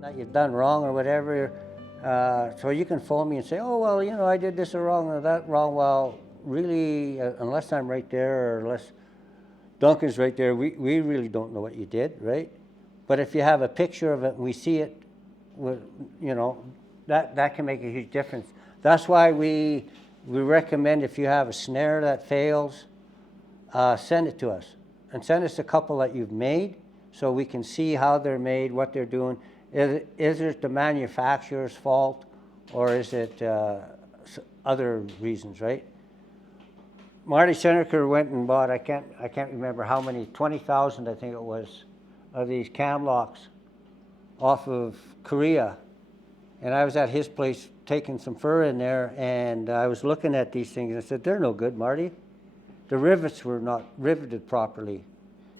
that you've done wrong or whatever. So you can phone me and say, oh, well, you know, I did this wrong or that wrong. Well, really, unless I'm right there or unless Duncan's right there, we really don't know what you did, right? But if you have a picture of it and we see it, you know, that can make a huge difference. That's why we recommend if you have a snare that fails, send it to us. And send us a couple that you've made so we can see how they're made, what they're doing. Is it the manufacturer's fault or is it other reasons, right? Marty Seneker went and bought, I can't remember how many, 20,000 I think it was, of these cam locks off of Korea. And I was at his place taking some fur in there, and I was looking at these things and I said, they're no good, Marty. The rivets were not riveted properly.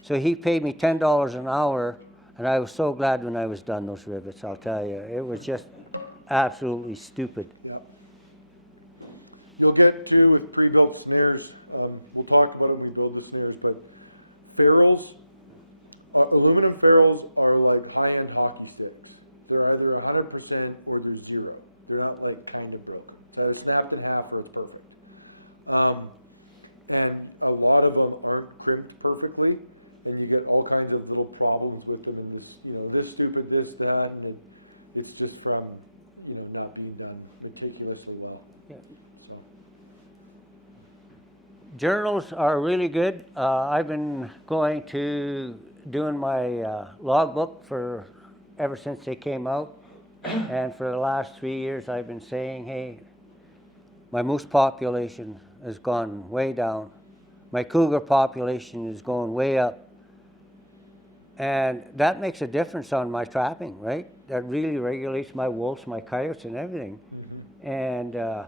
So he paid me $10 an hour, and I was so glad when I was done, those rivets, I'll tell you. It was just absolutely stupid. Yeah. You'll get to with pre-built snares. We'll talk about it when we build the snares, but ferrules, aluminum ferrules are like high-end hockey sticks. They're either 100% or they're zero. They're not like kind of broke. So it's snapped in half or it's perfect. And a lot of them aren't crimped perfectly, and you get all kinds of little problems with them, and this, you know, this stupid, this, that, and it's just from, you know, not being done meticulously well. Yeah. So. Journals are really good. I've been going to doing my logbook for ever since they came out, and for the last 3 years I've been saying, hey, my moose population has gone way down. My cougar population is going way up. And that makes a difference on my trapping, right? That really regulates my wolves, my coyotes, and everything. Mm-hmm. And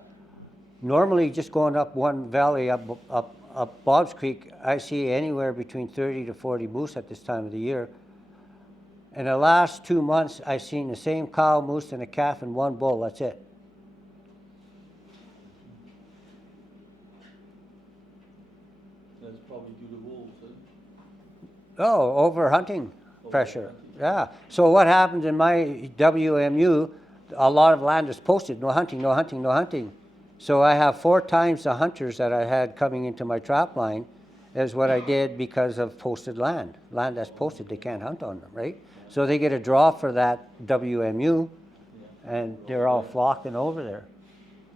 normally just going up one valley, up Bob's Creek, I see anywhere between 30 to 40 moose at this time of the year. In the last 2 months, I've seen the same cow, moose, and a calf and one bull. That's it. That's probably due to wolves, huh? Oh, over hunting pressure. Yeah. So what happens in my WMU, a lot of land is posted, no hunting, no hunting, no hunting. So I have 4 times the hunters that I had coming into my trap line is what I did because of posted land. Land that's posted, they can't hunt on them, right? So they get a draw for that WMU, and they're all flocking over there.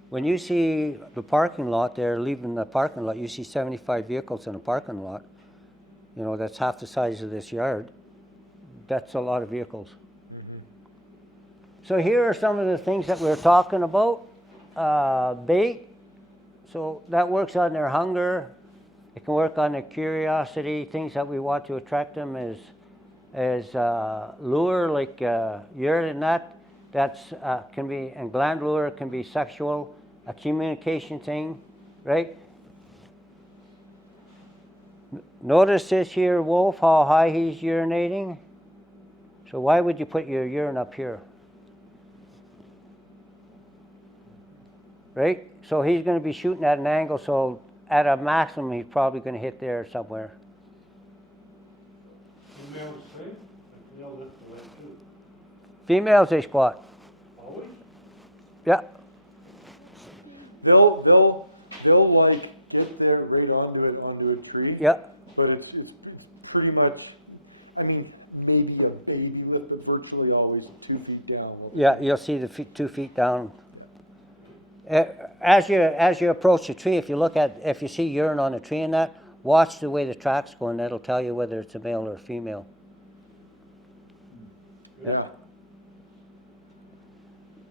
When you see the parking lot there, leaving the parking lot, you see 75 vehicles in a parking lot. You know, that's half the size of this yard. That's a lot of vehicles. So here are some of the things that we're talking about. Bait, so that works on their hunger. It can work on their curiosity. Things that we want to attract them is lure, like urinate and that. That's can be, and gland lure can be sexual, a communication thing, right? Notice this here wolf, how high he's urinating. So why would you put your urine up here? Right? So he's going to be shooting at an angle, so at a maximum he's probably going to hit there somewhere. Females sing? Females lift the leg too. Females, they squat. Always? Yeah. They'll like get there right onto a tree. Yeah. But it's pretty much, I mean, maybe a baby lift, but virtually always 2 feet down. Yeah, you'll see the 2 feet down. As you approach the tree, if you see urine on a tree and that, watch the way the track's going. That'll tell you whether it's a male or a female. Yeah.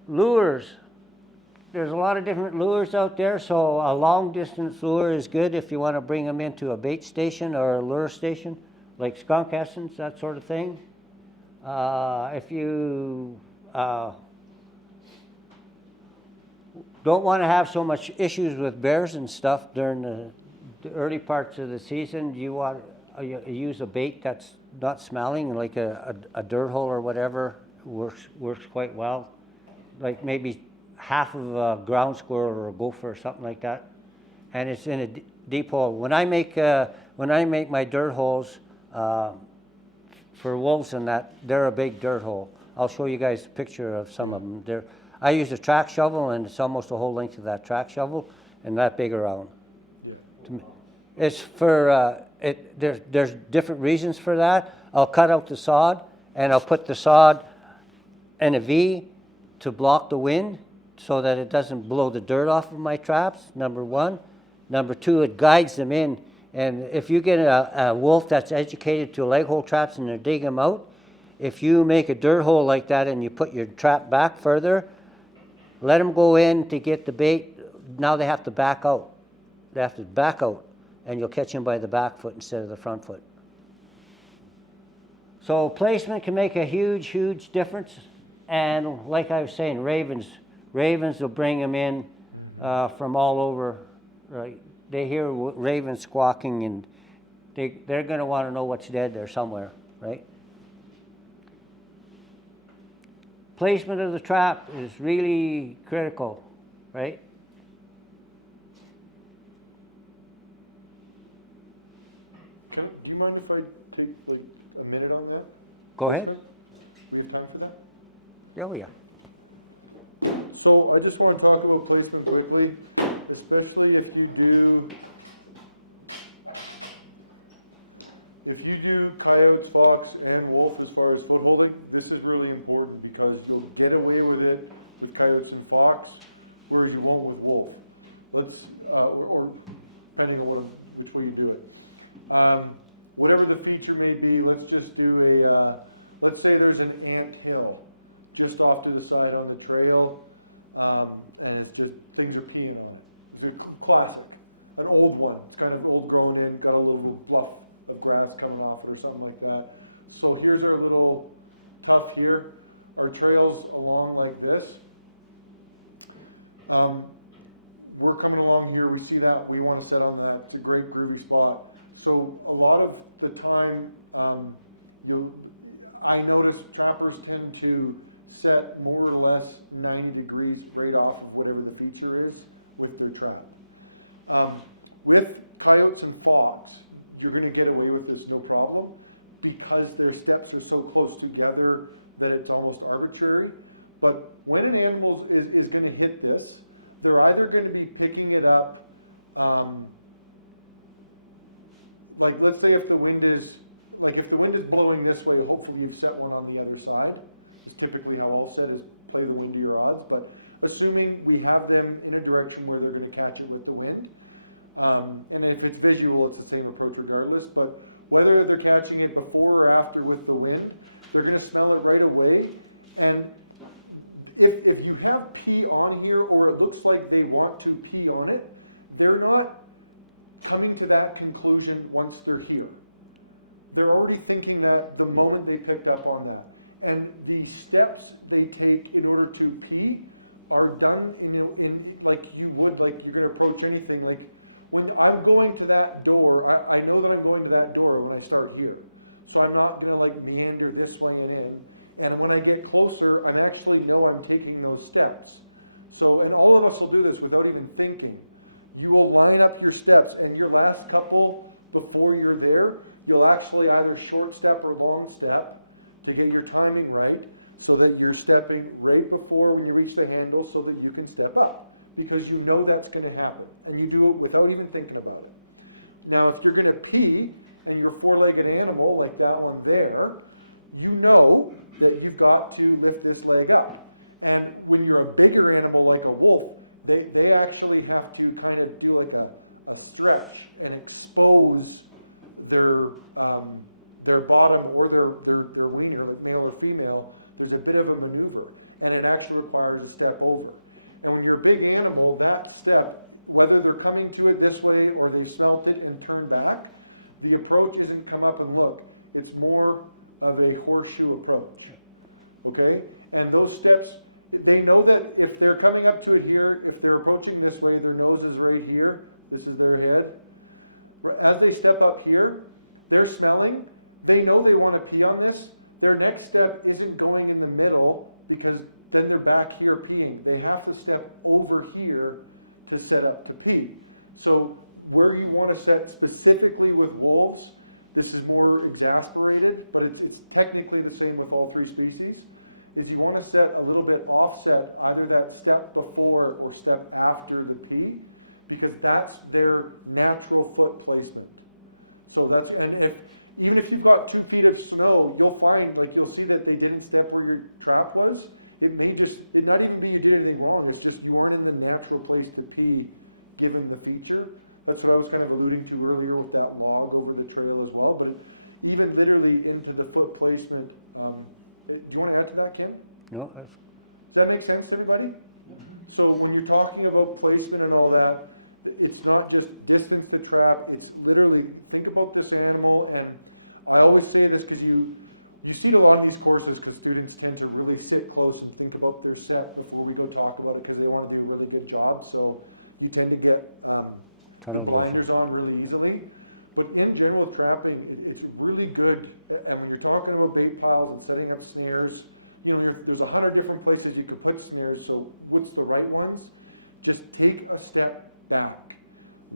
Lures. There's a lot of different lures out there, so a long distance lure is good if you want to bring them into a bait station or a lure station, like skunk essence, that sort of thing. If you don't want to have so much issues with bears and stuff during the early parts of the season, you use a bait that's not smelling, like a dirt hole or whatever works quite well. Like maybe half of a ground squirrel or a gopher or something like that, and it's in a deep hole. When I make my dirt holes for wolves and that, they're a big dirt hole. I'll show you guys a picture of some of them. I use a track shovel, and it's almost the whole length of that track shovel, and that big around. It's for, there's different reasons for that. I'll cut out the sod, and I'll put the sod in a V to block the wind so that it doesn't blow the dirt off of my traps, number one. Number two, it guides them in. And if you get a wolf that's educated to leg hole traps and they're digging them out, if you make a dirt hole like that and you put your trap back further, let them go in to get the bait. Now they have to back out. They have to back out, and you'll catch them by the back foot instead of the front foot. So placement can make a huge, huge difference. And like I was saying, ravens will bring them in from all over. Right? They hear ravens squawking, and they're going to want to know what's dead there somewhere, right? Placement of the trap is really critical, right? Do you mind if I take like a minute on that? Go ahead. Do you have time for that? Oh, yeah. So I just want to talk about placement quickly, especially if you do coyotes, fox, and wolf as far as footholding. This is really important because you'll get away with it with coyotes and fox, whereas you won't with wolf. Let's or depending on which way you do it. Whatever the feature may be, let's just do a. Let's say there's an ant hill just off to the side on the trail. And it's just, things are peeing on it. It's a classic, an old one. It's kind of old grown in, got a little fluff of grass coming off it or something like that. So here's our little tuft here. Our trail's along like this. We're coming along here, we see that, we want to set on that. It's a great groovy spot. So a lot of the time, I notice trappers tend to set more or less 90 degrees right off of whatever the feature is with their trap. With coyotes and fox, you're going to get away with this no problem because their steps are so close together that it's almost arbitrary. But when an animal is going to hit this, they're either going to be picking it up, like let's say if the wind is blowing this way, hopefully you've set one on the other side. Typically how I'll set is play the wind to your odds, but assuming we have them in a direction where they're going to catch it with the wind, and if it's visual, it's the same approach regardless, but whether they're catching it before or after with the wind, they're going to smell it right away. And if you have pee on here, or it looks like they want to pee on it, they're not coming to that conclusion once they're here. They're already thinking that the moment they picked up on that. And the steps they take in order to pee are done in like you would, like you're going to approach anything. Like when I'm going to that door, I know that I'm going to that door when I start here. So I'm not going to like meander this way and in. And when I get closer, I actually know I'm taking those steps. So, and all of us will do this without even thinking. You will line up your steps, and your last couple before you're there, you'll actually either short step or long step to get your timing right, so that you're stepping right before when you reach the handle so that you can step up, because you know that's going to happen, and you do it without even thinking about it. Now, if you're going to pee, and you're a four-legged animal like that one there, you know that you've got to lift this leg up. And when you're a bigger animal like a wolf, they actually have to kind of do like a stretch and expose their bottom or their wiener, male or female. There's a bit of a maneuver, and it actually requires a step over. And when you're a big animal, that step, whether they're coming to it this way or they smelt it and turn back, the approach isn't come up and look. It's more of a horseshoe approach. Okay? And those steps, they know that if they're coming up to it here, if they're approaching this way, their nose is right here. This is their head. As they step up here, they're smelling. They know they want to pee on this. Their next step isn't going in the middle, because then they're back here peeing. They have to step over here to set up to pee. So where you want to set specifically with wolves, this is more exasperated, but it's technically the same with all three species, is you want to set a little bit offset, either that step before or step after the P, because that's their natural foot placement. So that's, and even if you've got 2 feet of snow, you'll find, like, you'll see that they didn't step where your trap was. It may just, it not even be you did anything wrong, it's just you aren't in the natural place to pee, given the feature. That's what I was kind of alluding to earlier with that log over the trail as well, but even literally into the foot placement, do you want to add to that, Ken? No, that's, Does that make sense to everybody? So when you're talking about placement and all that, it's not just distance to trap, it's literally, think about this animal, and I always say this because you see a lot of these courses because students tend to really sit close and think about their set before we go talk about it because they want to do a really good job, so you tend to get tunnel blinders vision. on really easily. But in general, trapping, it's really good, and when you're talking about bait piles and setting up snares, you know, there's 100 different places you could put snares, so what's the right ones? Just take a step back.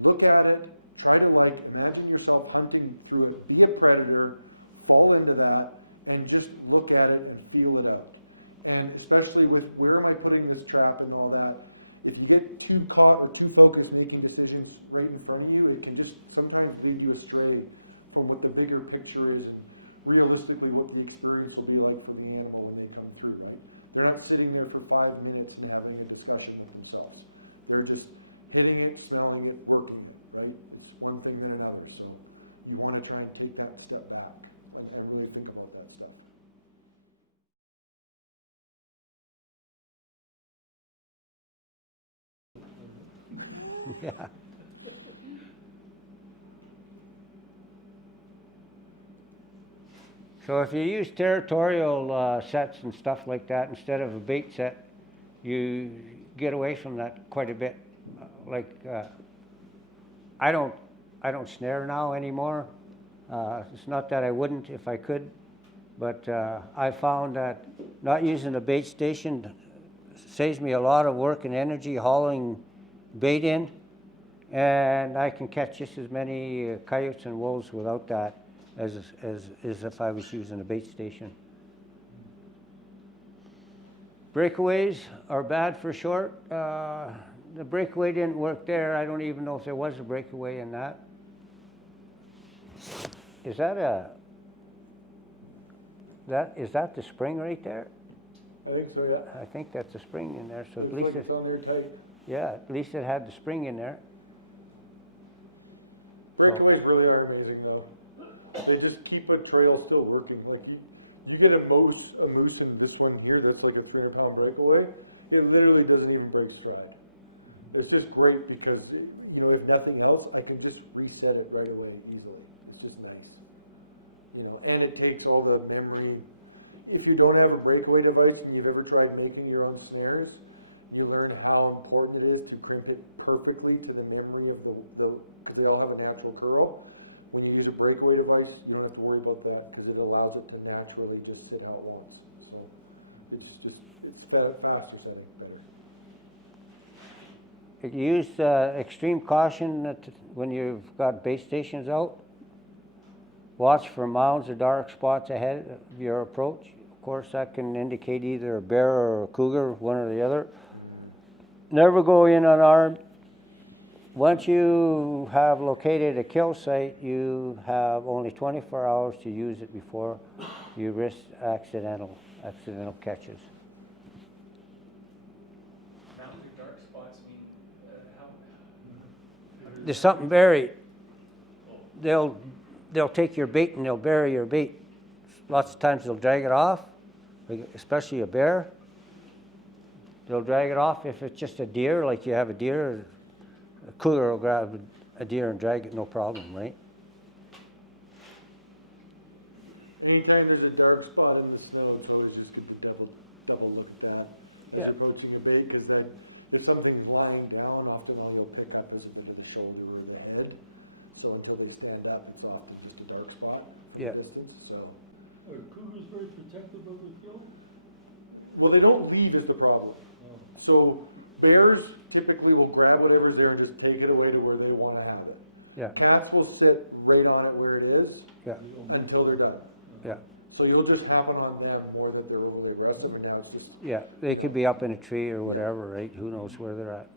Look at it, try to like imagine yourself hunting through it, be a predator, fall into that, and just look at it and feel it out. And especially with where am I putting this trap and all that, if you get too caught or too focused making decisions right in front of you, it can just sometimes lead you astray from what the bigger picture is and realistically what the experience will be like for the animal when they come through, right? They're not sitting there for 5 minutes and having a discussion with themselves. They're just hitting it, smelling it, working it, right? It's one thing then another, so you want to try and take that step back and really think about that stuff. Yeah. So if you use territorial sets and stuff like that instead of a bait set, you get away from that quite a bit. I don't snare now anymore. It's not that I wouldn't if I could, but I found that not using a bait station saves me a lot of work and energy hauling bait in, and I can catch just as many coyotes and wolves without that as if I was using a bait station. Breakaways are bad for short. The breakaway didn't work there. I don't even know if there was a breakaway in that. Is that the spring right there? I think so, yeah. I think that's a spring in there. So at Looks least like it's on there tight. yeah, at least it had the spring in there. Breakaways really are amazing though. They just keep a trail still working. Like you get a moose in this one here that's like a 300-pound breakaway. It literally doesn't even break stride. It's just great because, you know, if nothing else, I can just reset it right away easily. It's just nice. You know, and it takes all the memory. If you don't have a breakaway device and you've ever tried making your own snares, you learn how important it is to crimp it perfectly to the memory of the because they all have a natural curl. When you use a breakaway device, you don't have to worry about that because it allows it to naturally just sit how it wants. So it's faster setting, better. Use extreme caution when you've got base stations out. Watch for mounds or dark spots ahead of your approach. Of course, that can indicate either a bear or a cougar, one or the other. Never go in unarmed. Once you have located a kill site, you have only 24 hours to use it before you risk accidental catches. Mountain or dark spots mean how? There's something buried. They'll take your bait and they'll bury your bait. Lots of times they'll drag it off, especially a bear. They'll drag it off. If it's just a deer, like you have a deer, a cougar will grab a deer and drag it, no problem, right? Anytime there's a dark spot in the snow, it's always just going to be double looked at as approaching the bait, because then if something's lying down, often all they'll pick up is if it didn't shoulder or the head. So until they stand up, it's often just a dark spot in the distance. So. Are cougars very protective of the kill? Well, they don't lead is the problem. So bears typically will grab whatever's there and just take it away to where they want to have it. Yeah. Cats will sit right on it where it is Yeah. until they're done. Yeah. So you'll just happen on them more than they're over the rest of them, now it's just, Yeah, they could be up in a tree or whatever, right? Who knows where they're at.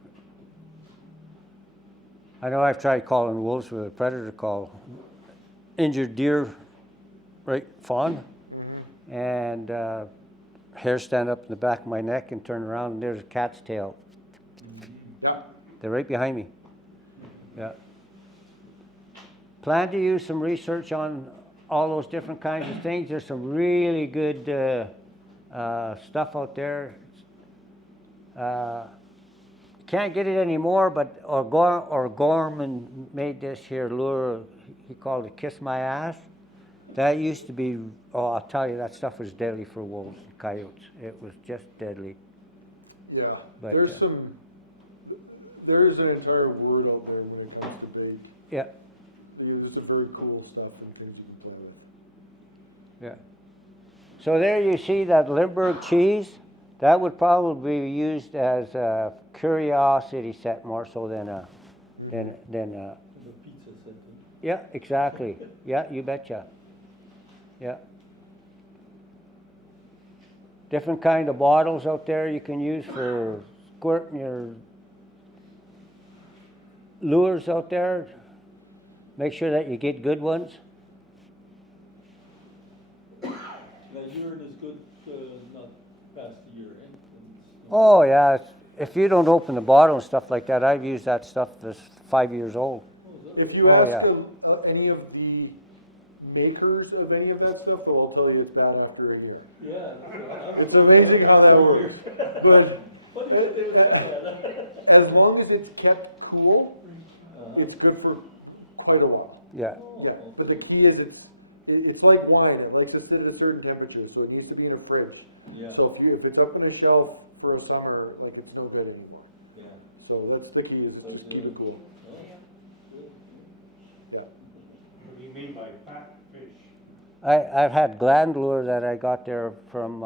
I know I've tried calling wolves with a predator call. Injured deer, right, fawn, and hair stand up in the back of my neck and turn around and there's a cat's tail. yeah. They're right behind me. Yeah. Plan to use some research on all those different kinds of things. There's some really good stuff out there. Can't get it anymore, but O'Gorman made this here lure. He called it Kiss My Ass. That used to be, oh, I'll tell you, that stuff was deadly for wolves and coyotes. It was just deadly. Yeah, But, there's an entire word out there when it comes to bait. Yeah, There's just a very cool stuff and things you can play with. yeah. So there you see that Lindenburg cheese. That would probably be used as a curiosity set more so than a, The pizza set. yeah, exactly. Yeah, you betcha. Yeah. Different kind of bottles out there you can use for squirting your lures out there. Make sure that you get good ones. Now, urine is good, not past the year, eh? Oh yeah, if you don't open the bottle and stuff like that, I've used that stuff that's 5 years old. If you Oh, ask yeah. any of the makers of any of that stuff, they'll tell you it's bad after a year. Yeah. It's amazing how that works. But What do you think of that? as long as it's kept cool, it's good for quite a while. Yeah. Yeah, but the key is it's like wine. It likes to sit at a certain temperature, so it needs to be in a fridge. Yeah. So if it's up in a shelf for a summer, like it's no good anymore. Yeah. So that's the key is just keep it cool. Oh, good. Yeah. What do you mean by fat fish? I've had gland lure that I got there from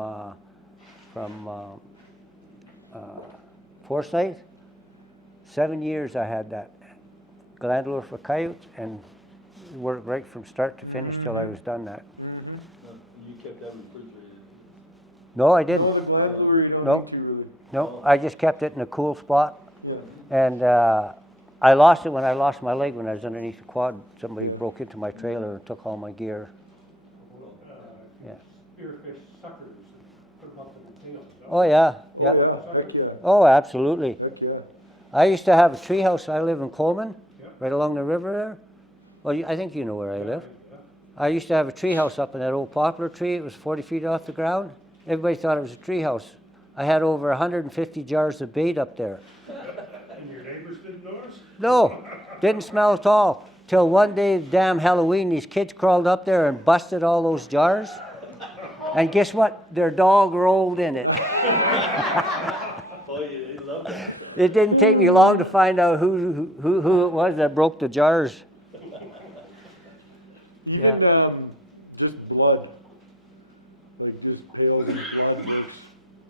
Forsyth. 7 years I had that gland lure for coyotes and it worked right from start to finish till I was done that. You kept that refrigerated. No, I didn't. No, the gland lure you don't No. need to really. No, I just kept it in a cool spot. Yeah. And I lost it when I lost my leg when I was underneath the quad. Somebody broke into my trailer and took all my gear. Yeah. Spearfish suckers, put them up in the tails. Oh yeah, yeah. Oh, yeah, heck yeah. Oh, absolutely. Heck yeah. I used to have a tree house. I live in Coleman, Yep. right along the river there. Well, I think you know where I live. I used to have a tree house up in that old poplar tree. It was 40 feet off the ground. Everybody thought it was a tree house. I had over 150 jars of bait up there. And your neighbors didn't notice? No, didn't smell at all. Till one day, damn Halloween, these kids crawled up there and busted all those jars. And guess what? Their dog rolled in it. Oh, yeah, they love that stuff. It didn't take me long to find out who it was that broke the jars. Even just blood, like just pale blood looks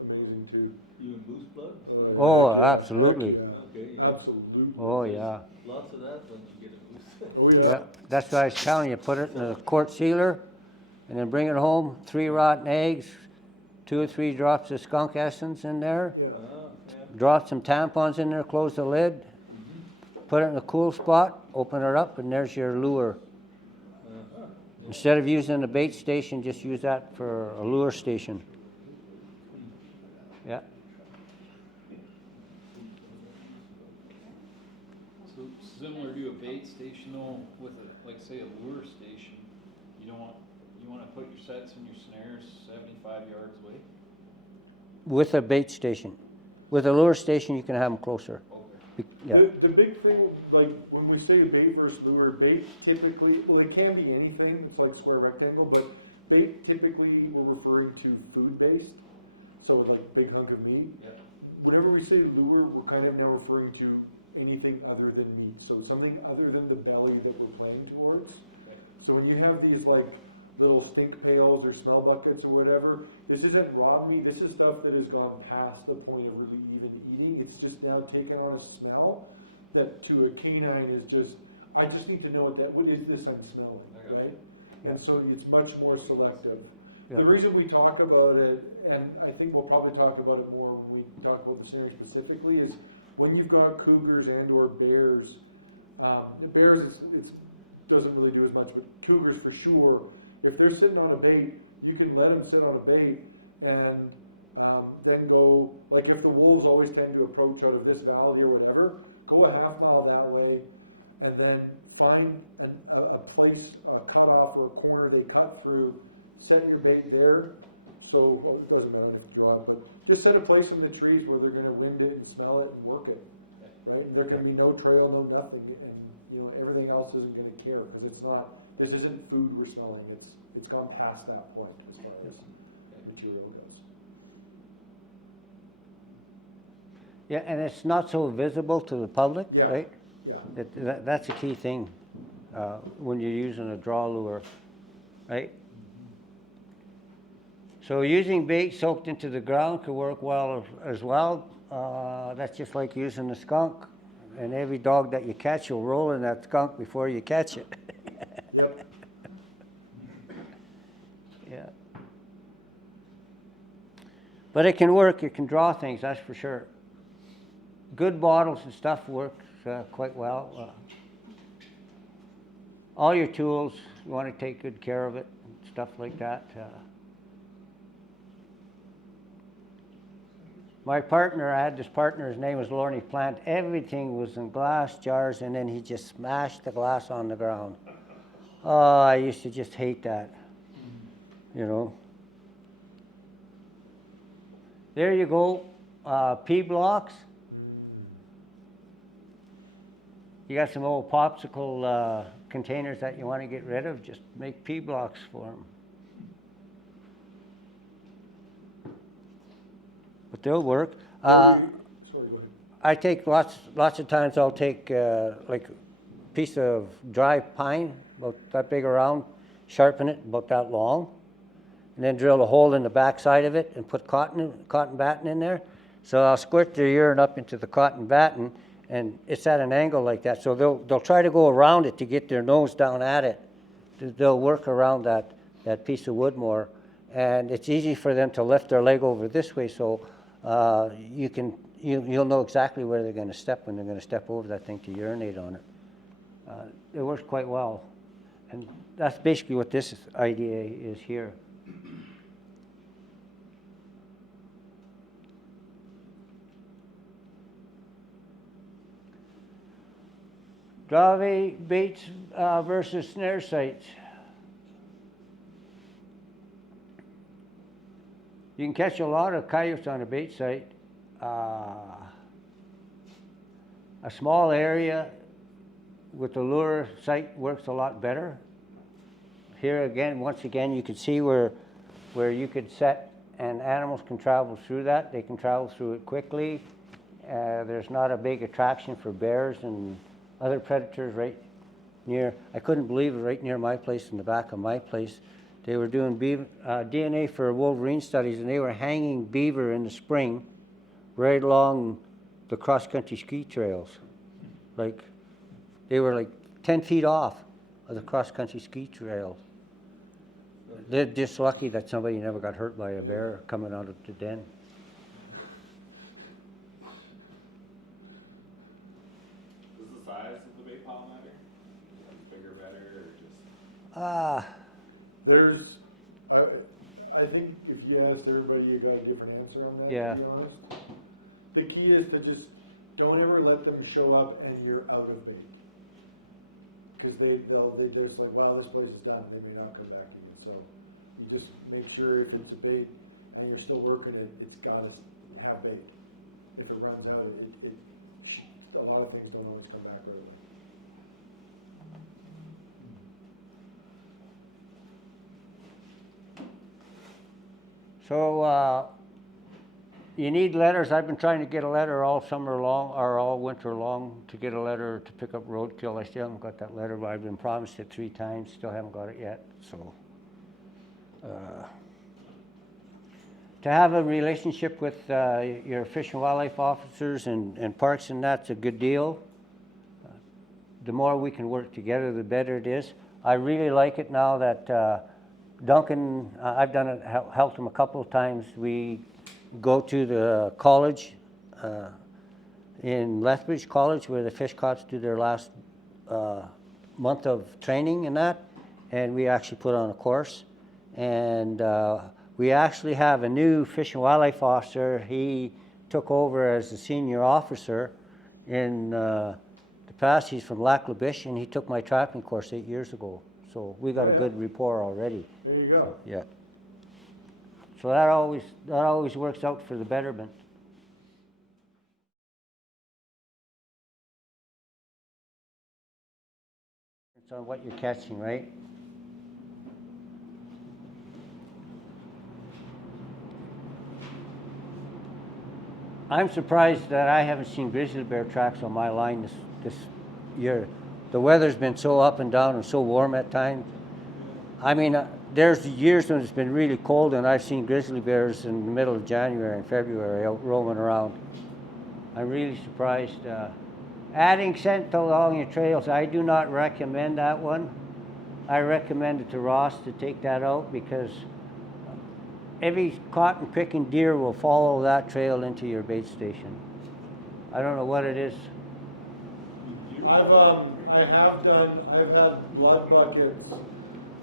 amazing too. You and moose blood? Oh, yeah, absolutely. heck yeah. Okay, yeah. Absolutely. Oh, yeah. Lots of that when you get a moose. Oh, Yeah, yeah. that's what I was telling you. Put it in a quart sealer and then bring it home. 3 rotten eggs, 2 or 3 drops of skunk essence in there. Yeah. Drop some tampons in there, close the lid. Put it in a cool spot, open it up, and there's your lure. Instead of using a bait station, just use that for a lure station. Yeah. So similar to a bait station though, with a, like say a lure station, you want to put your sets and your snares 75 yards away? With a bait station. With a lure station, you can have them closer. Okay. Yeah. The big thing, like when we say bait versus lure, bait typically, well, it can be anything. It's like square rectangle, but bait typically we're referring to food based. So like big hunk of meat. Yep. Whenever we say lure, we're kind of now referring to anything other than meat. So something other than the belly that we're playing towards. Okay. So when you have these like little stink pails or smell buckets or whatever, this isn't raw meat. This is stuff that has gone past the point of really even eating. It's just now taken on a smell that to a canine is just, I just need to know what is this I'm smelling, I got right? Yeah. And so it's much more selective. Yeah. The reason we talk about it, and I think we'll probably talk about it more when we talk about the snares specifically, is when you've got cougars and or bears, bears it's doesn't really do as much, but cougars for sure, if they're sitting on a bait, you can let them sit on a bait and then go, like if the wolves always tend to approach out of this valley or whatever, go a half mile that way and then find a place, a cutoff or a corner they cut through, set your bait there. So, well, it doesn't matter if you want, but just set a place in the trees where they're going to wind it and smell it and work it, right? There can be no trail, no nothing, and you know everything else isn't going to care because it's not. This isn't food we're smelling. It's gone past that point as far as material goes. Yeah, and it's not so visible to the public, Yeah. right? Yeah. That's a key thing when you're using a draw lure, right? So using bait soaked into the ground could work well as well. That's just like using a skunk, and every dog that you catch will roll in that skunk before you catch it. Yep. Yeah. But it can work. It can draw things, that's for sure. Good bottles and stuff works quite well. All your tools, you want to take good care of it, and stuff like that. My partner, I had this partner, his name was Lorne Plant. Everything was in glass jars, and then he just smashed the glass on the ground. Oh, I used to just hate that, you know. There you go, P blocks. You got some old popsicle containers that you want to get rid of, just make P blocks for them. But they'll work. Sorry, go ahead. I take lots of times I'll take like a piece of dry pine, about that big around, sharpen it about that long, and then drill a hole in the back side of it and put cotton batting in there. So I'll squirt the urine up into the cotton batting, and it's at an angle like that. So they'll try to go around it to get their nose down at it. They'll work around that piece of wood more, and it's easy for them to lift their leg over this way. So you'll know exactly where they're going to step when they're going to step over that thing to urinate on it. It works quite well, and that's basically what this idea is here. Draw baits versus snare sites. You can catch a lot of coyotes on a bait site. A small area with the lure site works a lot better. Here again, once again, you can see where you could set and animals can travel through that. They can travel through it quickly. There's not a big attraction for bears and other predators right near. I couldn't believe it, right near my place, in the back of my place. They were doing DNA for wolverine studies, and they were hanging beaver in the spring right along the cross-country ski trails. Like, they were like 10 feet off of the cross-country ski trails. They're just lucky that somebody never got hurt by a bear coming out of the den. Does the size of the bait pile matter? Is bigger better, or just? There's, I think if you asked everybody, you got a different answer on that, Yeah. to be honest. The key is to just, don't ever let them show up and you're out of bait. Because they just like, wow, this place is done, they may not come back again. So you just make sure if it's a bait and you're still working it, it's gotta have bait. If it runs out, a lot of things don't always come back right away. So you need letters. I've been trying to get a letter all summer long, or all winter long, to get a letter to pick up roadkill. I still haven't got that letter, but I've been promised it 3 times, still haven't got it yet. So to have a relationship with your fish and wildlife officers and parks, and that's a good deal. The more we can work together, the better it is. I really like it now that Duncan, I've done it, helped him a couple of times. We go to the college in Lethbridge College where the fish cops do their last month of training and that, and we actually put on a course. And we actually have a new Fish and Wildlife officer. He took over as the senior officer in the past. He's from Lac La Biche, and he took my trapping course 8 years ago. So we got a good rapport already. There you go. Yeah. So that always works out for the betterment. It's on what you're catching, right? I'm surprised that I haven't seen grizzly bear tracks on my line this year. The weather's been so up and down and so warm at times. I mean, there's years when it's been really cold and I've seen grizzly bears in the middle of January and February out roaming around. I'm really surprised. Adding scent along your trails, I do not recommend that one. I recommend it to Ross to take that out because every cotton picking deer will follow that trail into your bait station. I don't know what it is. I've had blood buckets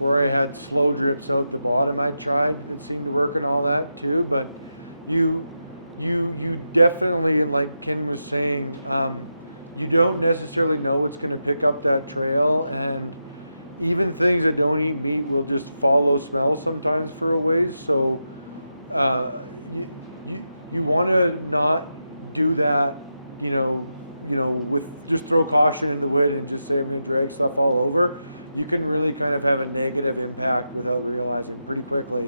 where I had slow drifts out the bottom. I tried and seemed to work and all that too, but you definitely, like Ken was saying, you don't necessarily know what's going to pick up that trail, and even things that don't eat meat will just follow smell sometimes for a ways. So you want to not do that, with just throw caution in the wind and just say I'm going to drag stuff all over. You can really kind of have a negative impact without realizing it pretty quickly.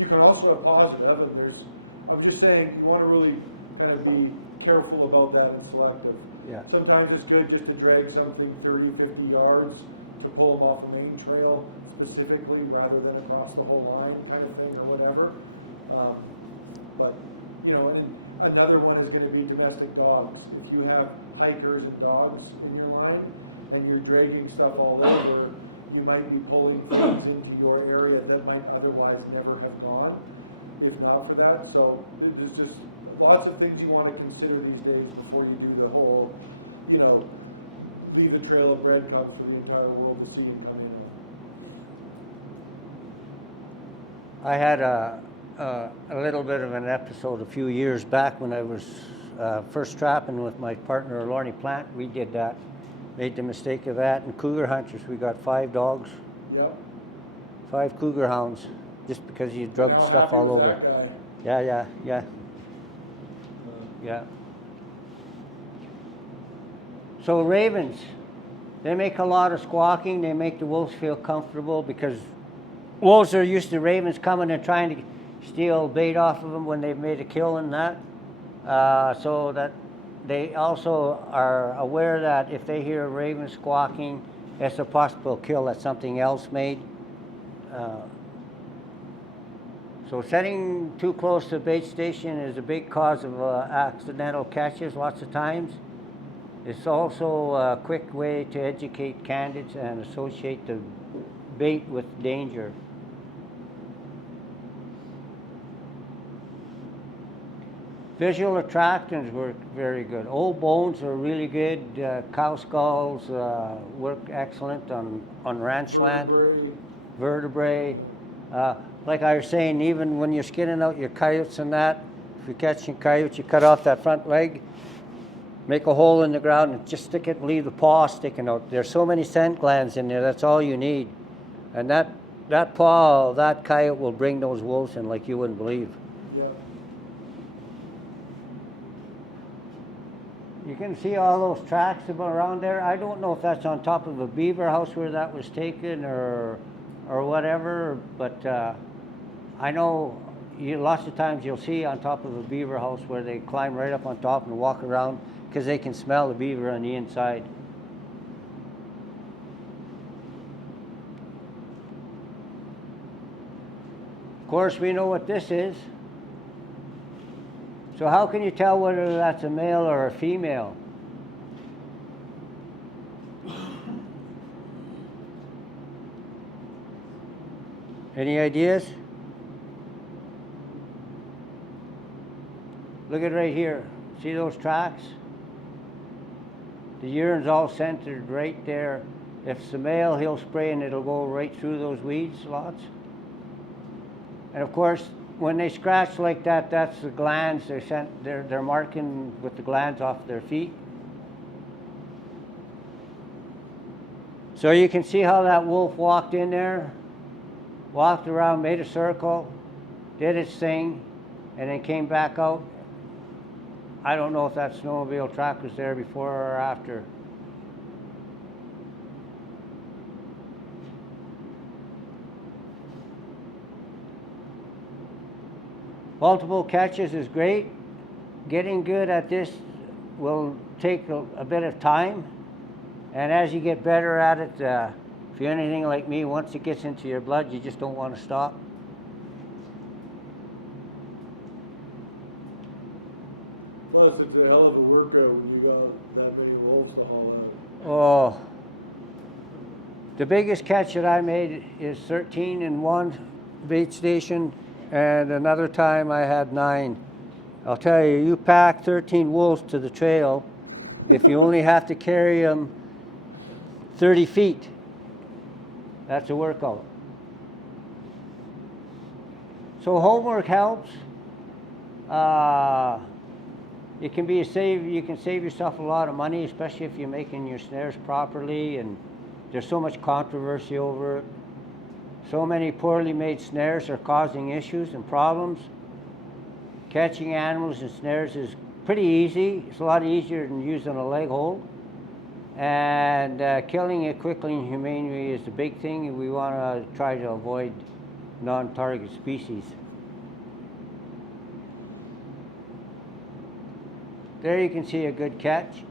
You can also have positive. I'm just saying you want to really kind of be careful about that and selective. Yeah. Sometimes it's good just to drag something 30, 50 yards to pull them off a main trail specifically rather than across the whole line kind of thing or whatever. And another one is going to be domestic dogs. If you have hikers and dogs in your line and you're dragging stuff all over, you might be pulling things into your area that might otherwise never have gone if not for that. So there's just lots of things you want to consider these days before you do the whole, leave a trail of breadcrumbs for the entire world to see and come in. I had a little bit of an episode a few years back when I was first trapping with my partner Lorne Plant. We did that, made the mistake of that. And cougar hunters, we got 5 dogs, Yeah. 5 cougar hounds, just because you drugged stuff all over. Yeah. So ravens, they make a lot of squawking. They make the wolves feel comfortable because wolves are used to ravens coming and trying to steal bait off of them when they've made a kill and that. So that they also are aware that if they hear a raven squawking, it's a possible kill that something else made. So setting too close to a bait station is a big cause of accidental catches lots of times. It's also a quick way to educate candidates and associate the bait with danger. Visual attractants work very good. Old bones are really good. Cow skulls work excellent on ranch land. Vertebrae. Like I was saying, even when you're skinning out your coyotes and that, if you're catching coyotes, you cut off that front leg, make a hole in the ground and just stick it and leave the paw sticking out. There's so many scent glands in there, that's all you need. And that paw, that coyote will bring those wolves in like you wouldn't believe. Yeah. You can see all those tracks around there. I don't know if that's on top of a beaver house where that was taken or whatever, but I know lots of times you'll see on top of a beaver house where they climb right up on top and walk around because they can smell the beaver on the inside. Of course, we know what this is. So how can you tell whether that's a male or a female? Any ideas? Look at right here. See those tracks? The urine's all centered right there. If it's a male, he'll spray and it'll go right through those weeds lots. And of course, when they scratch like that, that's the glands. They're marking with the glands off their feet. So you can see how that wolf walked in there, walked around, made a circle, did its thing, and then came back out. I don't know if that snowmobile track was there before or after. Multiple catches is great. Getting good at this will take a bit of time. And as you get better at it, if you're anything like me, once it gets into your blood, you just don't want to stop. Plus, it's a hell of a workout when you got that many rolls to haul out. Oh, the biggest catch that I made is 13 in one bait station, and another time I had 9. I'll tell you, you pack 13 wolves to the trail, if you only have to carry them 30 feet, that's a workout. So homework helps. You can save yourself a lot of money, especially if you're making your snares properly, and there's so much controversy over it. So many poorly made snares are causing issues and problems. Catching animals in snares is pretty easy. It's a lot easier than using a leg hold. And killing it quickly and humanely is the big thing, and we want to try to avoid non-target species. There you can see a good catch.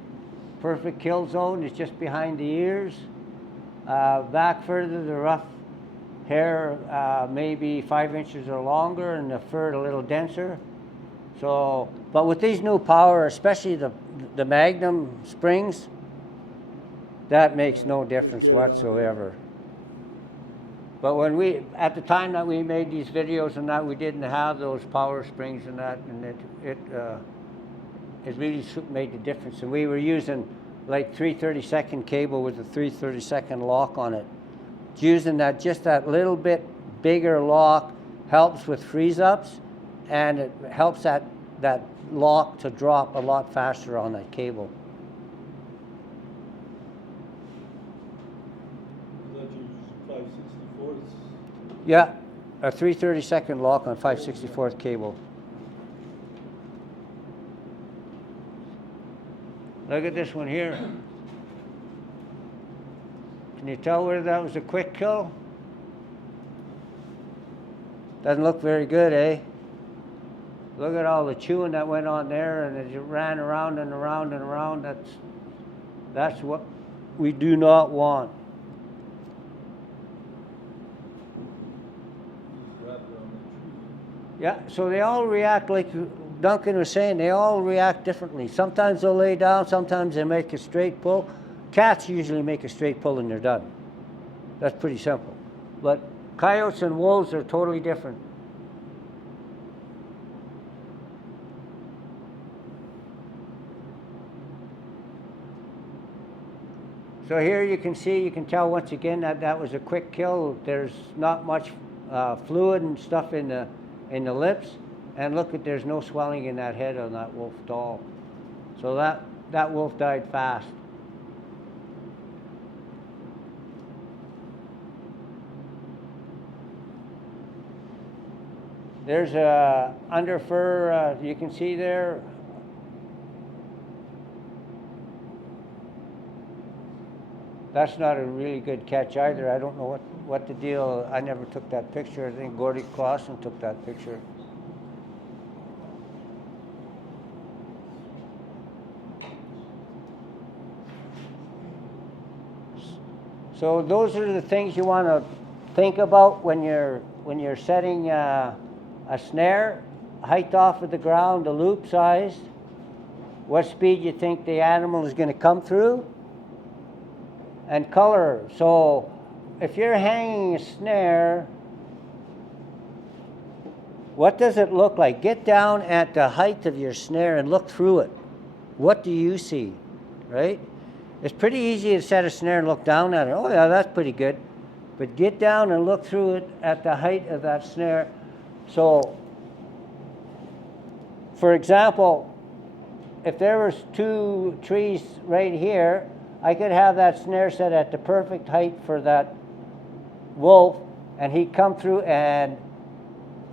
Perfect kill zone is just behind the ears. Back further, the rough hair maybe 5 inches or longer, and the fur a little denser. So, but with these new power, especially the Magnum springs, that makes no difference whatsoever. But when at the time that we made these videos and that, we didn't have those power springs and that, and it really made the difference. And we were using like 3/32 cable with a 3/32 lock on it. Using that, just that little bit bigger lock helps with freeze-ups, and it helps that lock to drop a lot faster on that cable. That you use 5/64ths. Yeah, a 3/32 lock on 5/64 cable. Look at this one here. Can you tell whether that was a quick kill? Doesn't look very good, eh? Look at all the chewing that went on there, and it ran around and around and around. That's what we do not want. Just wrap around the tree. Yeah, so they all react like Duncan was saying, they all react differently. Sometimes they'll lay down, sometimes they make a straight pull. Cats usually make a straight pull and they're done. That's pretty simple. But coyotes and wolves are totally different. So here you can see, you can tell once again that was a quick kill. There's not much fluid and stuff in the lips. And look at, there's no swelling in that head on that wolf at all. So that wolf died fast. There's a under fur, you can see there. That's not a really good catch either. I don't know what the deal, I never took that picture. I think Gordy Clausen took that picture. So those are the things you want to think about when you're setting a snare. Height off of the ground, the loop size, what speed you think the animal is going to come through, and color. So if you're hanging a snare What does it look like? Get down at the height of your snare and look through it. What do you see, right? It's pretty easy to set a snare and look down at it. Oh yeah, that's pretty good. But get down and look through it at the height of that snare. So, for example, if there was 2 trees right here, I could have that snare set at the perfect height for that wolf, and he'd come through and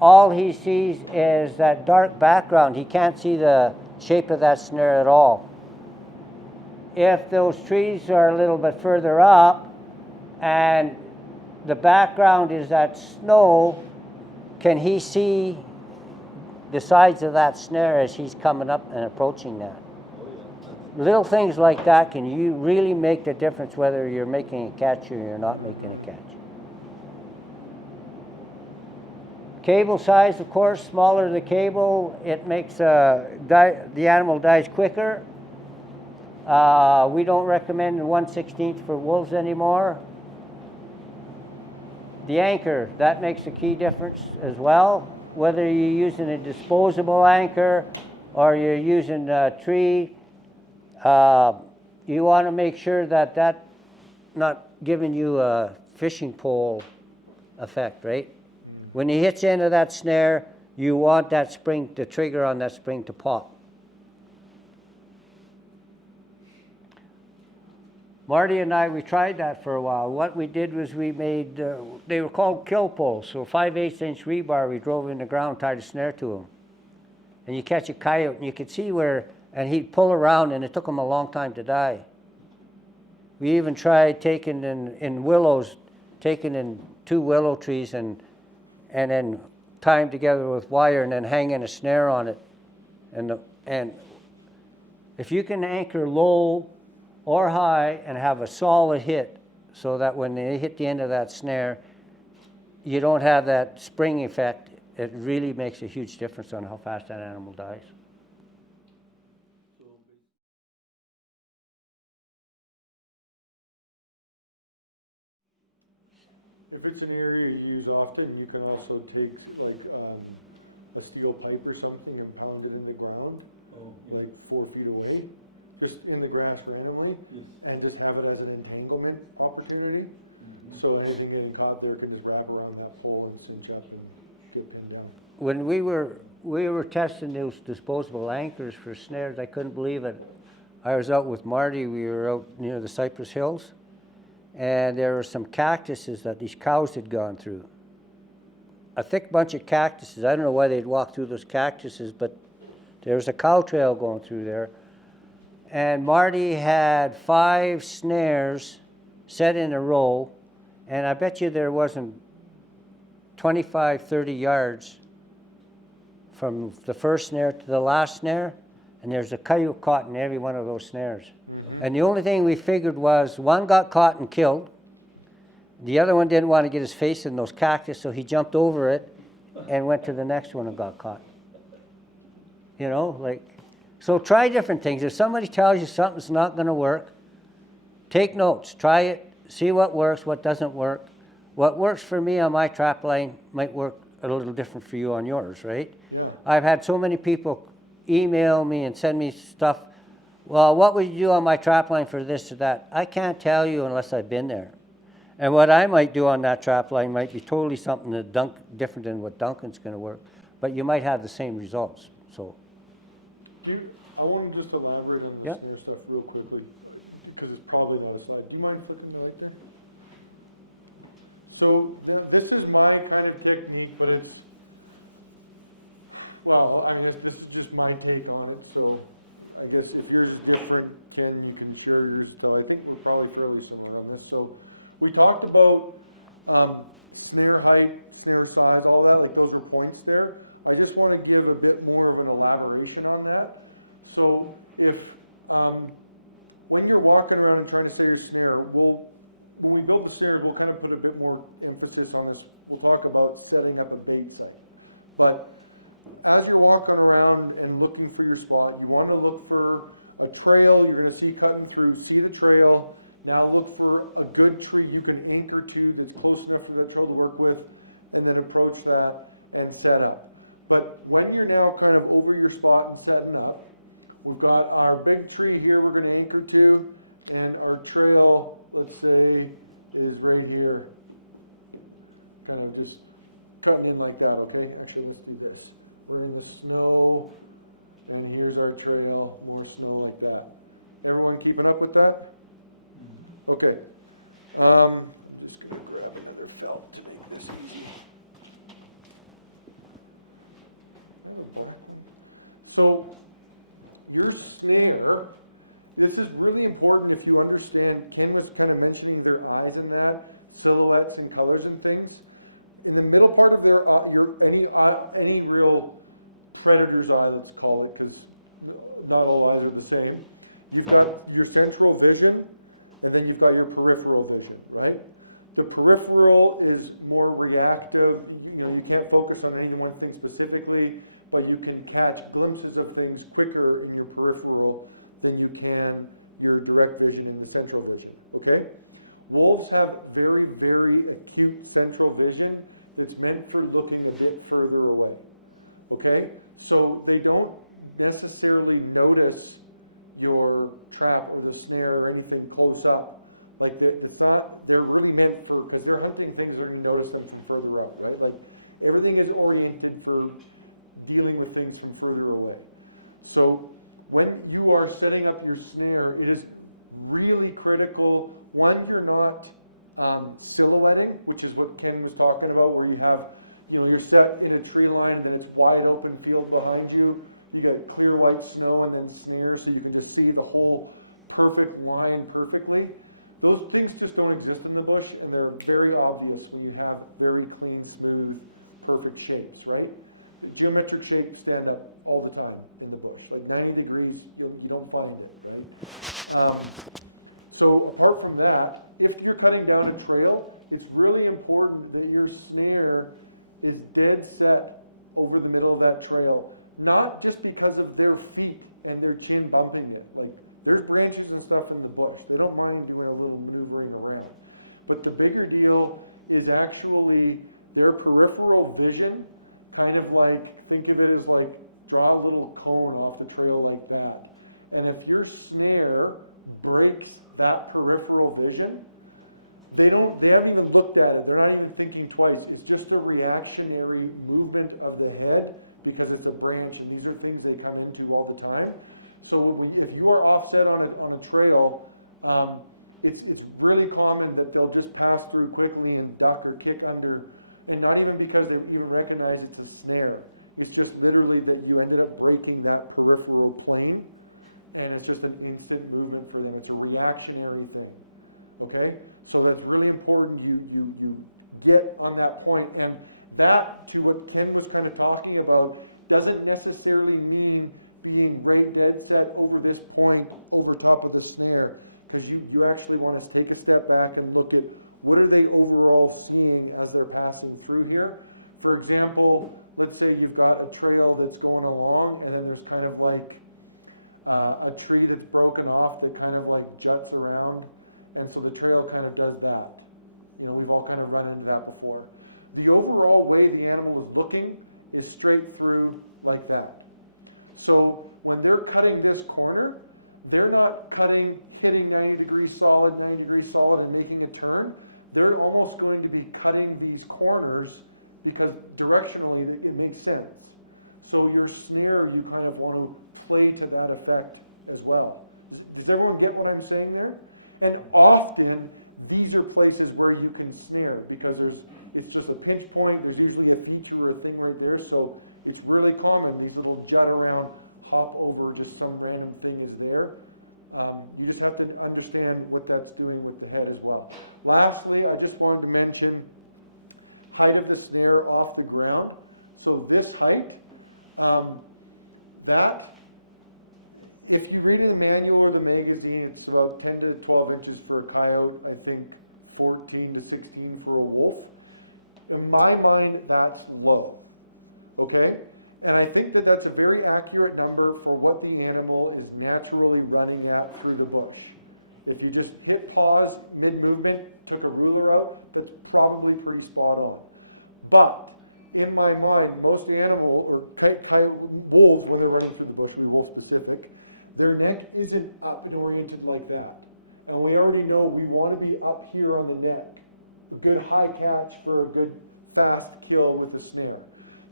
all he sees is that dark background. He can't see the shape of that snare at all. If those trees are a little bit further up and the background is that snow, can he see the sides of that snare as he's coming up and approaching that? Little things like that can you really make the difference whether you're making a catch or you're not making a catch. Cable size, of course, smaller the cable, it makes the animal dies quicker. We don't recommend 1/16 for wolves anymore. The anchor, that makes a key difference as well. Whether you're using a disposable anchor or you're using a tree, you want to make sure that that's not giving you a fishing pole effect, right? When he hits into that snare, you want that spring, the trigger on that spring to pop. Marty and I, we tried that for a while. What we did was we made, they were called kill poles. So 5/8 inch rebar, we drove in the ground, tied a snare to them. And you catch a coyote and you could see where, and he'd pull around and it took him a long time to die. We even tried taking in willows, taking in 2 willow trees and then tie them together with wire and then hanging a snare on it. And if you can anchor low or high and have a solid hit so that when they hit the end of that snare, you don't have that spring effect, it really makes a huge difference on how fast that animal dies. If it's an area you use often, you can also take like a steel pipe or something and pound it in the ground, Oh, yeah. like 4 feet away, just in the grass randomly, Yes. and just have it as an entanglement opportunity. So anything getting caught there can just wrap around that pole and cinch up and get pinned down. When we were testing those disposable anchors for snares, I couldn't believe it. I was out with Marty, we were out near the Cypress Hills, and there were some cactuses that these cows had gone through. A thick bunch of cactuses. I don't know why they'd walk through those cactuses, but there was a cow trail going through there. And Marty had 5 snares set in a row, and I bet you there wasn't 25, 30 yards from the first snare to the last snare, and there's a coyote caught in every one of those snares. And the only thing we figured was one got caught and killed. The other one didn't want to get his face in those cactus, so he jumped over it and went to the next one and got caught. You know, like, so try different things. If somebody tells you something's not going to work, take notes, try it, see what works, what doesn't work. What works for me on my trap line might work a little different for you on yours, right? Yeah. I've had so many people email me and send me stuff. Well, what would you do on my trap line for this or that? I can't tell you unless I've been there. And what I might do on that trap line might be totally something that different than what Duncan's going to work, but you might have the same results. So, I want to just elaborate on the Yeah. snare stuff real quickly, because it's probably on the slide. Do you mind flipping that up there? So this is my kind of technique, but it's, well, I guess this is just my take on it, so I guess if yours is different, Ken, you can share yours, but I think we're probably fairly similar on this. So we talked about snare height, snare size, all that, like those are points there. I just want to give a bit more of an elaboration on that. So if, when you're walking around and trying to set your snare, when we built the snare, we'll kind of put a bit more emphasis on this. We'll talk about setting up a bait set. But as you're walking around and looking for your spot, you want to look for a trail you're going to see cutting through, see the trail. Now look for a good tree you can anchor to that's close enough for that trail to work with, and then approach that and set up. But when you're now kind of over your spot and setting up, we've got our big tree here we're gonna anchor to, and our trail, let's say, is right here. Kind of just cutting in like that, okay? Actually, let's do this. We're in the snow, and here's our trail, more snow like that. Everyone keeping up with that? Okay. I'm just gonna grab another felt to make this easy. So, your snare, this is really important if you understand, Ken was kind of mentioning their eyes in that, silhouettes and colors and things. In the middle part of their any real predator's eye, let's call it, because not all eyes are the same. You've got your central vision, and then you've got your peripheral vision, right? The peripheral is more reactive. You know, you can't focus on any one thing specifically, but you can catch glimpses of things quicker in your peripheral than you can your direct vision in the central vision, okay? Wolves have very, very acute central vision. It's meant for looking a bit further away, okay? So they don't necessarily notice your trap or the snare or anything close up. Like it's not, they're really meant for, because they're hunting things, they're going to notice them from further up, right? Like everything is oriented for dealing with things from further away. So when you are setting up your snare, it is really critical. One, you're not silhouetting, which is what Ken was talking about, where you have, you know, you're set in a tree line and then it's wide open field behind you. You got a clear white snow and then snare, so you can just see the whole perfect line perfectly. Those things just don't exist in the bush, and they're very obvious when you have very clean, smooth, perfect shapes, right? The geometric shapes stand up all the time in the bush. Like 90 degrees, you don't find it, right? So apart from that, if you're cutting down a trail, it's really important that your snare is dead set over the middle of that trail. Not just because of their feet and their chin bumping it. Like, there's branches and stuff in the bush. They don't mind doing a little maneuvering around. But the bigger deal is actually their peripheral vision, kind of like, think of it as like, draw a little cone off the trail like that. And if your snare breaks that peripheral vision, they haven't even looked at it. They're not even thinking twice. It's just a reactionary movement of the head because it's a branch, and these are things they come into all the time. So if you are offset on a trail, it's really common that they'll just pass through quickly and duck or kick under, and not even because they even recognize it's a snare. It's just literally that you ended up breaking that peripheral plane, and it's just an instant movement for them. It's a reactionary thing, okay? So that's really important you get on that point. And that, to what Ken was kind of talking about, doesn't necessarily mean being right dead set over this point over top of the snare, because you actually want to take a step back and look at what are they overall seeing as they're passing through here. For example, let's say you've got a trail that's going along, and then there's kind of like a tree that's broken off that kind of like juts around, and so the trail kind of does that. You know, we've all kind of run into that before. The overall way the animal is looking is straight through like that. So when they're cutting this corner, they're not hitting 90 degrees solid, and making a turn. They're almost going to be cutting these corners because directionally it makes sense. So your snare, you kind of want to play to that effect as well. Does everyone get what I'm saying there? And often, these are places where you can snare because it's just a pinch point. There's usually a feature or a thing right there, so it's really common. These little jut around, hop over, just some random thing is there. You just have to understand what that's doing with the head as well. Lastly, I just wanted to mention height of the snare off the ground. So this height, if you read in the manual or the magazine, it's about 10 to 12 inches for a coyote, I think 14 to 16 for a wolf. In my mind, that's low, okay? And I think that that's a very accurate number for what the animal is naturally running at through the bush. If you just hit pause mid-movement, took a ruler out, that's probably pretty spot on. But in my mind, most animal, or type wolves, when they're running through the bush, we wolf specific, their neck isn't up and oriented like that. And we already know we want to be up here on the neck. A good high catch for a good fast kill with the snare.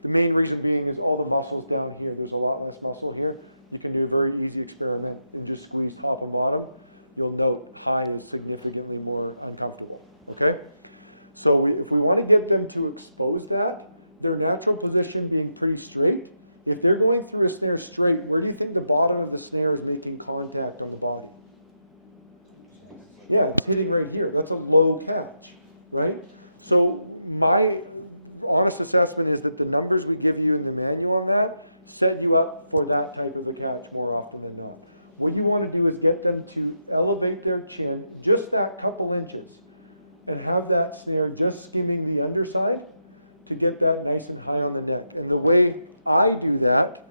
The main reason being is all the muscles down here. There's a lot less muscle here. You can do a very easy experiment and just squeeze top and bottom. You'll note high is significantly more uncomfortable, okay? So if we want to get them to expose that, their natural position being pretty straight, if they're going through a snare straight, where do you think the bottom of the snare is making contact on the bottom? Yeah, it's hitting right here. That's a low catch, right? So my honest assessment is that the numbers we give you in the manual on that set you up for that type of a catch more often than not. What you want to do is get them to elevate their chin just that couple inches and have that snare just skimming the underside to get that nice and high on the neck. And the way I do that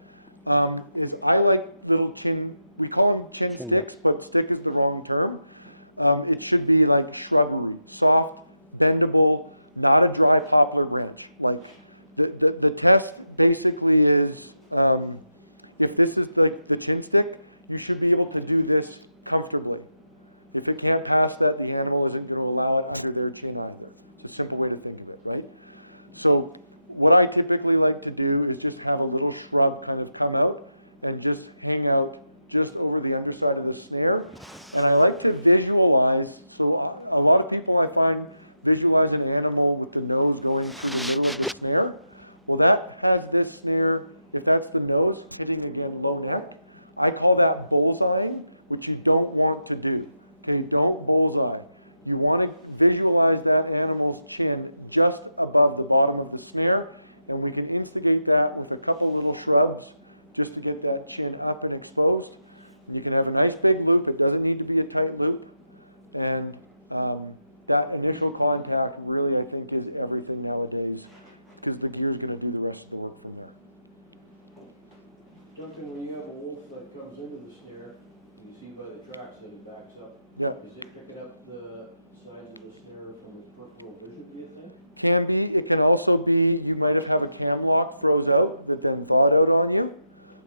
is I like little chin, we call them chin sticks, but stick is the wrong term. It should be like shrubbery, soft, bendable, not a dry poplar branch. Like the test basically is, if this is like the chin stick, you should be able to do this comfortably. If it can't pass that, the animal isn't going to allow it under their chin either. It's a simple way to think of it, right? So what I typically like to do is just have a little shrub kind of come out and just hang out just over the underside of the snare. And I like to visualize, so a lot of people I find visualize an animal with the nose going through the middle of the snare. Well, that has this snare, if that's the nose, hitting again low neck. I call that bullseyeing, which you don't want to do. Okay, don't bullseye. You want to visualize that animal's chin just above the bottom of the snare, and we can instigate that with a couple little shrubs just to get that chin up and exposed. You can have a nice big loop. It doesn't need to be a tight loop. And that initial contact really, I think, is everything nowadays, because the gear's going to do the rest of the work from there. Duncan, when you have a wolf that comes into the snare, you see by the tracks that it backs up. Yeah. Is it picking up the size of the snare from its peripheral vision, do you think? Can be. It can also be, you might have a cam lock throws out that then thawed out on you.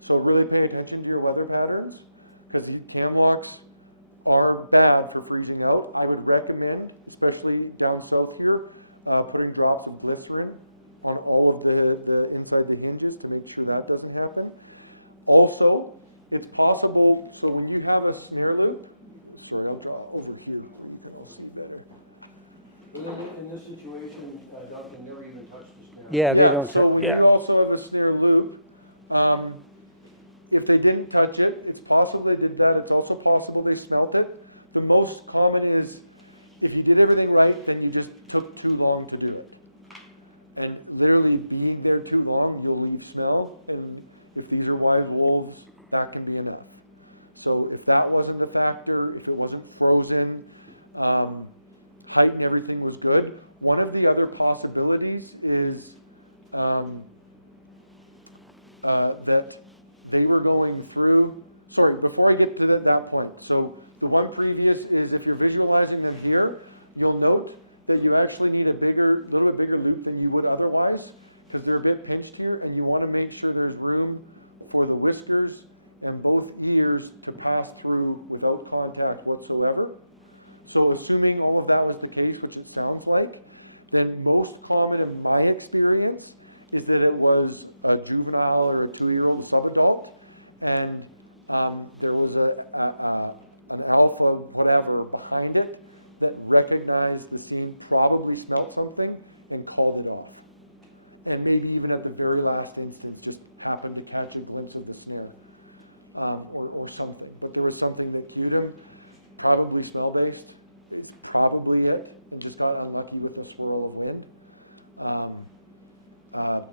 So really pay attention to your weather patterns, because cam locks are bad for freezing out. I would recommend, especially down south here, putting drops of glycerin on all of the inside the hinges to make sure that doesn't happen. Also, it's possible, so when you have a snare loop, sorry, I'll drop over here. I'll see better. But then in this situation, Duncan never even touched the snare. Yeah, they don't, So when yeah. you also have a snare loop, if they didn't touch it, it's possible they did that. It's also possible they smelt it. The most common is if you did everything right, then you just took too long to do it. And literally being there too long, you'll leave smell. And if these are wild wolves, that can be enough. So if that wasn't a factor, if it wasn't frozen, height and everything was good. One of the other possibilities is that they were going through, sorry, before I get to that point. So the one previous is if you're visualizing them here, you'll note that you actually need a little bit bigger loop than you would otherwise, because they're a bit pinched here, and you want to make sure there's room for the whiskers and both ears to pass through without contact whatsoever. So assuming all of that was the case, which it sounds like, then most common in my experience is that it was a juvenile or a 2-year-old subadult, and there was an alpha whatever behind it that recognized the scene, probably smelled something, and called it off. And maybe even at the very last instant just happened to catch a glimpse of the snare, or something. But there was something that cued him, probably smell-based, is probably it, and just got unlucky with a swirl of wind.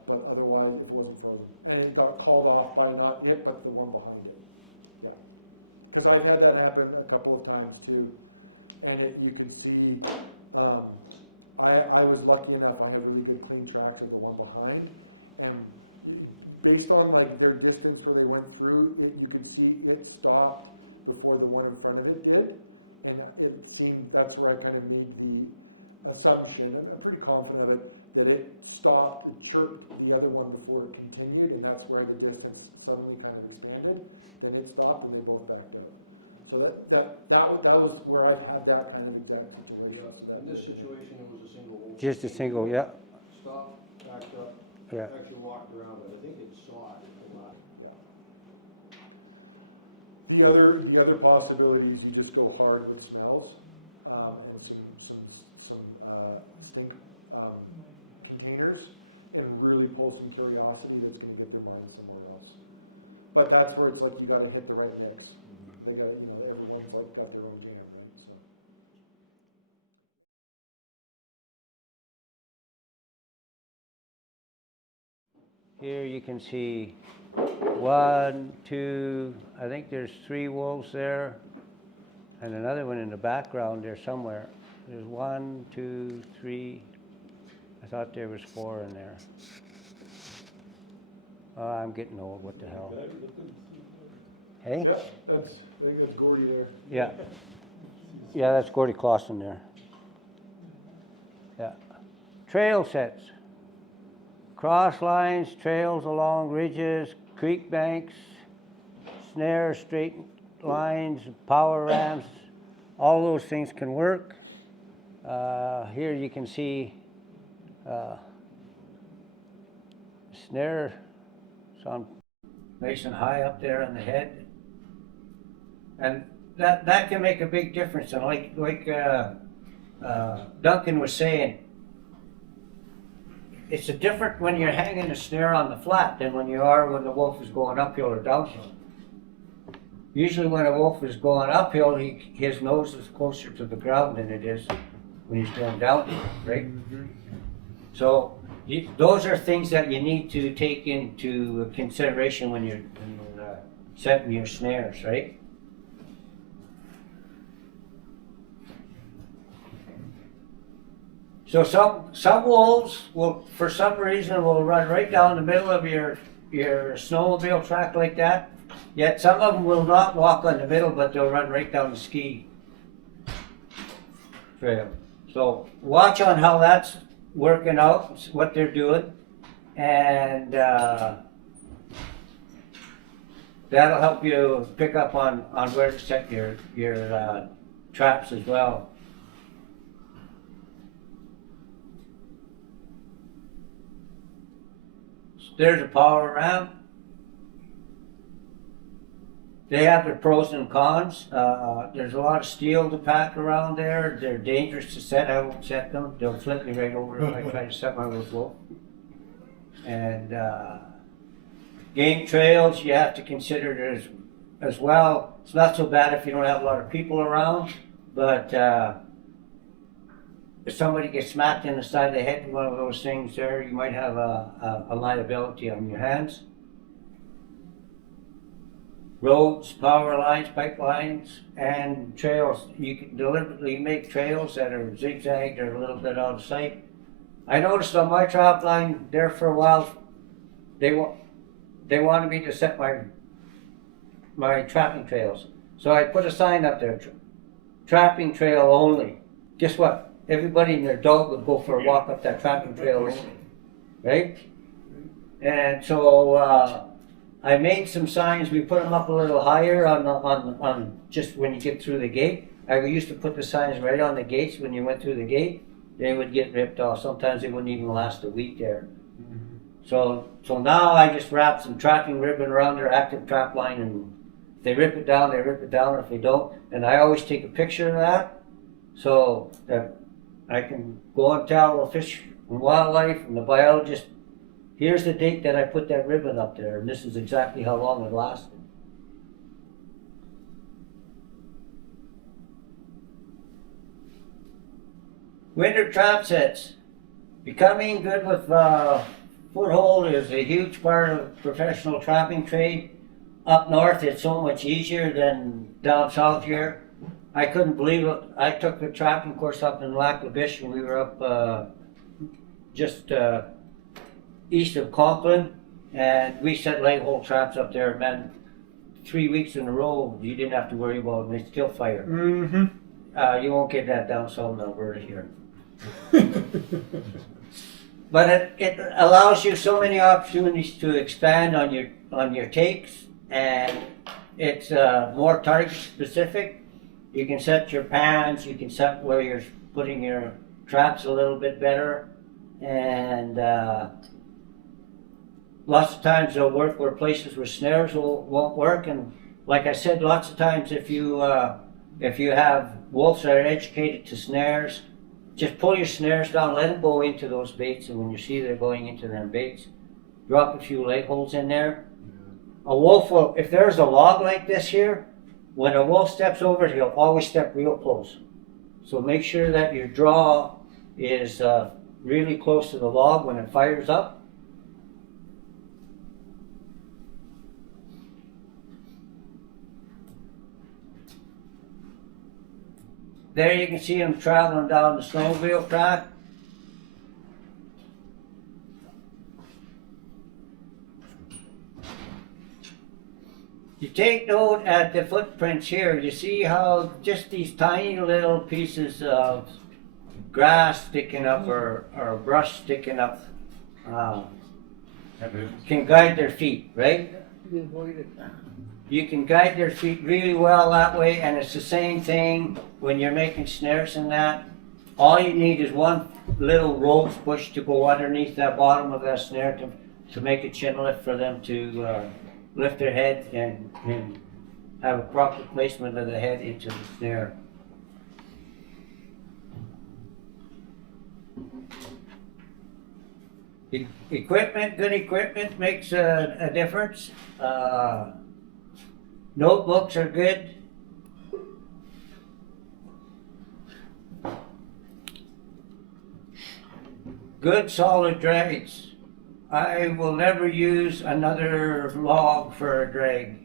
But otherwise it wasn't frozen. And it got called off by not it, but the one behind it. Yeah. Because I've had that happen a couple of times too. And you can see, I was lucky enough, I had really good clean tracks of the one behind. And based on like their distance where they went through, you can see it stopped before the one in front of it did. And it seemed that's where I kind of made the assumption, I'm pretty confident of it, that it stopped, it chirped the other one before it continued, and that's where the distance suddenly kind of expanded. Then it stopped and they both backed up. So that was where I had that kind of exact situation. In this situation, it was a single wolf. Just a single, yeah, Stopped, backed up, yeah. actually walked around it. I think it saw it. The other possibility is you just go hard with smells, and some stink containers, and really pull some curiosity that's going to get their mind somewhere else. But that's where it's like you got to hit the right mix. They got, everyone's like got their own jam, right? So. Here you can see 1, 2, I think there's 3 wolves there, and another one in the background there somewhere. There's 1, 2, 3, I thought there was 4 in there. Oh, I'm getting old, what the hell. Hey? Yeah, I think that's Gordy there. Yeah. Yeah, that's Gordy Clausen there. Yeah. Trail sets. Cross lines, trails along ridges, creek banks, snares, straight lines, power ramps, all those things can work. Here you can see snare, some nice and high up there on the head. And that can make a big difference. And like Duncan was saying, it's a different when you're hanging a snare on the flat than when you are when the wolf is going uphill or downhill. Usually when a wolf is going uphill, his nose is closer to the ground than it is when he's going downhill, right? So those are things that you need to take into consideration when you're setting your snares, right? So some wolves will, for some reason, will run right down the middle of your snowmobile track like that. Yet some of them will not walk on the middle, but they'll run right down the ski trail. So watch on how that's working out, what they're doing, and that'll help you pick up on where to set your traps as well. There's a power ramp. They have their pros and cons. There's a lot of steel to pack around there. They're dangerous to set. I won't set them. They'll flip me right over if I try to set my roof low. And game trails you have to consider as well. It's not so bad if you don't have a lot of people around, but if somebody gets smacked in the side of the head with one of those things there, you might have a liability on your hands. Roads, power lines, pipelines, and trails. You can deliberately make trails that are zigzagged or a little bit out of sight. I noticed on my trap line there for a while, they wanted me to set my trapping trails. So I put a sign up there, trapping trail only. Guess what? Everybody and their dog would go for a walk up that trapping trail only, right? And so I made some signs. We put them up a little higher on just when you get through the gate. I used to put the signs right on the gates when you went through the gate. They would get ripped off. Sometimes they wouldn't even last a week there. So now I just wrap some trapping ribbon around their active trap line, and if they rip it down, they rip it down. If they don't, and I always take a picture of that so that I can go and tell the fish and wildlife and the biologist, here's the date that I put that ribbon up there, and this is exactly how long it lasted. Winter trap sets. Becoming good with foothold is a huge part of professional trapping trade. Up north it's so much easier than down south here. I couldn't believe it. I took the trapping course up in Lac La Biche, and we were up just east of Conklin, and we set light hole traps up there. Man, 3 weeks in a row, you didn't have to worry about them. They still fire. You won't get that down south in Alberta here. But it allows you so many opportunities to expand on your takes, and it's more target specific. You can set your pans, you can set where you're putting your traps a little bit better, and lots of times they'll work where places where snares won't work. And like I said, lots of times if you have wolves that are educated to snares, just pull your snares down, let them go into those baits, and when you see they're going into them baits, drop a few leg holes in there. A wolf will, if there's a log like this here, when a wolf steps over it, he'll always step real close. So make sure that your draw is really close to the log when it fires up. There you can see him traveling down the snowmobile track. You take note at the footprints here, you see how just these tiny little pieces of grass sticking up or brush sticking up can guide their feet, right? You can guide their feet really well that way, and it's the same thing when you're making snares and that. All you need is one little rose bush to go underneath that bottom of that snare to make a chin lift for them to lift their head and have a proper placement of the head into the snare. Equipment, good equipment makes a difference. Notebooks are good. Good solid drags. I will never use another log for a drag.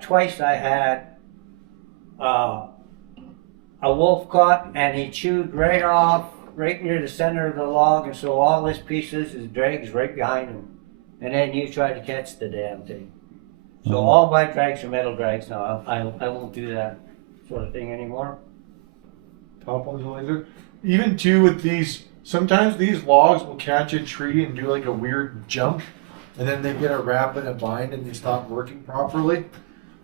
Twice I had a wolf caught, and he chewed right off, right near the center of the log, and so all this pieces is drags right behind him. And then you try to catch the damn thing. So all my drags are metal drags now. I won't do that sort of thing anymore. Top ones are laser. Even too with these, sometimes these logs will catch a tree and do like a weird jump, and then they get a wrap in a bind and they stop working properly.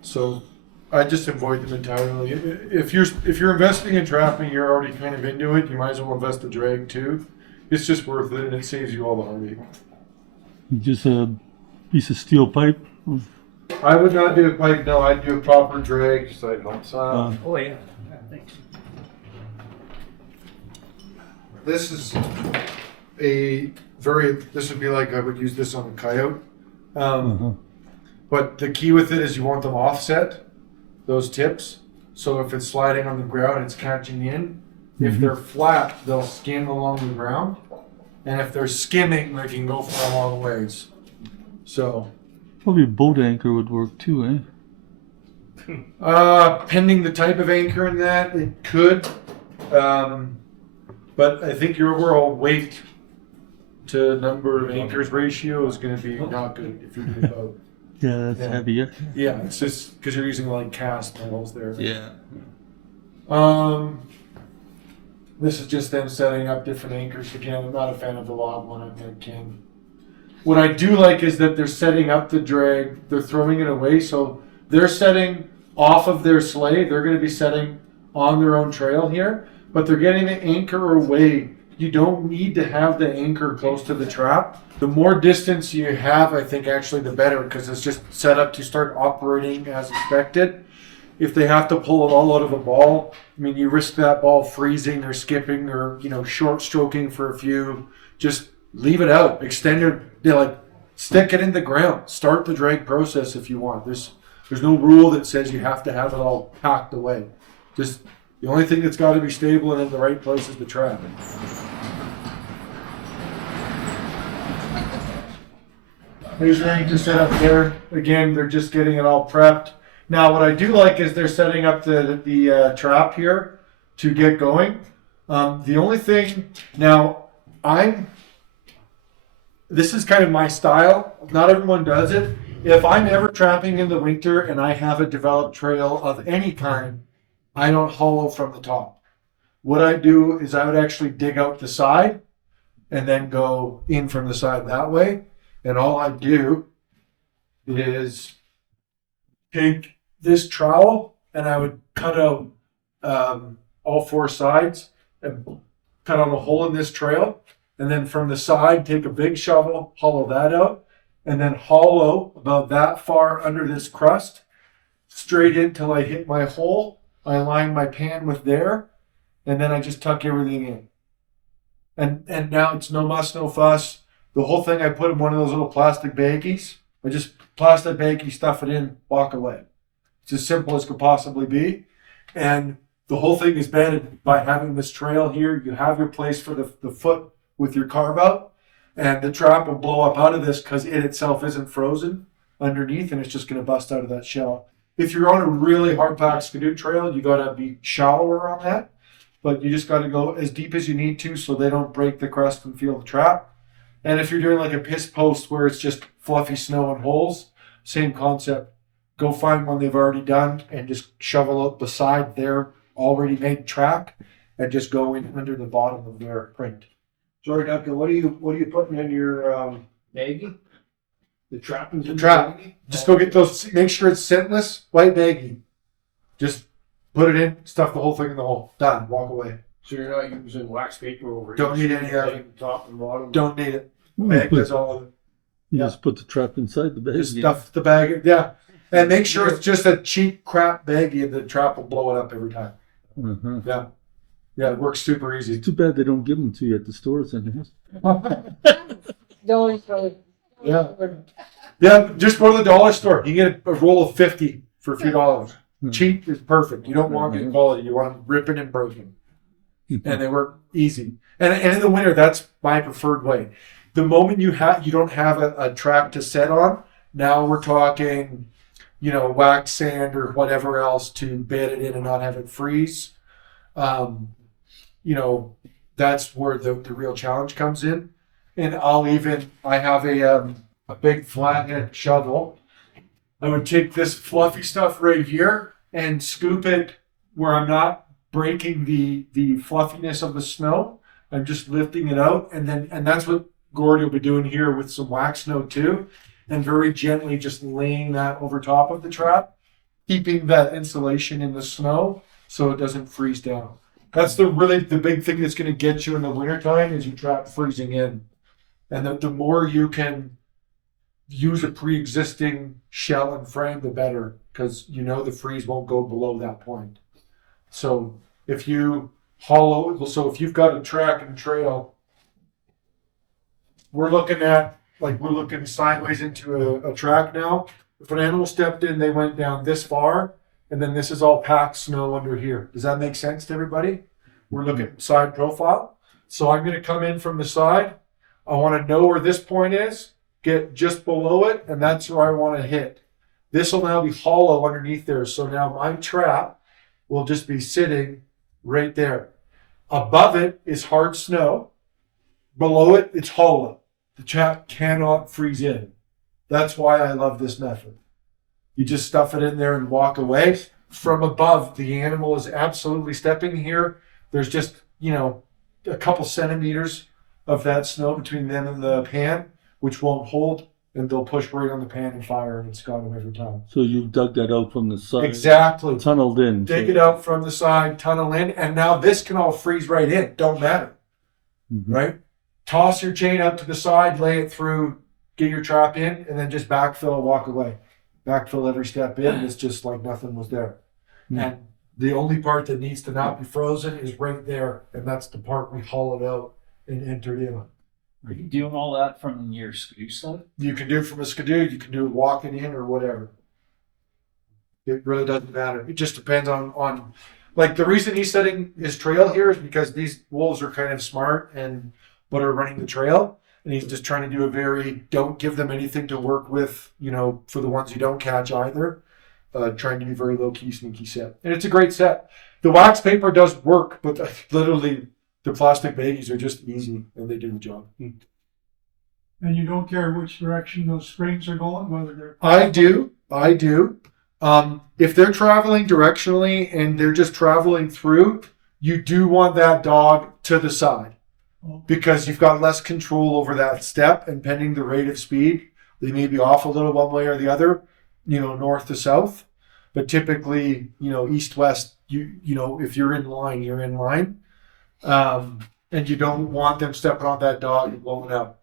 So I just avoid them entirely. If you're investing in trapping, you're already kind of into it. You might as well invest the drag too. It's just worth it, and it saves you all the heartache. Just a piece of steel pipe. I would not do a pipe. No, I'd do a proper drag. Just like Oh yeah, thanks. This is this would be like I would use this on a coyote. But the key with it is you want them offset, those tips. So if it's sliding on the ground, it's catching in. If they're flat, they'll skim along the ground. And if they're skimming, they can go for a long ways. So Probably a boat anchor would work too, eh? pending the type of anchor in that, it could. But I think your overall weight to number of anchors ratio is going to be not good if you're doing both. Yeah, that's heavier. Yeah, it's just because you're using like cast metals there. Yeah. This is just them setting up different anchors. Again, I'm not a fan of the log one. I'm a king. What I do like is that they're setting up the drag. They're throwing it away, so they're setting off of their sleigh. They're going to be setting on their own trail here, but they're getting the anchor away. You don't need to have the anchor close to the trap. The more distance you have, I think actually the better, because it's just set up to start operating as expected. If they have to pull it all out of a ball, I mean, you risk that ball freezing or skipping or, short stroking for a few. Just leave it out. Extend it, stick it in the ground. Start the drag process if you want. There's no rule that says you have to have it all packed away. Just the only thing that's got to be stable and in the right place is the trap. Here's the anchor set up there. Again, they're just getting it all prepped. Now, what I do like is they're setting up the trap here to get going. The only thing, now, this is kind of my style. Not everyone does it. If I'm ever trapping in the winter and I have a developed trail of any kind, I don't hollow from the top. what I'd do is I would actually dig out the side and then go in from the side that way. And all I'd do is take this trowel and I would cut out all four sides and cut out a hole in this trail. And then from the side, take a big shovel, hollow that out, and then hollow about that far under this crust, straight in till I hit my hole. I align my pan with there, and then I just tuck everything in. And now it's no muss, no fuss. The whole thing I put in one of those little plastic baggies. I just plastic baggie, stuff it in, walk away. It's as simple as could possibly be. And the whole thing is bedded by having this trail here. You have your place for the foot with your carve out, and the trap will blow up out of this because it itself isn't frozen underneath, and it's just going to bust out of that shell. If you're on a really hard packed skidoo trail, you got to be shallower on that, but you just got to go as deep as you need to so they don't break the crust and feel the trap. And if you're doing like a piss post where it's just fluffy snow and holes, same concept. Go find one they've already done and just shovel out beside their already made track and just go in under the bottom of their print. Sorry, Duncan, what are you putting in your baggie? The trappings in The trap. baggie? Just go get those, make sure it's scentless, white baggie. Just put it in, stuff the whole thing in the hole. Done, walk away. So you're not using wax paper over Don't each need any of it. top and bottom? Don't need it. You Bag does all of it. just put the trap inside the bag. Just stuff the bag, yeah. And make sure it's just a cheap crap baggie and the trap will blow it up every time. Uh-huh. Yeah. Yeah, it works super easy. Too bad they don't give them to you at the stores anymore. Yeah. Yeah, just go to the dollar store. You get a roll of 50 for a few dollars. Cheap is perfect. You don't want good quality. You want them ripping and broken. And they work easy. And in the winter, that's my preferred way. The moment you don't have a track to set on, now we're talking, wax sand or whatever else to bed it in and not have it freeze. That's where the real challenge comes in. And I have a big flathead shovel. I would take this fluffy stuff right here and scoop it where I'm not breaking the fluffiness of the snow. I'm just lifting it out, and that's what Gordy will be doing here with some wax snow too, and very gently just laying that over top of the trap, keeping that insulation in the snow so it doesn't freeze down. That's the big thing that's going to get you in the wintertime is your trap freezing in. And the more you can use a pre-existing shell and frame, the better, because the freeze won't go below that point. So if you've got a track and trail, we're looking sideways into a track now. If an animal stepped in, they went down this far, and then this is all packed snow under here. Does that make sense to everybody? We're looking at side profile. So I'm going to come in from the side. I want to know where this point is, get just below it, and that's where I want to hit. This will now be hollow underneath there. So now my trap will just be sitting right there. Above it is hard snow. Below it, it's hollow. The trap cannot freeze in. That's why I love this method. You just stuff it in there and walk away. From above, the animal is absolutely stepping here. There's just, a couple centimeters of that snow between them and the pan, which won't hold, and they'll push right on the pan and fire, and it's got them every time. So you dug that out from the side. Exactly. Tunneled in. Dig it out from the side, tunnel in, and now this can all freeze right in. Don't matter, right? Toss your chain out to the side, lay it through, get your trap in, and then just backfill, walk away. Backfill every step in. It's just like nothing was there. And the only part that needs to not be frozen is right there, and that's the part we hollowed out and entered in. Are you doing all that from your skidoo sled? You can do it from a skidoo, you can do it walking in or whatever. It really doesn't matter. It just depends on like the reason he's setting his trail here is because these wolves are kind of smart but are running the trail. And he's just trying to do don't give them anything to work with, for the ones you don't catch either. Trying to be very low key, sneaky set. And it's a great set. The wax paper does work, but literally the plastic baggies are just easy and they do the job. And you don't care which direction those springs are going, whether they're... I do. If they're traveling directionally and they're just traveling through, you do want that dog to the side because you've got less control over that step, and pending the rate of speed, they may be off a little one way or the other, north to south. But typically, east west, you know, if you're in line, you're in line. And you don't want them stepping on that dog and blowing up.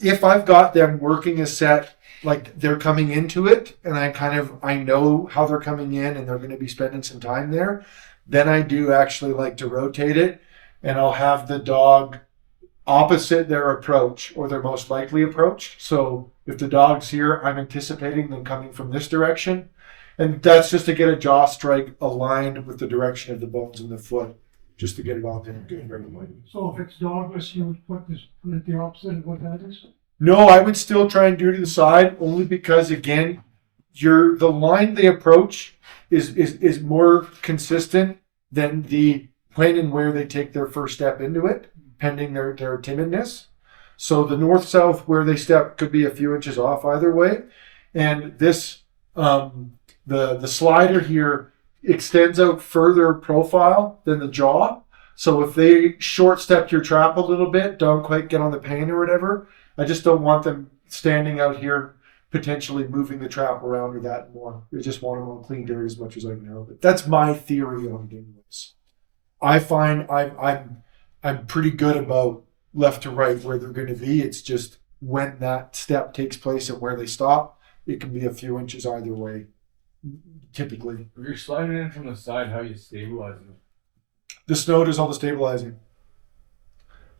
If I've got them working a set, like they're coming into it, and I know how they're coming in and they're going to be spending some time there, then I do actually like to rotate it, and I'll have the dog opposite their approach or their most likely approach. So if the dog's here, I'm anticipating them coming from this direction. And that's just to get a jaw strike aligned with the direction of the bones in the foot, just to get it off in a good way. So if it's dogless, you would put it the opposite of what that is? No, I would still try and do it to the side, only because, again, the line they approach is more consistent than the when and where they take their first step into it, pending their timidness. So the north-south where they step could be a few inches off either way. And this, the slider here extends out further profile than the jaw. So if they short step your trap a little bit, don't quite get on the pane or whatever, I just don't want them standing out here potentially moving the trap around or that more. I just want them on clean dirt as much as I can help it. That's my theory on doing this. I find I'm pretty good about left to right where they're going to be. It's just when that step takes place and where they stop, it can be a few inches either way, typically. If you're sliding in from the side, how are you stabilizing it? The snow does all the stabilizing.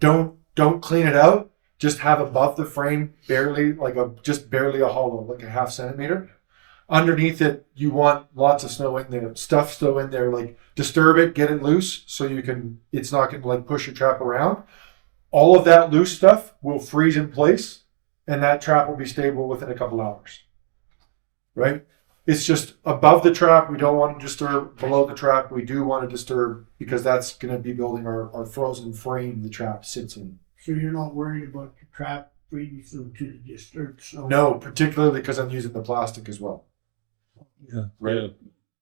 Don't clean it out. Just have above the frame barely a hollow, like a half centimeter. Underneath it, you want lots of snow in there, stuff snow in there. Like disturb it, get it loose, so it's not going to like push your trap around. All of that loose stuff will freeze in place, and that trap will be stable within a couple hours. Right? It's just above the trap, we don't want to disturb. Below the trap, we do want to disturb, because that's going to be building our frozen frame the trap sits in. So you're not worried about the trap freezing through to the disturbed snow? No, particularly because I'm using the plastic as well. Yeah. Right.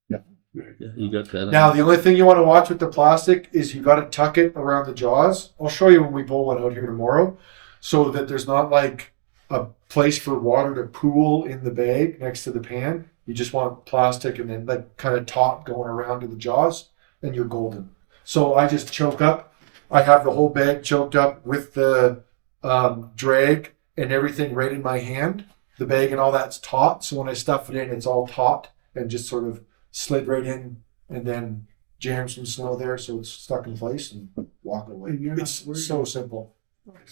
Yeah, you got that. Now, the only thing you want to watch with the plastic is you got to tuck it around the jaws. I'll show you when we pull one out here tomorrow, so that there's not like a place for water to pool in the bag next to the pan. You just want plastic and then like kind of taut going around to the jaws, and you're golden. So I just choke up. I have the whole bag choked up with the drag and everything right in my hand. The bag and all that's taut, so when I stuff it in, it's all taut and just sort of slid right in, and then jam some snow there so it's stuck in place and walk away. And you're not It's worried so simple.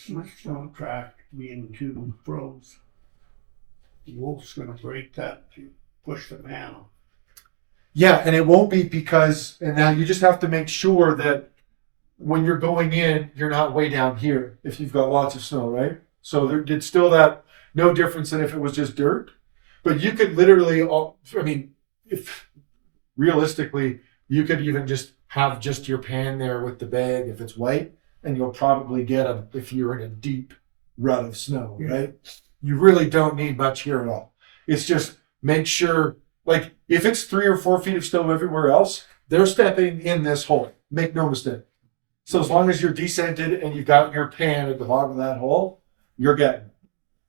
My snow track being too froze. The wolf's gonna break that to push the pan off. Yeah, and it won't be because, and now you just have to make sure that when you're going in, you're not way down here if you've got lots of snow, right? So it's still that no difference than if it was just dirt. But you could literally, if realistically, you could even just have just your pan there with the bag if it's white, and you'll probably get if you're in a deep rut of snow, right? You really don't need much here at all. It's just make sure, like if it's 3 or 4 feet of snow everywhere else, they're stepping in this hole. Make no mistake. So as long as you're decented and you've got your pan at the bottom of that hole, you're getting.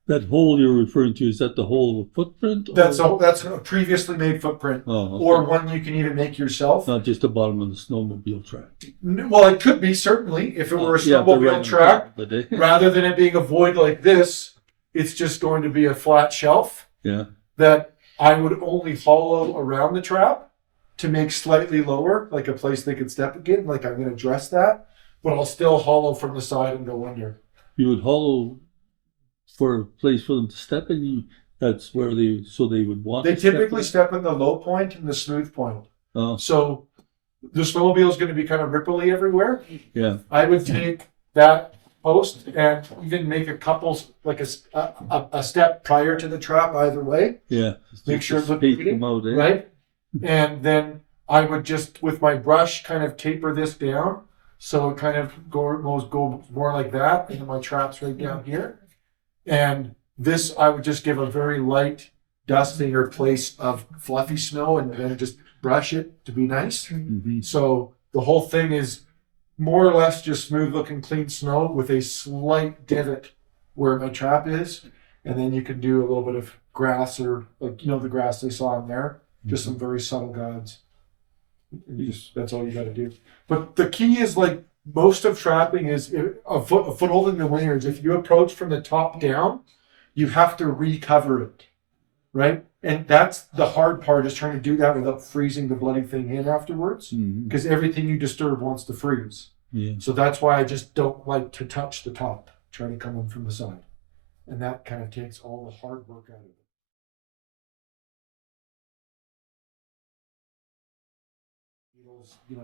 That hole you're referring to, is that the hole footprint? That's a previously made footprint, Oh, okay. or one you can even make yourself. Not just the bottom of the snowmobile track. Well, it could be, certainly, if it were a Yeah, if they're snowmobile right on track. top of it, eh? Rather than it being a void like this, it's just going to be a flat shelf Yeah. that I would only hollow around the trap to make slightly lower, like a place they could step again. Like I'm going to dress that, but I'll still hollow from the side and go under. You would hollow for a place for them to step in. That's where they would want. They to step typically in? step in the low point and the smooth point. Oh, So the snowmobile is going to be kind of ripply everywhere. yeah. I would take that post and even make a couple, like a step prior to the trap either way, Yeah. Make sure it looks space pretty, them out, eh? right? And then I would just, with my brush, kind of taper this down. So it kind of goes more like that. And then my trap's right down here. And this, I would just give a very light dusting or place of fluffy snow and then just brush it to be nice. Mhm. So The whole thing is more or less just smooth looking clean snow with a slight divot where my trap is. And then you can do a little bit of grass or like, the grass they saw in there, just some very subtle guides. That's all you got to do. But the key is like most of trapping is a foothold in the winter is if you approach from the top down, you have to recover it, right? And that's the hard part is trying to do that without freezing the bloody thing in afterwards, because everything you disturb wants to freeze. Yeah. So that's why I just don't like to touch the top. Try to come in from the side, and that kind of takes all the hard work out of it.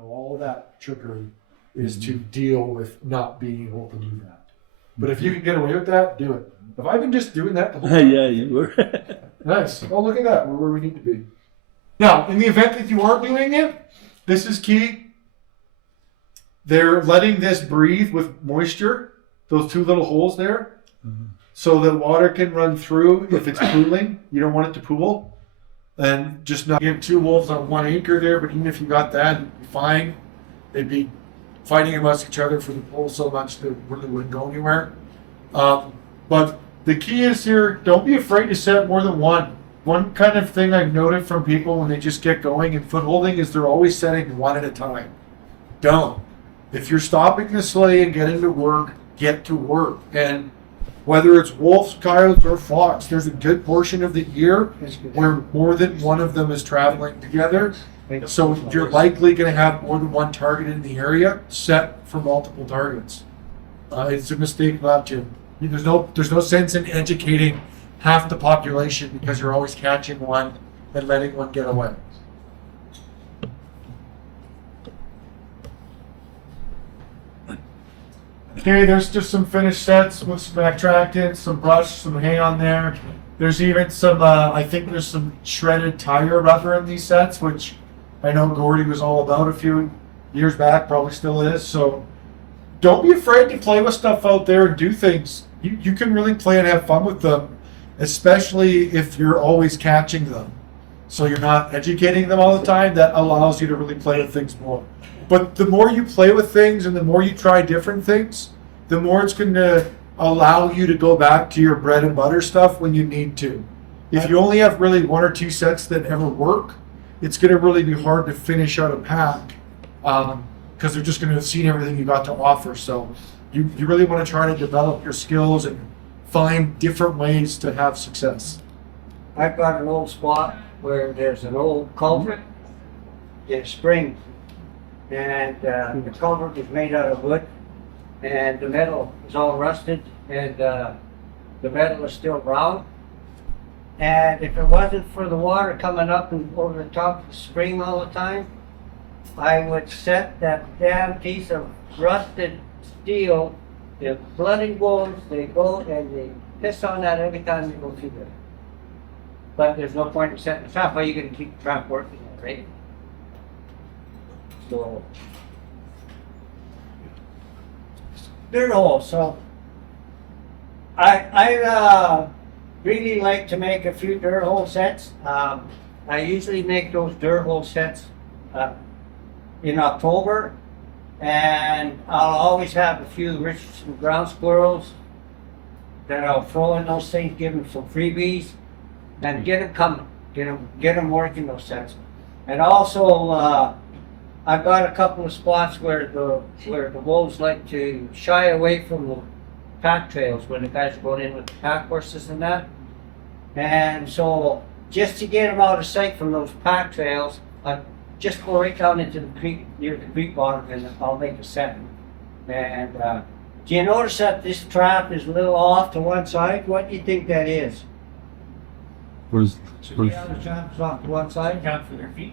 All that trickery is to deal with not being able to do that. But if you can get away with that, do it. Have I been just doing that the whole time? Yeah, you were. Nice. Oh, look at that. We're where we need to be. Now, in the event that you aren't doing it, this is key. They're letting this breathe with moisture, those two little holes there, so that water can run through if it's pooling. You don't want it to pool. And just not give 2 wolves on 1 acre there, but even if you got that, it'd be fine. They'd be fighting amongst each other for the pool so much that it really wouldn't go anywhere. But the key is here, don't be afraid to set more than one. One kind of thing I've noted from people when they just get going in footholding is they're always setting one at a time. Don't. If you're stopping the sleigh and getting to work, get to work. And whether it's wolves, coyotes, or fox, there's a good portion of the year where more than one of them is traveling together. So you're likely going to have more than one target in the area set for multiple targets. It's a mistake not to. There's no sense in educating half the population because you're always catching one and letting one get away. Okay, there's just some finished sets with some attractants, some brush, some hay on there. There's even some, I think there's some shredded tire rubber in these sets, which I know Gordy was all about a few years back, probably still is. So don't be afraid to play with stuff out there and do things. You can really play and have fun with them, especially if you're always catching them. So you're not educating them all the time. That allows you to really play with things more. But the more you play with things and the more you try different things, the more it's going to allow you to go back to your bread and butter stuff when you need to. If you only have really 1 or 2 sets that ever work, it's going to really be hard to finish out a pack because they're just going to have seen everything you got to offer. So you really want to try to develop your skills and find different ways to have success. I've got an old spot where there's an old culvert in spring, and the culvert is made out of wood, and the metal is all rusted, and the metal is still brown. And if it wasn't for the water coming up and over the top of the spring all the time, I would set that damn piece of rusted steel, the bloody wolves, they go and they piss on that every time they go through there. But there's no point in setting the trap. How are you going to keep the trap working, right? So, dirt holes. So, I really like to make a few dirt hole sets. I usually make those dirt hole sets in October, and I'll always have a few Richardson ground squirrels that I'll throw in those things, give them some freebies, and get them coming, get them working those sets. And also, I've got a couple of spots where the wolves like to shy away from the pack trails when the guys are going in with the pack horses and that. And so, just to get them out of sight from those pack trails, I just go right down into the creek, near the creek bottom, and I'll make a set. And do you notice that this trap is a little off to one side? What do you think that is? See how the trap is off to one side? Account for their feet.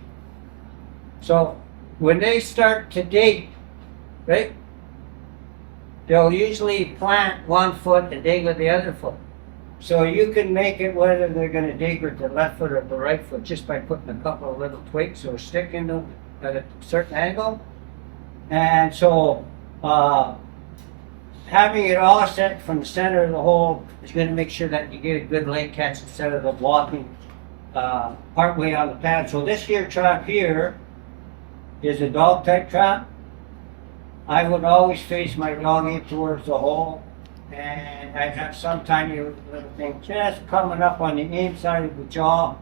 So when they start to dig, right, they'll usually plant 1 foot and dig with the other foot. So you can make it whether they're going to dig with the left foot or the right foot just by putting a couple of little twigs or stick in them at a certain angle. And so having it all set from the center of the hole is going to make sure that you get a good lake catch instead of the blocking partway on the pad. So this here trap here is a dog type trap, I would always face my dog in towards the hole, and I'd have some tiny little thing just coming up on the inside of the jaw.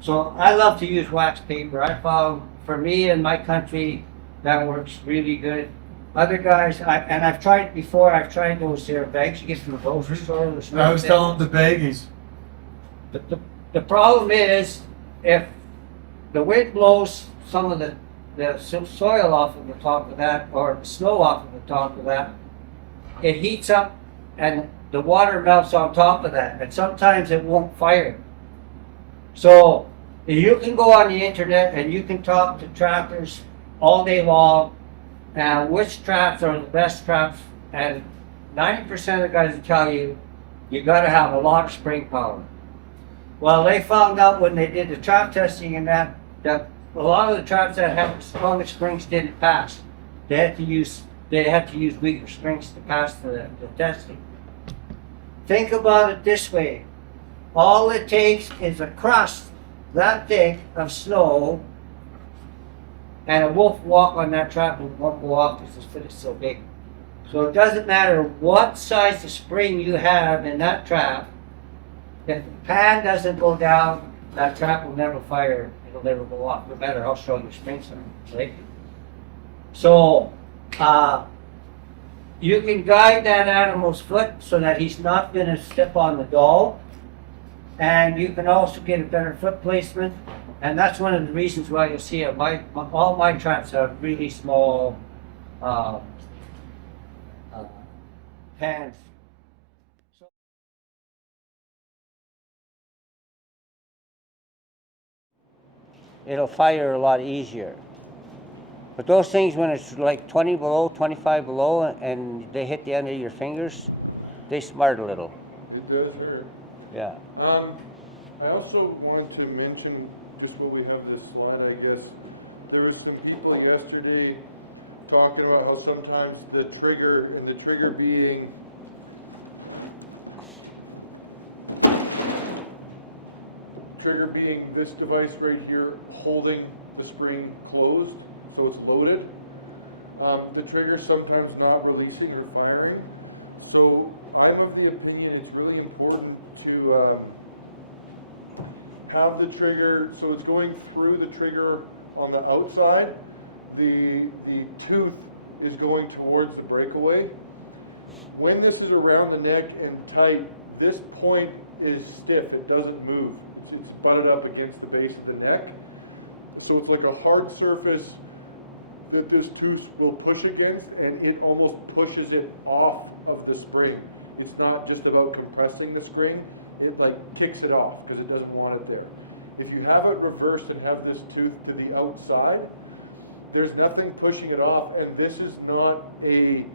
So I love to use wax paper. I found, for me in my country, that works really good. Other guys, and I've tried before, I've tried those there bags you get from the grocery store. I was telling the baggies. But the problem is, if the wind blows some of the soil off of the top of that, or the snow off of the top of that, it heats up and the water melts on top of that, and sometimes it won't fire. So you can go on the internet and you can talk to trappers all day long, and which traps are the best traps, and 90% of the guys will tell you, you gotta have a lot of spring power. Well, they found out when they did the trap testing and that a lot of the traps that have the strongest springs didn't pass. They had to use weaker springs to pass the testing. Think about it this way. All it takes is a crust that thick of snow, and a wolf walk on that trap and won't go off because the foot is so big. So it doesn't matter what size of spring you have in that trap, if the pan doesn't go down, that trap will never fire. It'll never go off, no matter how strong your springs are. Right? So you can guide that animal's foot so that he's not going to step on the dog, and you can also get a better foot placement. And that's one of the reasons why you'll see all my traps have really small pans. It'll fire a lot easier. But those things, when it's like 20 below, 25 below, and they hit the end of your fingers, they smart a little. It does hurt. Yeah. I also wanted to mention, just when we have this slide, I guess, there were some people yesterday talking about how sometimes the trigger, and the trigger being this device right here holding the spring closed, so it's loaded. The trigger's sometimes not releasing or firing. So I'm of the opinion it's really important to have the trigger, so it's going through the trigger on the outside. The tooth is going towards the breakaway. When this is around the neck and tight, this point is stiff, it doesn't move. It's butted up against the base of the neck. So it's like a hard surface that this tooth will push against, and it almost pushes it off of the spring. It's not just about compressing the spring, it like kicks it off because it doesn't want it there. If you have it reversed and have this tooth to the outside, there's nothing pushing it off, and this is not a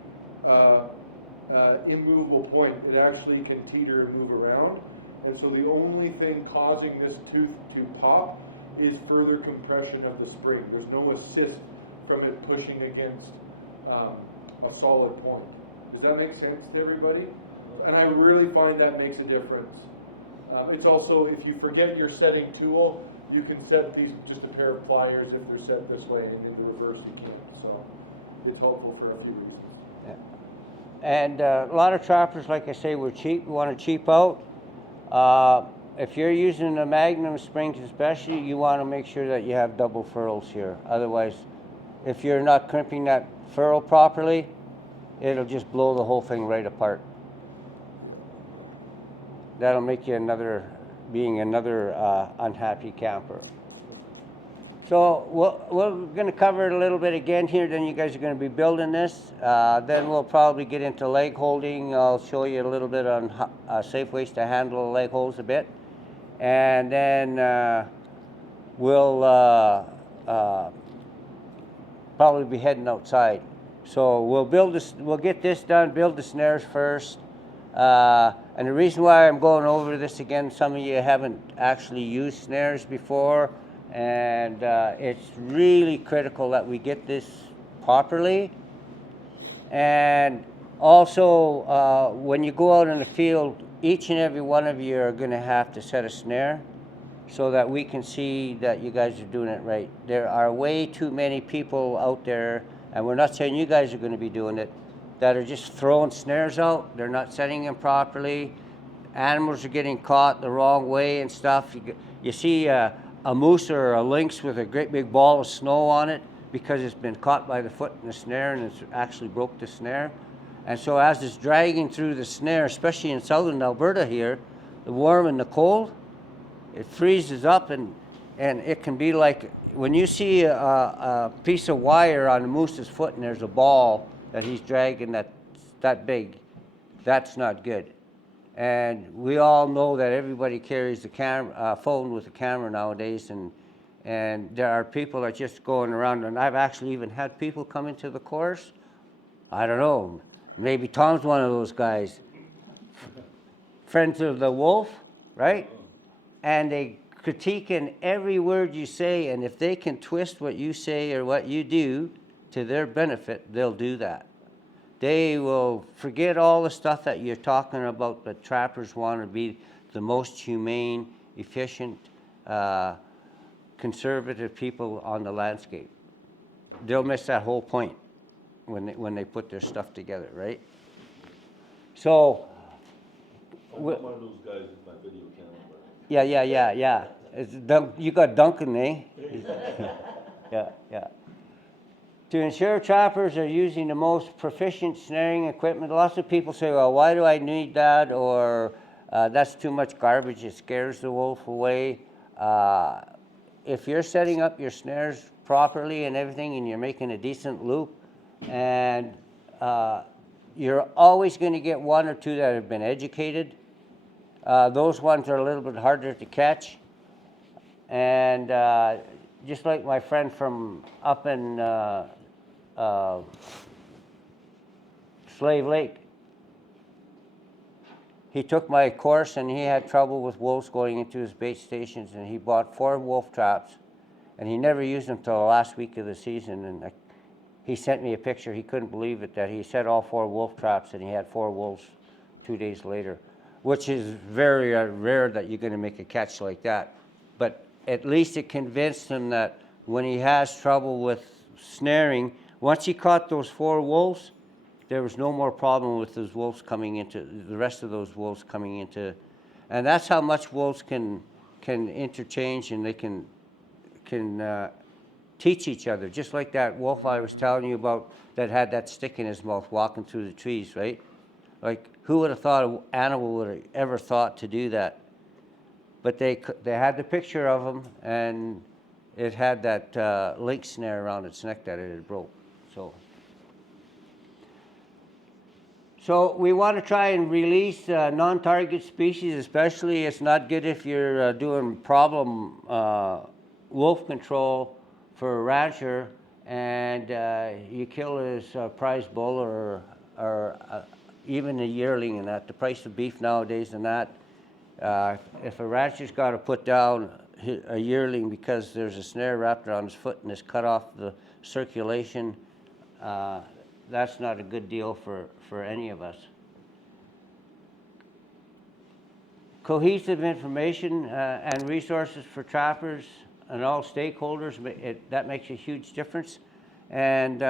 immovable point. It actually can teeter and move around. And so the only thing causing this tooth to pop is further compression of the spring. There's no assist from it pushing against a solid point. Does that make sense to everybody? And I really find that makes a difference. It's also, if you forget your setting tool, you can set these just a pair of pliers if they're set this way, and in the reverse you can't. So it's helpful for a few reasons. Yeah. And a lot of trappers, like I say, we're cheap. We want to cheap out. If you're using the Magnum springs especially, you want to make sure that you have double furrows here. Otherwise, if you're not crimping that furrow properly, it'll just blow the whole thing right apart. That'll make you another unhappy camper. So we're going to cover it a little bit again here. Then you guys are going to be building this. Then we'll probably get into leg holding. I'll show you a little bit on safe ways to handle the leg holds a bit. And then we'll probably be heading outside. So we'll build this. We'll get this done. Build the snares first. And the reason why I'm going over this again, some of you haven't actually used snares before, and it's really critical that we get this properly. And also, when you go out in the field, each and every one of you are going to have to set a snare. so that we can see that you guys are doing it right. There are way too many people out there, and we're not saying you guys are going to be doing it, that are just throwing snares out. They're not setting them properly. Animals are getting caught the wrong way and stuff. You see a moose or a lynx with a great big ball of snow on it because it's been caught by the foot in the snare and it's actually broke the snare. And so as it's dragging through the snare, especially in southern Alberta here, the warm and the cold, it freezes up, and it can be like when you see a piece of wire on a moose's foot and there's a ball that he's dragging that big, that's not good. And we all know that everybody carries a phone with a camera nowadays, and there are people that just going around, and I've actually even had people come into the course. I don't know, maybe Tom's one of those guys, friends of the wolf, right? And they critique in every word you say, and if they can twist what you say or what you do to their benefit, they'll do that. They will forget all the stuff that you're talking about, that trappers want to be the most humane, efficient, conservative people on the landscape. They'll miss that whole point when they put their stuff together, right? So, I'm not one of those guys with my video camera. yeah. You got Duncan, eh? Yeah. To ensure trappers are using the most proficient snaring equipment, lots of people say, well, why do I need that? Or that's too much garbage, it scares the wolf away. If you're setting up your snares properly and everything, and you're making a decent loop, and you're always going to get one or two that have been educated. Those ones are a little bit harder to catch. And just like my friend from up in Slave Lake, he took my course and he had trouble with wolves going into his bait stations, and he bought 4 wolf traps, and he never used them till the last week of the season. And he sent me a picture. He couldn't believe it, that he set all 4 wolf traps and he had 4 wolves 2 days later, which is very rare that you're going to make a catch like that. But at least it convinced him that when he has trouble with snaring, once he caught those 4 wolves, there was no more problem with those wolves coming into, the rest of those wolves coming into. And that's how much wolves can interchange, and they can teach each other. Just like that wolf I was telling you about that had that stick in his mouth walking through the trees, right? Like, who would have thought an animal would have ever thought to do that? But they had the picture of him, and it had that link snare around its neck that it had broke. So we want to try and release non-target species, especially. It's not good if you're doing problem wolf control for a rancher and you kill his prize bull or even a yearling, and that. The price of beef nowadays and that. If a rancher's got to put down a yearling because there's a snare wrapped around his foot and it's cut off the circulation, that's not a good deal for any of us. Cohesive information and resources for trappers and all stakeholders, that makes a huge difference. And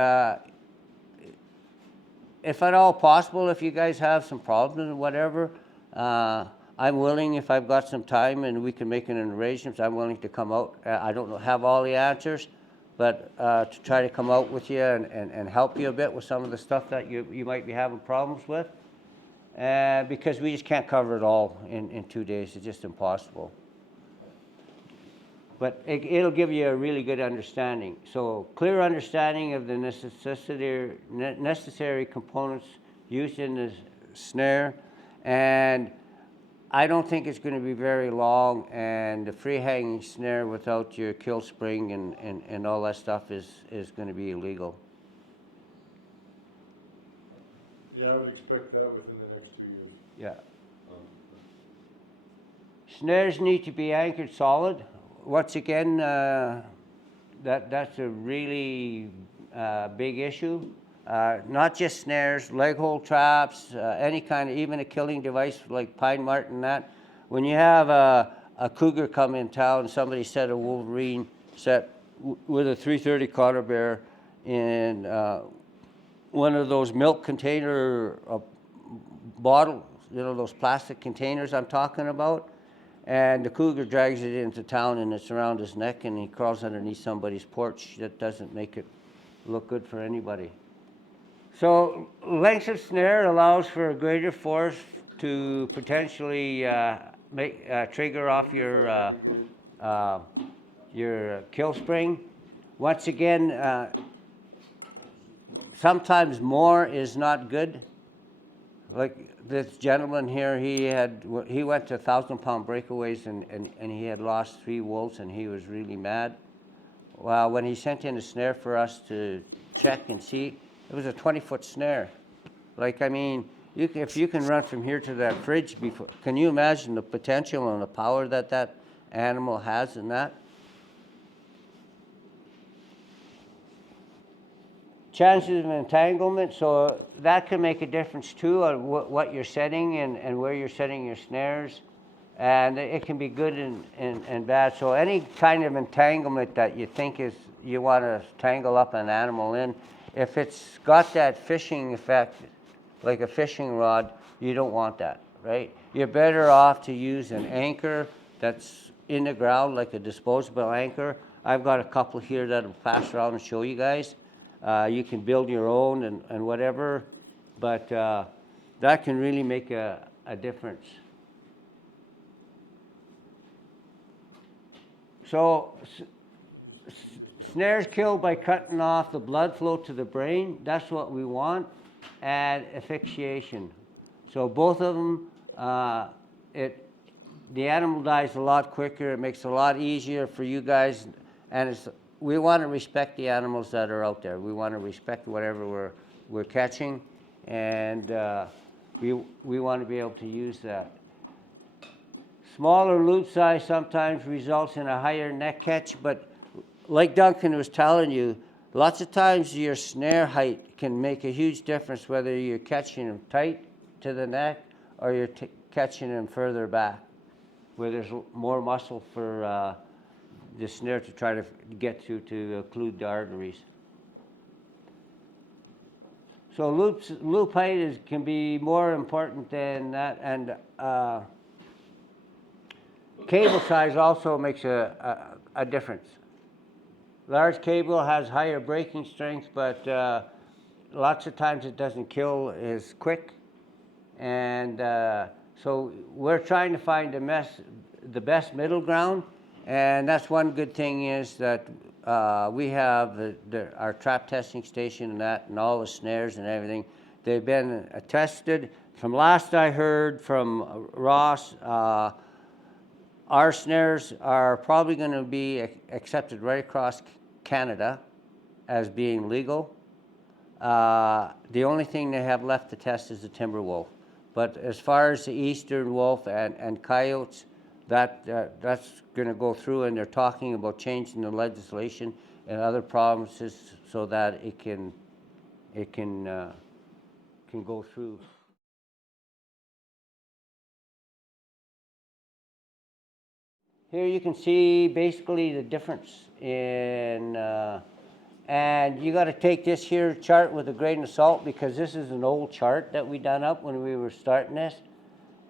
if at all possible, if you guys have some problems or whatever, I'm willing, if I've got some time and we can make an arrangement, I'm willing to come out. I don't have all the answers, but to try to come out with you and help you a bit with some of the stuff that you might be having problems with. Because we just can't cover it all in 2 days. It's just impossible. But it'll give you a really good understanding. So clear understanding of the necessary components used in the snare. And I don't think it's going to be very long, and the free hanging snare without your kill spring and all that stuff is going to be illegal. Yeah, I would expect that within the next 2 years. Yeah. Snares need to be anchored solid. Once again, that's a really big issue. Not just snares, leg hole traps, any kind of, even a killing device like pine marten. That when you have a a cougar come in town, somebody set a Wolverine set with a 330 cotter bear in one of those milk container bottles, you know, those plastic containers I'm talking about. And the cougar drags it into town and it's around his neck and he crawls underneath somebody's porch. That doesn't make it look good for anybody. So length of snare allows for a greater force to potentially trigger off your kill spring. Once again, sometimes more is not good. Like this gentleman here, he went to 1,000-pound breakaways and he had lost 3 wolves and he was really mad. Well, when he sent in a snare for us to check and see, it was a 20-foot snare. Like, I mean, if you can run from here to that fridge, can you imagine the potential and the power that that animal has in that? Chances of entanglement, so that can make a difference too on what you're setting and where you're setting your snares. And it can be good and bad. So any kind of entanglement that you think you want to tangle up an animal in, if it's got that fishing effect, like a fishing rod, you don't want that, right? You're better off to use an anchor that's in the ground, like a disposable anchor. I've got a couple here that I'll pass around and show you guys. You can build your own and whatever, but that can really make a difference. So snares killed by cutting off the blood flow to the brain. That's what we want. And asphyxiation. So both of them, the animal dies a lot quicker. It makes it a lot easier for you guys. And we want to respect the animals that are out there. We want to respect whatever we're catching. And we want to be able to use that. Smaller loop size sometimes results in a higher neck catch, but like Duncan was telling you, lots of times your snare height can make a huge difference whether you're catching them tight to the neck or you're catching them further back, where there's more muscle for the snare to try to get to occlude the arteries. So loop height can be more important than that, and cable size also makes a difference. Large cable has higher breaking strength, but lots of times it doesn't kill as quick. And so we're trying to find the best middle ground. And that's one good thing is that we have our trap testing station and all the snares and everything. They've been tested. From last I heard from Ross, our snares are probably going to be accepted right across Canada as being legal. The only thing they have left to test is the timber wolf. But as far as the eastern wolf and coyotes, that's going to go through, and they're talking about changing the legislation in other provinces so that it can go through. Here you can see basically the difference in, and you got to take this here chart with a grain of salt because this is an old chart that we done up when we were starting this,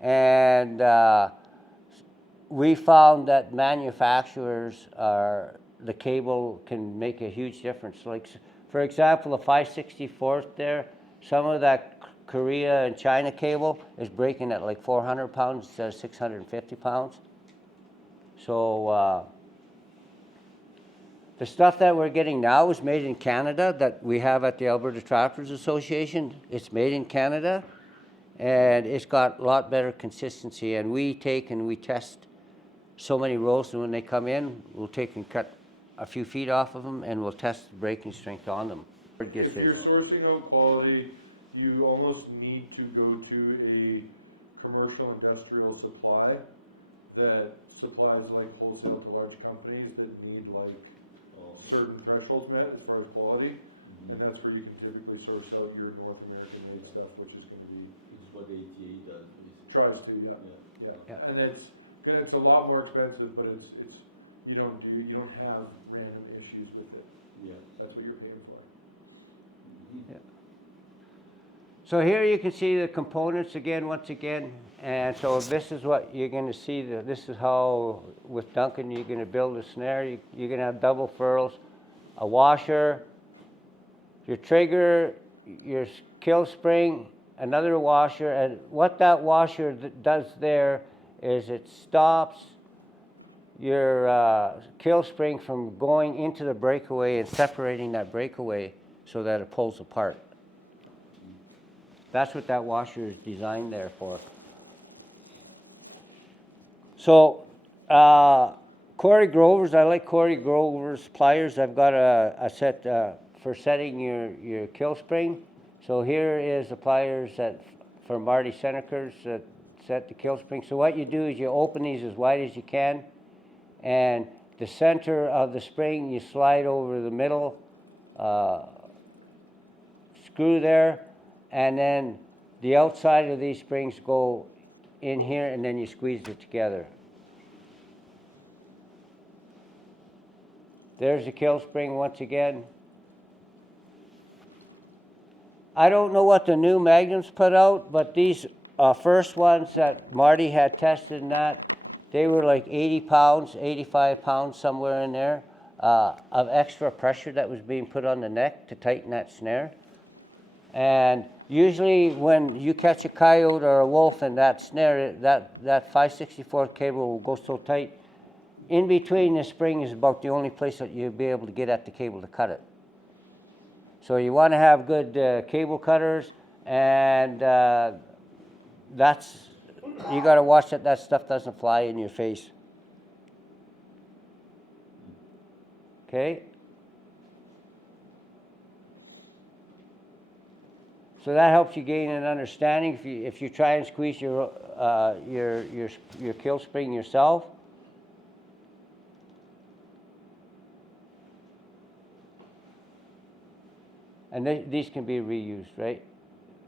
and we found that manufacturers the cable can make a huge difference. Like for example, the 5/64 there, some of that Korea and China cable is breaking at like 400 pounds instead of 650 pounds. So the stuff that we're getting now is made in Canada that we have at the Alberta Trappers Association. It's made in Canada, and it's got a lot better consistency. And we take and we test so many rolls, and when they come in, we'll take and cut a few feet off of them, and we'll test the breaking strength on them. If you're sourcing out quality, you almost need to go to a commercial industrial supply that supplies like wholesale to large companies that need like certain thresholds met as far as quality, and that's where you can typically source out your North American made stuff, which is going to be. This is what ATA does. Tries to, yeah. And it's Yeah, it's a lot more expensive, but it's, you don't have random issues with it. Yeah. That's what you're paying for. So here you can see the components again, once again, and so this is what you're going to see. This is how, with Duncan, you're going to build a snare. You're going to have double furls, a washer, your trigger, your kill spring, another washer, and what that washer does there is it stops your kill spring from going into the breakaway and separating that breakaway so that it pulls apart. That's what that washer is designed there for. So, Corey Grover's, I like Corey Grover's pliers. I've got a set for setting your kill spring. So here is the pliers for Marty Seneca's that set the kill spring. So what you do is you open these as wide as you can, and the center of the spring you slide over the middle screw there, and then the outside of these springs go in here, and then you squeeze it together. There's the kill spring once again. I don't know what the new Magnums put out, but these first ones that Marty had tested and that, they were like 80 pounds, 85 pounds, somewhere in there, of extra pressure that was being put on the neck to tighten that snare. And usually when you catch a coyote or a wolf in that snare, that 5/64 cable will go so tight, in between the spring is about the only place that you'll be able to get at the cable to cut it. So you want to have good cable cutters, and you got to watch that stuff doesn't fly in your face. Okay? So that helps you gain an understanding. If you try and squeeze your kill spring yourself, and these can be reused, right?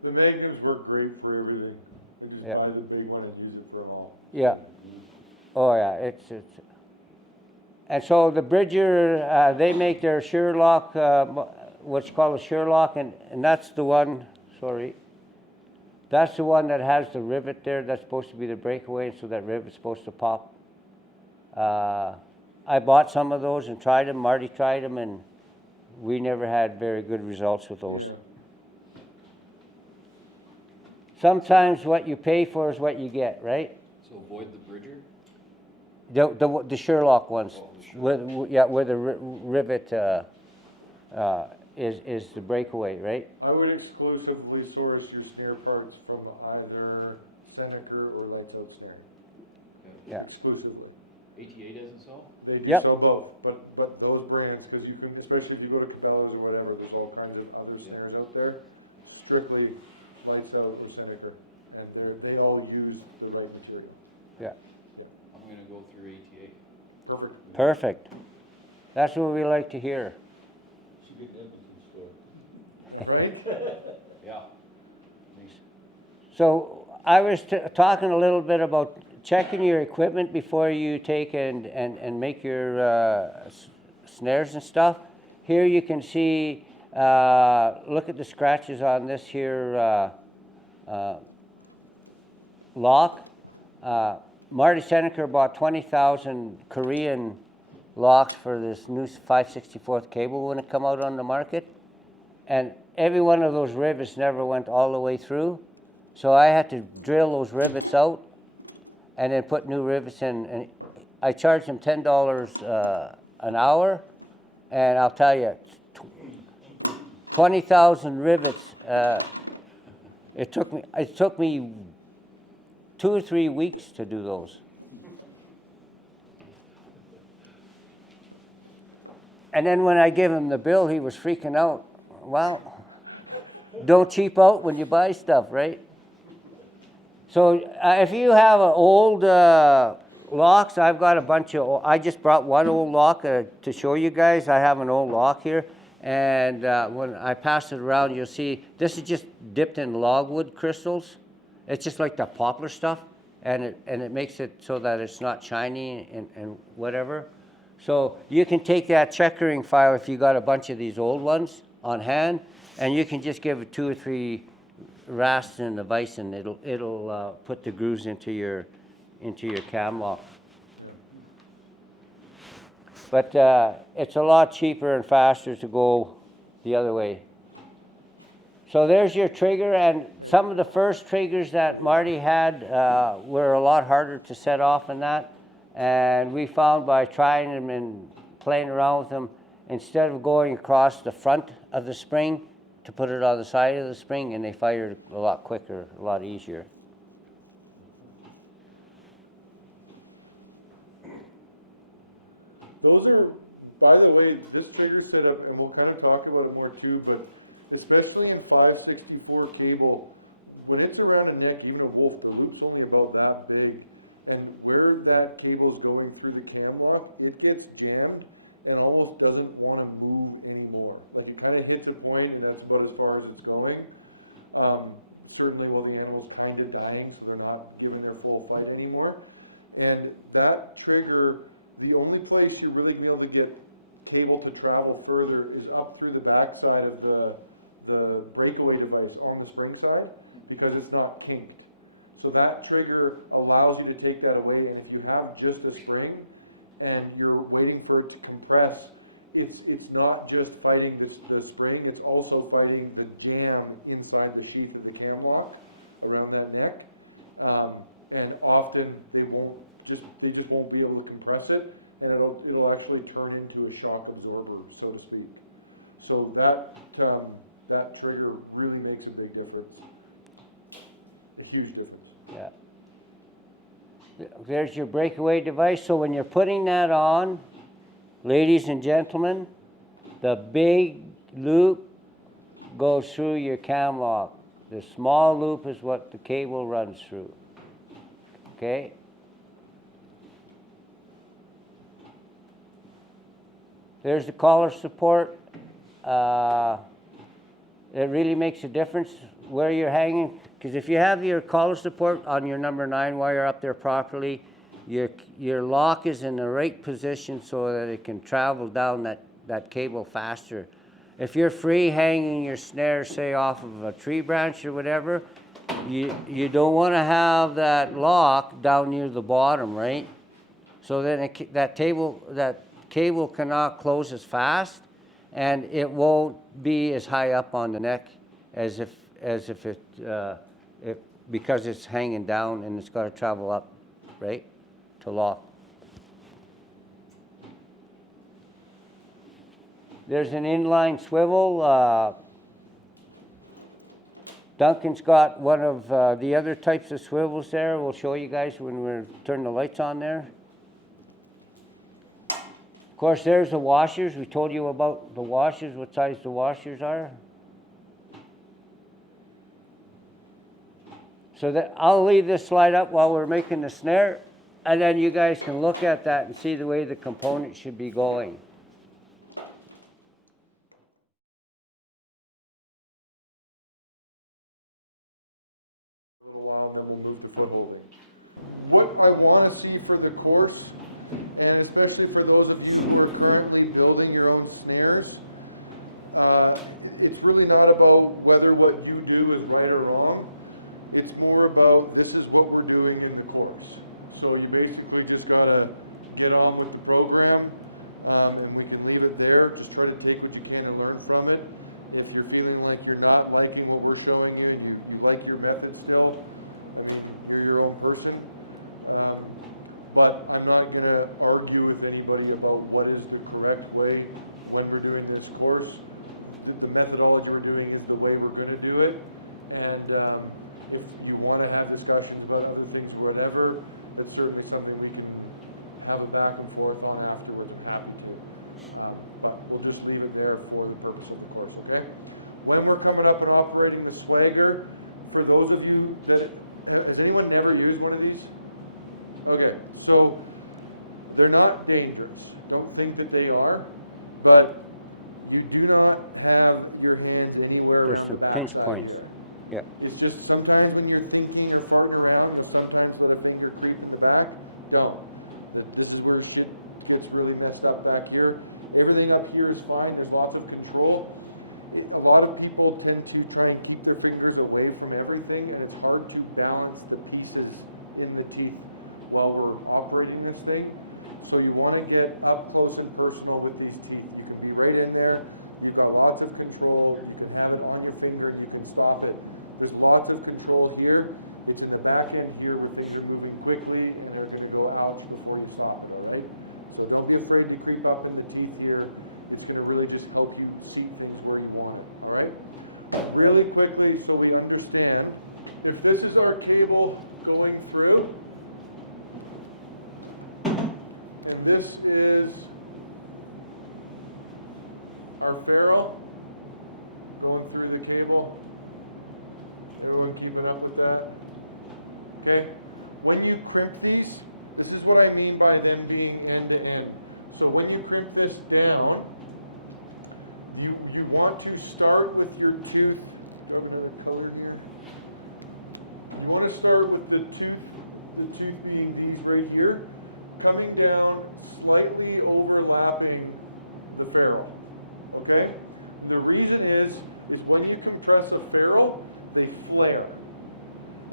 The Magnums work great for everything. They just Yeah. buy the big one and use it for all. Yeah. Oh yeah, it's. And so the Bridger, they make their Sherlock, what's called a Sherlock, and that's the one. Sorry. That's the one that has the rivet there. That's supposed to be the breakaway, so that rivet's supposed to pop. I bought some of those and tried them. Marty tried them, and we never had very good results with those. Yeah. Sometimes what you pay for is what you get, right? So avoid the Bridger? The Sherlock ones, Oh, the Sherlock. where the rivet is the breakaway, right? I would exclusively source your snare parts from either Seneca or Lights Out Snare. Yeah. Exclusively. ATA doesn't sell? They do Yep. sell both, but those brands, because you can, especially if you go to Cabela's or whatever, there's all kinds of other snares out there. Strictly Lights Out or Seneca, and they all use the right material. Yeah. I'm gonna go through ATA. Perfect. Perfect. That's what we like to hear. Right? Yeah. So I was talking a little bit about checking your equipment before you take and make your snares and stuff. Here you can see, look at the scratches on this here lock. Marty Seneca bought 20,000 Korean locks for this new 5/64 cable when it come out on the market. And every one of those rivets never went all the way through. So I had to drill those rivets out and then put new rivets in. And I charged him $10 an hour. And I'll tell you, 20,000 rivets, it took me 2 or 3 weeks to do those. And then when I gave him the bill, he was freaking out. Well, don't cheap out when you buy stuff, right? So if you have old locks, I've got a bunch of, I just brought one old lock to show you guys. I have an old lock here. And when I pass it around, you'll see, this is just dipped in logwood crystals. It's just like the poplar stuff. and it makes it so that it's not shiny and whatever. So you can take that checkering file if you got a bunch of these old ones on hand, and you can just give it 2 or 3 rasps in the vise, and it'll put the grooves into your cam lock. But it's a lot cheaper and faster to go the other way. So there's your trigger, and some of the first triggers that Marty had were a lot harder to set off than that. And we found by trying them and playing around with them, instead of going across the front of the spring, to put it on the side of the spring, and they fired a lot quicker, a lot easier. Those are, by the way, this trigger setup, and we'll kind of talk about it more too, but especially in 564 cable, when it's around a neck, even a wolf, the loop's only about that big. And where that cable is going through the cam lock, it gets jammed and almost doesn't want to move anymore. Like it kind of hits a point, and that's about as far as it's going. Certainly while the animal's kind of dying, so they're not giving their full fight anymore. And that trigger, the only place you're really going to be able to get cable to travel further is up through the backside of the breakaway device on the spring side, because it's not kinked. So that trigger allows you to take that away, and if you have just a spring and you're waiting for it to compress, it's not just fighting the spring, it's also fighting the jam inside the sheath of the cam lock around that neck. And often they just won't be able to compress it, and it'll actually turn into a shock absorber, so to speak. So that trigger really makes a big difference, a huge difference. Yeah. There's your breakaway device. So when you're putting that on, ladies and gentlemen, the big loop goes through your cam lock. The small loop is what the cable runs through. Okay? There's the collar support. It really makes a difference where you're hanging, because if you have your collar support on your number 9 wire up there properly, your lock is in the right position so that it can travel down that cable faster. If you're free hanging your snare, say off of a tree branch or whatever, you don't want to have that lock down near the bottom, right? So then that cable cannot close as fast, and it won't be as high up on the neck as if because it's hanging down and it's got to travel up, right, to lock. There's an inline swivel. Duncan's got one of the other types of swivels there. We'll show you guys when we turn the lights on there. Of course, there's the washers. We told you about the washers, what size the washers are. So that I'll leave this slide up while we're making the snare, and then you guys can look at that and see the way the components should be going. A little while, then we'll move to flip over. What I want to see for the course, and especially for those of you who are currently building your own snares, it's really not about whether what you do is right or wrong. It's more about this is what we're doing in the course. So you basically just got to get on with the program, and we can leave it there. Just try to take what you can and learn from it. If you're feeling like you're not liking what we're showing you and you like your method still, you're your own person. But I'm not going to argue with anybody about what is the correct way when we're doing this course. The methodology we're doing is the way we're going to do it. And if you want to have discussions about other things or whatever, that's certainly something we can have a back and forth on afterwards. I'm happy to. But we'll just leave it there for the purpose of the course, okay? When we're coming up and operating the swagger, for those of you that, has anyone never used one of these? Okay, so they're not dangerous. Don't think that they are, but you do not have your hands anywhere There's around some the pinch backside points. here. Yeah. It's just sometimes when you're thinking or farting around, and sometimes when I think you're creeping the back, don't. This is where shit gets really messed up back here. Everything up here is fine, there's lots of control. A lot of people tend to try and keep their fingers away from everything, and it's hard to balance the pieces in the teeth while we're operating this thing. So you want to get up close and personal with these teeth. You can be right in there, you've got lots of control, you can have it on your finger, you can stop it. There's lots of control here. It's in the back end here where things are moving quickly and they're going to go out before you stop, all right? So don't be afraid to creep up in the teeth here. It's going to really just help you see things where you want it, all right? Really quickly, so we understand, if this is our cable going through, and this is our ferrule going through the cable. Everyone keeping up with that? Okay? When you crimp these, this is what I mean by them being end to end. So when you crimp this down, you want to start with your tooth. I'm going to color here. You want to start with the tooth being these right here, coming down, slightly overlapping the ferrule. Okay? The reason is when you compress a ferrule, they flare.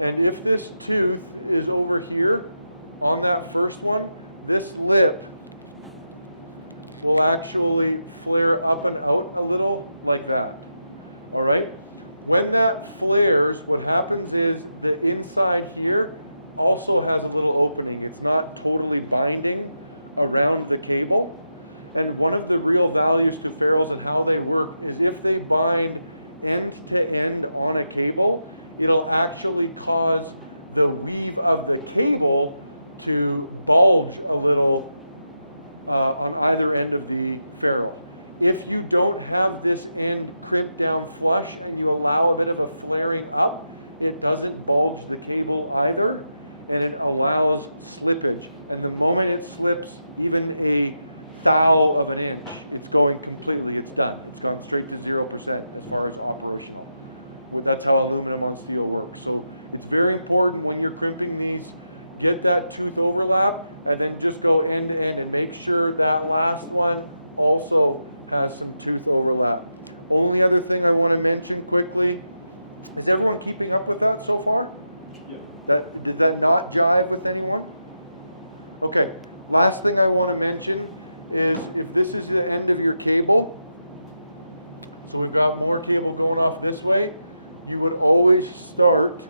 And if this tooth is over here on that first one, this lip will actually flare up and out a little like that. All right? When that flares, what happens is the inside here also has a little opening. It's not totally binding around the cable. And one of the real values to ferrules and how they work is if they bind end to end on a cable, it'll actually cause the weave of the cable to bulge a little on either end of the ferrule. If you don't have this end crimped down flush and you allow a bit of a flaring up, it doesn't bulge the cable either, and it allows slippage. And the moment it slips even a thou of an inch, it's going completely, it's done. It's gone straight to 0% as far as operational. Well, that's how aluminum and steel works. So it's very important when you're crimping these, get that tooth overlap, and then just go end to end and make sure that last one also has some tooth overlap. Only other thing I want to mention quickly, is everyone keeping up with that so far? Yeah. Did that not jive with anyone? Okay, last thing I want to mention is if this is the end of your cable, so we've got more cable going off this way, you would always start,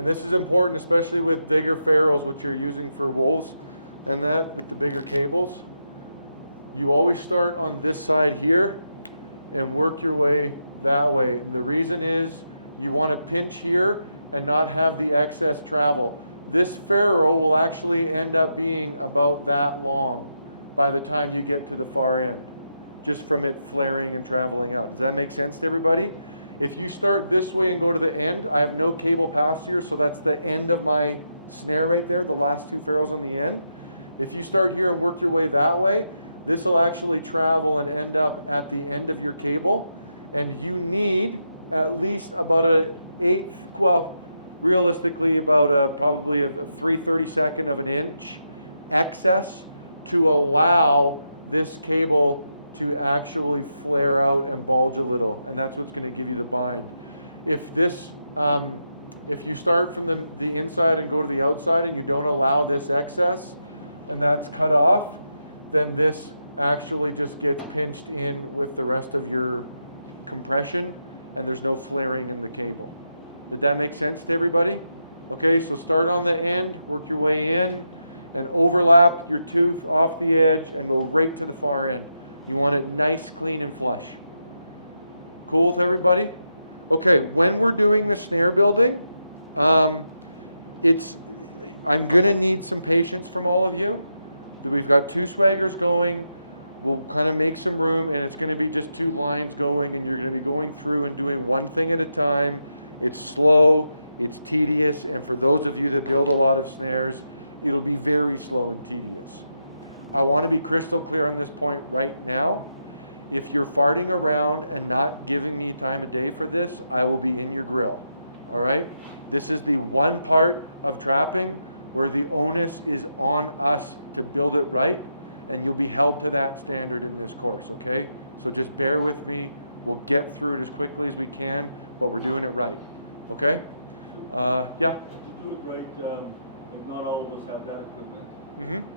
and this is important especially with bigger ferrules which you're using for rolls and that, the bigger cables, you always start on this side here and work your way that way. And the reason is you want to pinch here and not have the excess travel. This ferrule will actually end up being about that long by the time you get to the far end, just from it flaring and traveling up. Does that make sense to everybody? If you start this way and go to the end, I have no cable past here, so that's the end of my snare right there, the last two ferrules on the end. If you start here and work your way that way, this will actually travel and end up at the end of your cable, and you need at least about realistically about probably a 3/32 of an inch excess to allow this cable to actually flare out and bulge a little, and that's what's going to give you the bind. If this, if you start from the inside and go to the outside and you don't allow this excess, and that's cut off, then this actually just gets pinched in with the rest of your compression, and there's no flaring in the cable. Did that make sense to everybody? Okay, so start on the end, work your way in, and overlap your tooth off the edge and go right to the far end. You want it nice, clean, and flush. Cool with everybody? Okay, when we're doing the snare building, I'm going to need some patience from all of you. We've got two swaggers going. We'll kind of make some room, and it's going to be just two lines going, and you're going to be going through and doing one thing at a time. It's slow, it's tedious, and for those of you that build a lot of snares, it'll be very slow and tedious. I want to be crystal clear on this point right now. If you're farting around and not giving me time of day for this, I will be in your grill. All right? This is the one part of traffic where the onus is on us to build it right, and you'll be held to that standard in this course, okay? So just bear with me. We'll get through it as quickly as we can, but we're doing it right, okay? Yeah. To do it right, but not all of us have that equipment.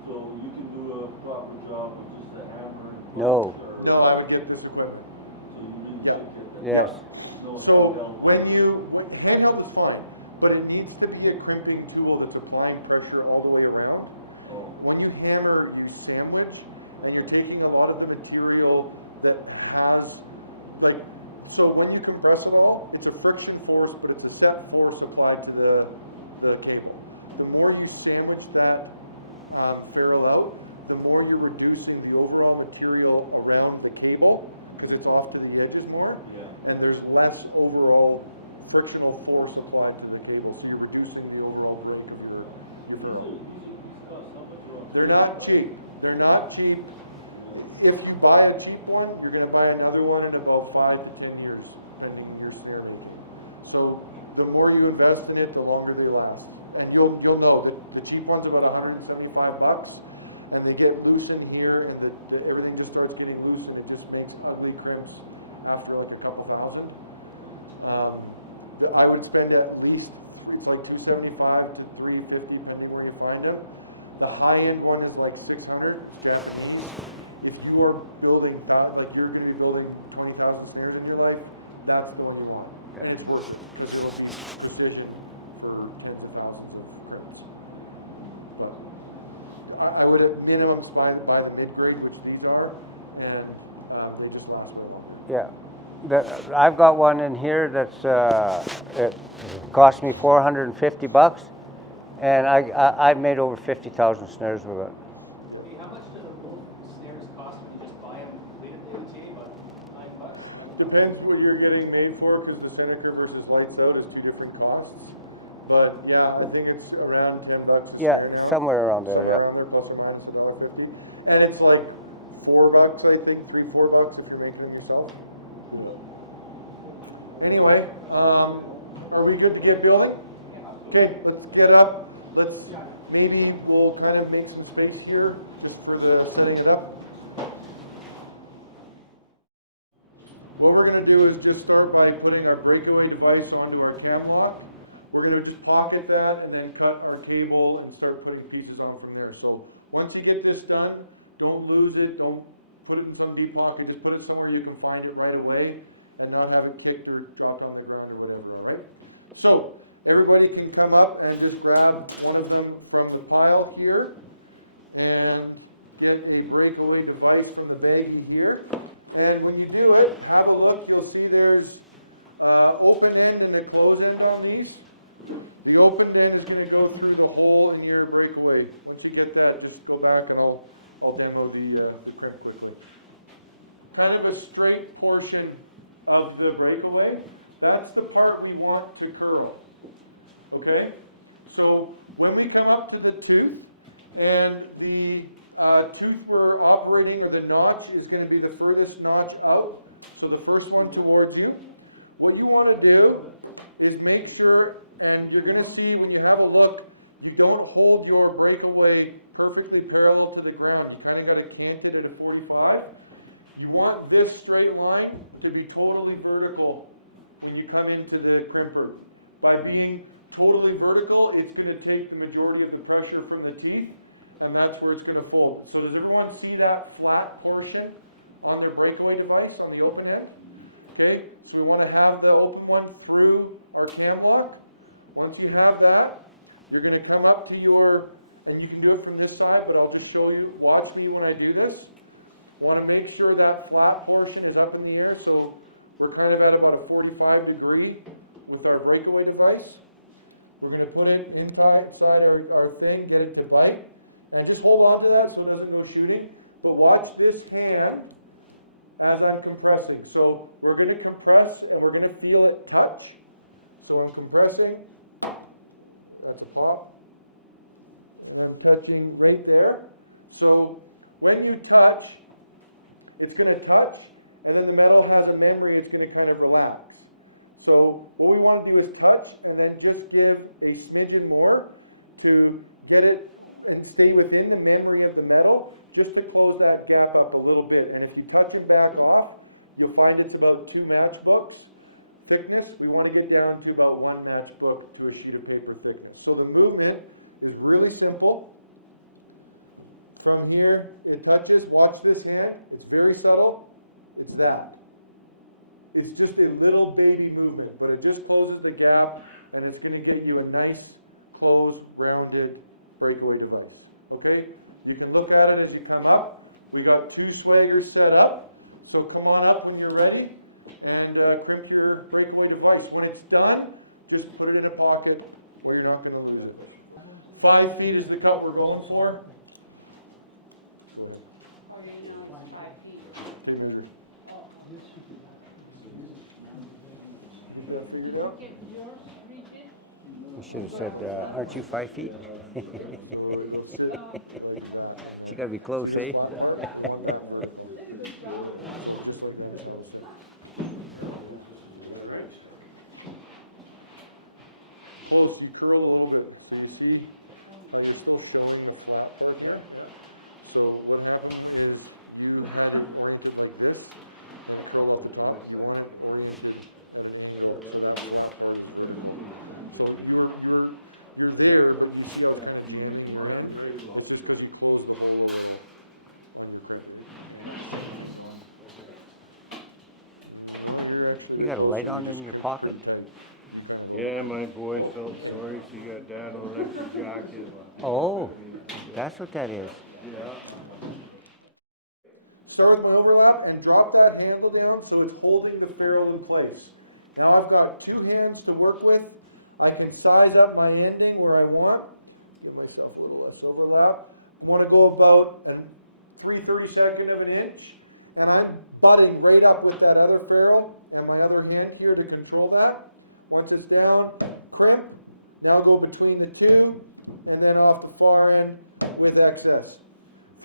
So you can do a proper job with just a hammer and No. bolts, or No, I would get this equipment. so you really Yeah. should get that. Yes. No So handheld. handheld is fine, but it needs to be a crimping tool that's applying pressure all the way around. Oh. When you hammer, you sandwich, and you're taking a lot of the material that has, like, so when you compress it all, it's a friction force, but it's a set force applied to the cable. The more you sandwich that ferrule out, the more you're reducing the overall material around the cable, because it's off to the edges more, Yeah. and there's less overall frictional force applied to the cable, so you're reducing the overall weight of the ferrule. These cost how much around? They're not cheap. They're not cheap. If you buy a cheap one, you're going to buy another one in about 5 to 10 years, depending on your snare rate. So the more you invest in it, the longer they last. And you'll know that the cheap one's about $175. When they get loose in here and everything just starts getting loose and it just makes ugly crimps after like a couple thousand. I would spend at least like $275 to $350 depending where you find it. The high end one is like $600. If you are building, like you're going to be building 20,000 snares in your life, that's the one you want. And it's worth it because it'll be precision for tens of thousands of crimps. But I would at minimum buy the mid-grade, which these are, and they just last so long. Yeah. I've got one in here that's, it cost me $450, and I made over 50,000 snares with it. How much do both snares cost when you just buy them completed? They would say about $5. Depends what you're getting paid for, because the Seneca versus lights out is two different costs. But yeah, I think it's around $10. Yeah, right now. somewhere around there, yeah. Around there, plus or minus $1.50. And it's like $4, I think, $3-4 if you're making them yourself. Anyway, are we good to get building? Okay, let's get up. Maybe we'll kind of make some space here just for the setting it up. What we're going to do is just start by putting our breakaway device onto our cam lock. We're going to just pocket that and then cut our cable and start putting pieces on from there. So once you get this done, don't lose it. Don't put it in some deep pocket. Just put it somewhere you can find it right away and not have it kicked or dropped on the ground or whatever, all right? So everybody can come up and just grab one of them from the pile here and get a breakaway device from the baggie here. And when you do it, have a look. You'll see there's open end and a close end on these. The open end is going to go through the hole in your breakaway. Once you get that, just go back and I'll demo the crimp quickly. Kind of a straight portion of the breakaway. That's the part we want to curl. Okay? So when we come up to the tooth, and the tooth we're operating, or the notch, is going to be the furthest notch out, so the first one towards you. What you want to do is make sure, and you're going to see when you have a look, you don't hold your breakaway perfectly parallel to the ground. You kind of got to cant it at a 45. You want this straight line to be totally vertical when you come into the crimper. By being totally vertical, it's going to take the majority of the pressure from the teeth, and that's where it's going to fold. So does everyone see that flat portion on their breakaway device on the open end? Okay, so we want to have the open one through our cam lock. Once you have that, you're going to come up to your, and you can do it from this side, but I'll just show you. Watch me when I do this. Want to make sure that flat portion is up in the air, so we're kind of at about a 45 degree with our breakaway device. We're going to put it inside our thing, get it to bite, and just hold on to that so it doesn't go shooting. But watch this hand as I'm compressing. So we're going to compress and we're going to feel it touch. So I'm compressing, that's a pop, and I'm touching right there. So when you touch, it's going to touch, and then the metal has a memory, it's gonna kind of relax. So what we want to do is touch and then just give a smidgen more to get it and stay within the memory of the metal, just to close that gap up a little bit. And if you touch and back off, you'll find it's about 2 matchbooks thickness. We want to get down to about 1 matchbook to a sheet of paper thickness. So the movement is really simple. From here, it touches, watch this hand, it's very subtle, it's that. It's just a little baby movement, but it just closes the gap, and it's going to get you a nice, closed, rounded breakaway device. Okay? You can look at it as you come up. We got 2 swaggers set up, so come on up when you're ready, and crimp your breakaway device. When it's done, just put it in a pocket where you're not going to lose it. 5 feet is the cut we're going for. Okay, now it's 5 feet. Okay, measure. You got it figured Did you out? get yours redid? You should have said, aren't you 5 feet? She gotta be close, eh? Close, you curl a little bit, so you see, you're still showing the flat like that. So what happens is, you can have your parts like this, that's how what the box, I want it oriented, and it's short, so that's what part you do. So you're there, but you see how that kind of it's just because you close the whole You got a light on in your pocket? Yeah, my boy felt sorry, so you got dad on electric jacket. Oh, that's what that is. Yeah. Start with my overlap and drop that handle down so it's holding the ferrule in place. Now I've got 2 hands to work with. I can size up my ending where I want. Give myself a little less overlap. I want to go about a 3/32 of an inch, and I'm butting right up with that other ferrule and my other hand here to control that. Once it's down, crimp. Now go between the 2, and then off the far end with excess.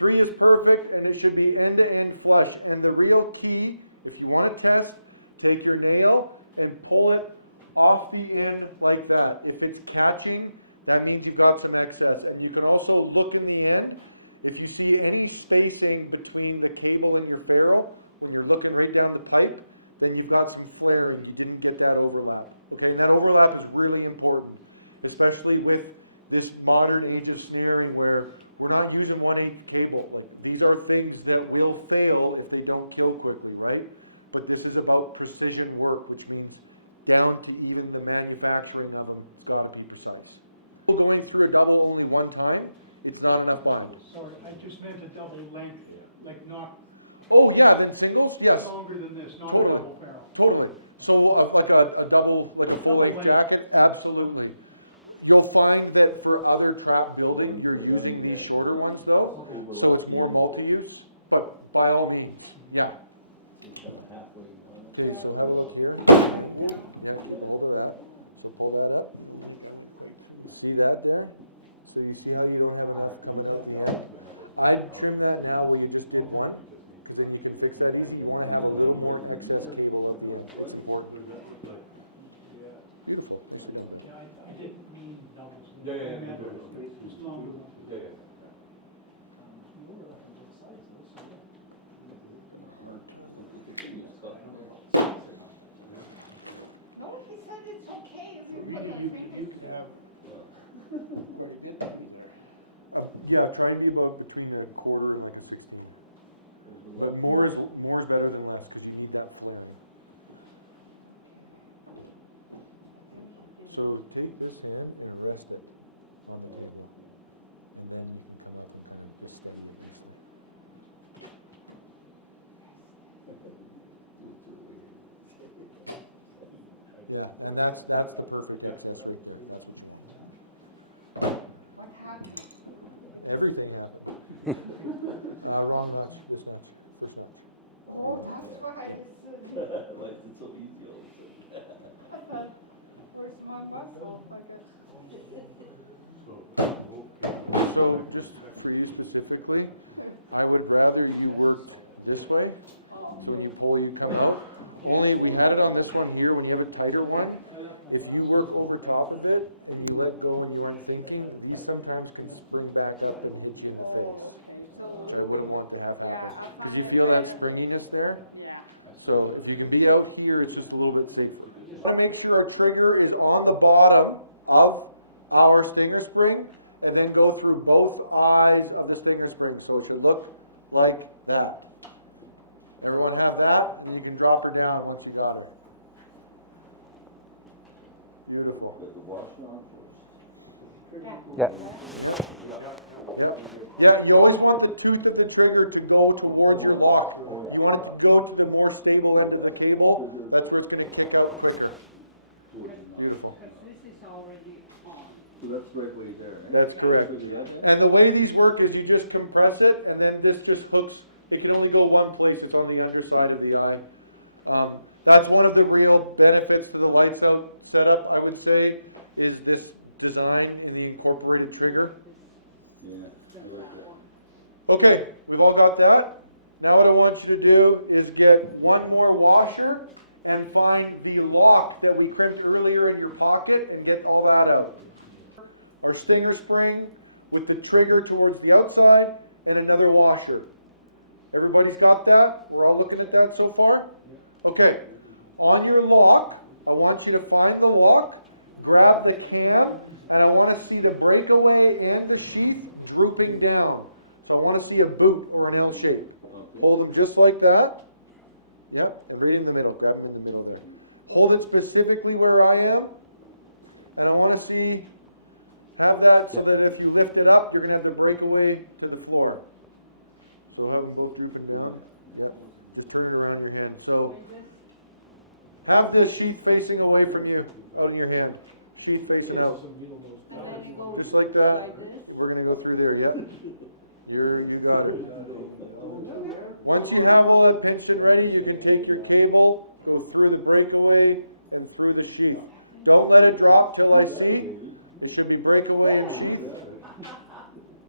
3 is perfect, and it should be end-to-end flush. And the real key, if you want to test, take your nail and pull it off the end like that. If it's catching, that means you've got some excess. And you can also look in the end. If you see any spacing between the cable and your ferrule, when you're looking right down the pipe, then you've got some flare and you didn't get that overlap. Okay, and that overlap is really important, especially with this modern age of snaring where we're not using 1/8 cable. Like, these are things that will fail if they don't kill quickly, right? But this is about precision work, which means down to even the manufacturing of them, it's got to be precise. Going through a double only one time, it's not enough fun. Sorry, I just meant a double length, like not Oh yeah, then singles, yes, longer than this, not a Totally. double barrel. totally. So like a double, like a full Double length length, jacket, yeah. absolutely. You'll find that for other trap building, you're using these shorter ones though, so it's more multi-use, but by all means, yeah. Okay, so I look here, yeah, over that, so pull that up. See that there? So you see how you don't have a hat coming out the other? I'd trim that now where you just did one, because then you can fix that easy. You want to have a little more excess cable up there. Yeah, I didn't mean doubles. Yeah, yeah, I yeah, meant yeah. just longer than. Yeah, No, he said it's okay if you put Really, your you fingers. could have quite a bit in there. yeah, try to be about between a quarter and like a 16. But more is better than less, because you need that flare. So take this hand and rest it on the table. And then twist it. Yeah, and that's the perfect distance right there. What happened? Everything happened. Wrong notch, this notch, first notch. Oh, that's why this is, Life is so easy all of a sudden. I thought, where's my muscle, I guess. So just for you specifically, I would rather you work this way. So when you pull, you come out. Only, we had it on this one here, when you have a tighter one, if you work over top of it and you let go when you aren't thinking, these sometimes can spring back up and hit you in the face. So I wouldn't want to have happen. Did you feel that springiness there? So if you can be out here, it's just a little bit safer. You just want to make sure our trigger is on the bottom of our stinger spring, and then go through both eyes of the stinger spring. So it should look like that. Everyone have that, and you can drop her down once you got it. Beautiful. Yeah. Yeah, you always want the tooth of the trigger to go towards your lock. You want it to go to the more stable end of the cable. That's where it's going to kick out quicker. Beautiful. Because this is already on. So that's right way there, right? That's correct. And the way these work is you just compress it, and then this just hooks. It can only go one place. It's on the underside of the eye. That's one of the real benefits to the lights out setup, I would say, is this design in the incorporated trigger. Yeah, I like that. Okay, we've all got that. Now what I want you to do is get one more washer and find the lock that we crimped earlier in your pocket and get all that out. Our stinger spring with the trigger towards the outside and another washer. Everybody's got that? We're all looking at that so far? Okay. On your lock, I want you to find the lock, grab the cam, and I want to see the breakaway and the sheath drooping down. So I want to see a boot or an L shape. Hold them just like that. Yep, and right in the middle. Grab it in the middle there. Hold it specifically where I am. And I want to see, have that so that if you lift it up, you're going to have the breakaway to the floor. So have them go through and down. Just turn it around your hand. So have the sheath facing away from you, out of your hand. Sheath facing out. Just like that. We're going to go through there, yeah? You got it. Once you have all that pinching ready, you can take your cable, go through the breakaway and through the sheath. Don't let it drop till I see. It should be breakaway and sheath.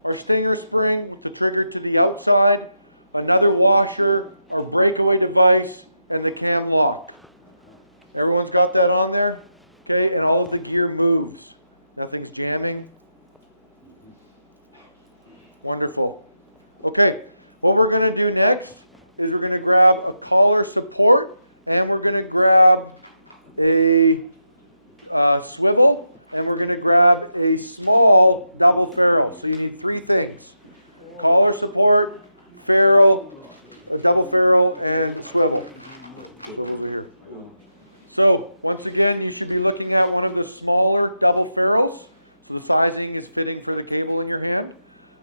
Our stinger spring with the trigger to the outside, another washer, a breakaway device, and the cam lock. Everyone's got that on there? Okay, and all of the gear moves. Nothing's jamming. Wonderful. Okay, what we're going to do next is we're going to grab a collar support, and we're going to grab a swivel, and we're going to grab a small double ferrule. So you need three things: collar support, ferrule, a double ferrule, and swivel. So once again, you should be looking at one of the smaller double ferrules. So the sizing is fitting for the cable in your hand.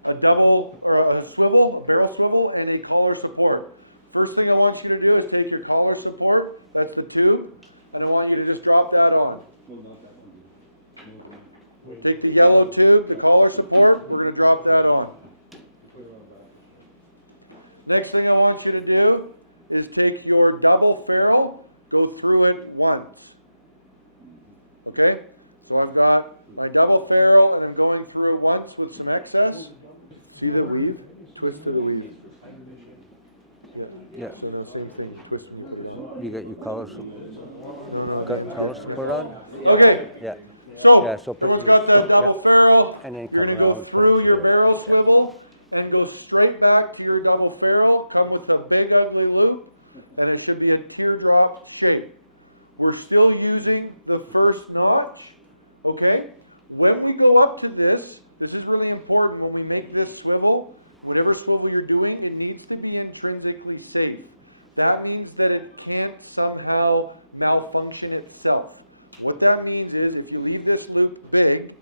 A double or a swivel, a barrel swivel, and a collar support. First thing I want you to do is take your collar support, that's the tube, and I want you to just drop that on. Take the yellow tube, the collar support, we're going to drop that on. Next thing I want you to do is take your double ferrule, go through it once. Okay? So I've got my double ferrule and I'm going through once with some excess. See the weave? Twist to the weave. Yeah. Same thing, twist You got your collar support on? Okay. Yeah. So, Yeah, so put we've your- got that double ferrule. And then come You're around going and to put go it through through your there. barrel Yeah. swivel and go straight back to your double ferrule. Come with a big ugly loop, and it should be a teardrop shape. We're still using the first notch, okay? When we go up to this is really important. When we make this swivel, whatever swivel you're doing, it needs to be intrinsically safe. That means that it can't somehow malfunction itself. What that means is if you leave this loop big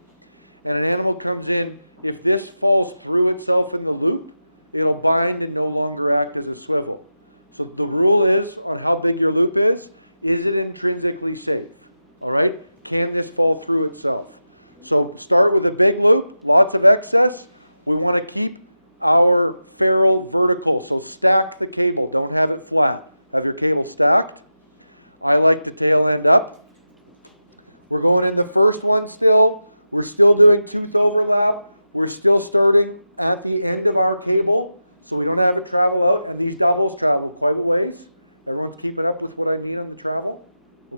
and an animal comes in, if this falls through itself in the loop, it'll bind and no longer act as a swivel. So the rule is on how big your loop is it intrinsically safe? All right? Can this fall through itself? So start with a big loop, lots of excess. We want to keep our ferrule vertical, so stack the cable, don't have it flat. Have your cable stacked. I like the tail end up. We're going in the first one still. We're still doing tooth overlap. We're still starting at the end of our cable. so we don't have it travel out, and these doubles travel quite a ways. Everyone's keeping up with what I mean on the travel,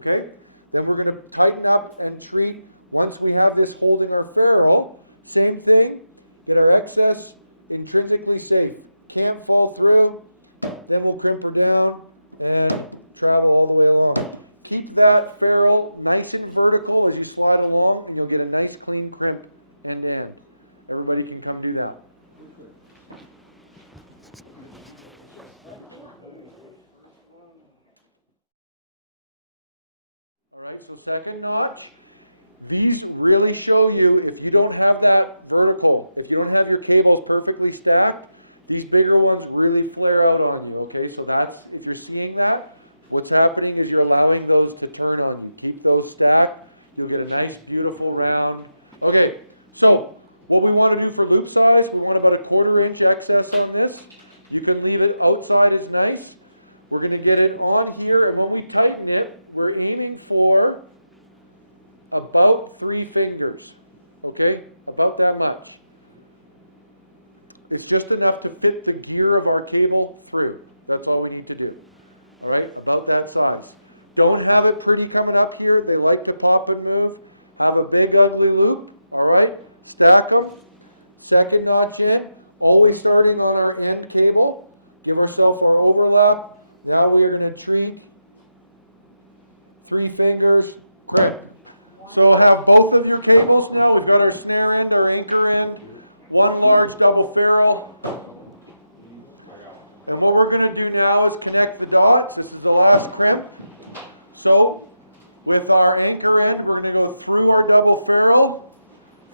okay? Then we're gonna tighten up and treat, once we have this holding our ferrule, same thing, get our excess intrinsically safe. Can't fall through, then we'll crimp her down and travel all the way along. Keep that ferrule nice and vertical as you slide along, and you'll get a nice clean crimp end to end. Everybody can come do that. Alright, so second notch. These really show you, if you don't have that vertical, if you don't have your cables perfectly stacked, these bigger ones really flare out on you, okay? So that's, if you're seeing that, what's happening is you're allowing those to turn on you. Keep those stacked, you'll get a nice, beautiful round. Okay, so what we want to do for loop size, we want about a 1/4 inch excess on this. You can leave it outside as nice. We're going to get it on here, and when we tighten it, we're aiming for about 3 fingers, okay? About that much. It's just enough to fit the gear of our cable through. That's all we need to do. All right, about that size. Don't have it pretty coming up here. They like to pop and move. Have a big ugly loop. All right, stack them. Second notch in. Always starting on our end cable. Give ourselves our overlap. Now we are going to treat 3 fingers. Great. So I'll have both of your cables now. We've got our snare end, our anchor end, one large double ferrule. And what we're going to do now is connect the dots. This is the last crimp. So with our anchor end, we're going to go through our double ferrule,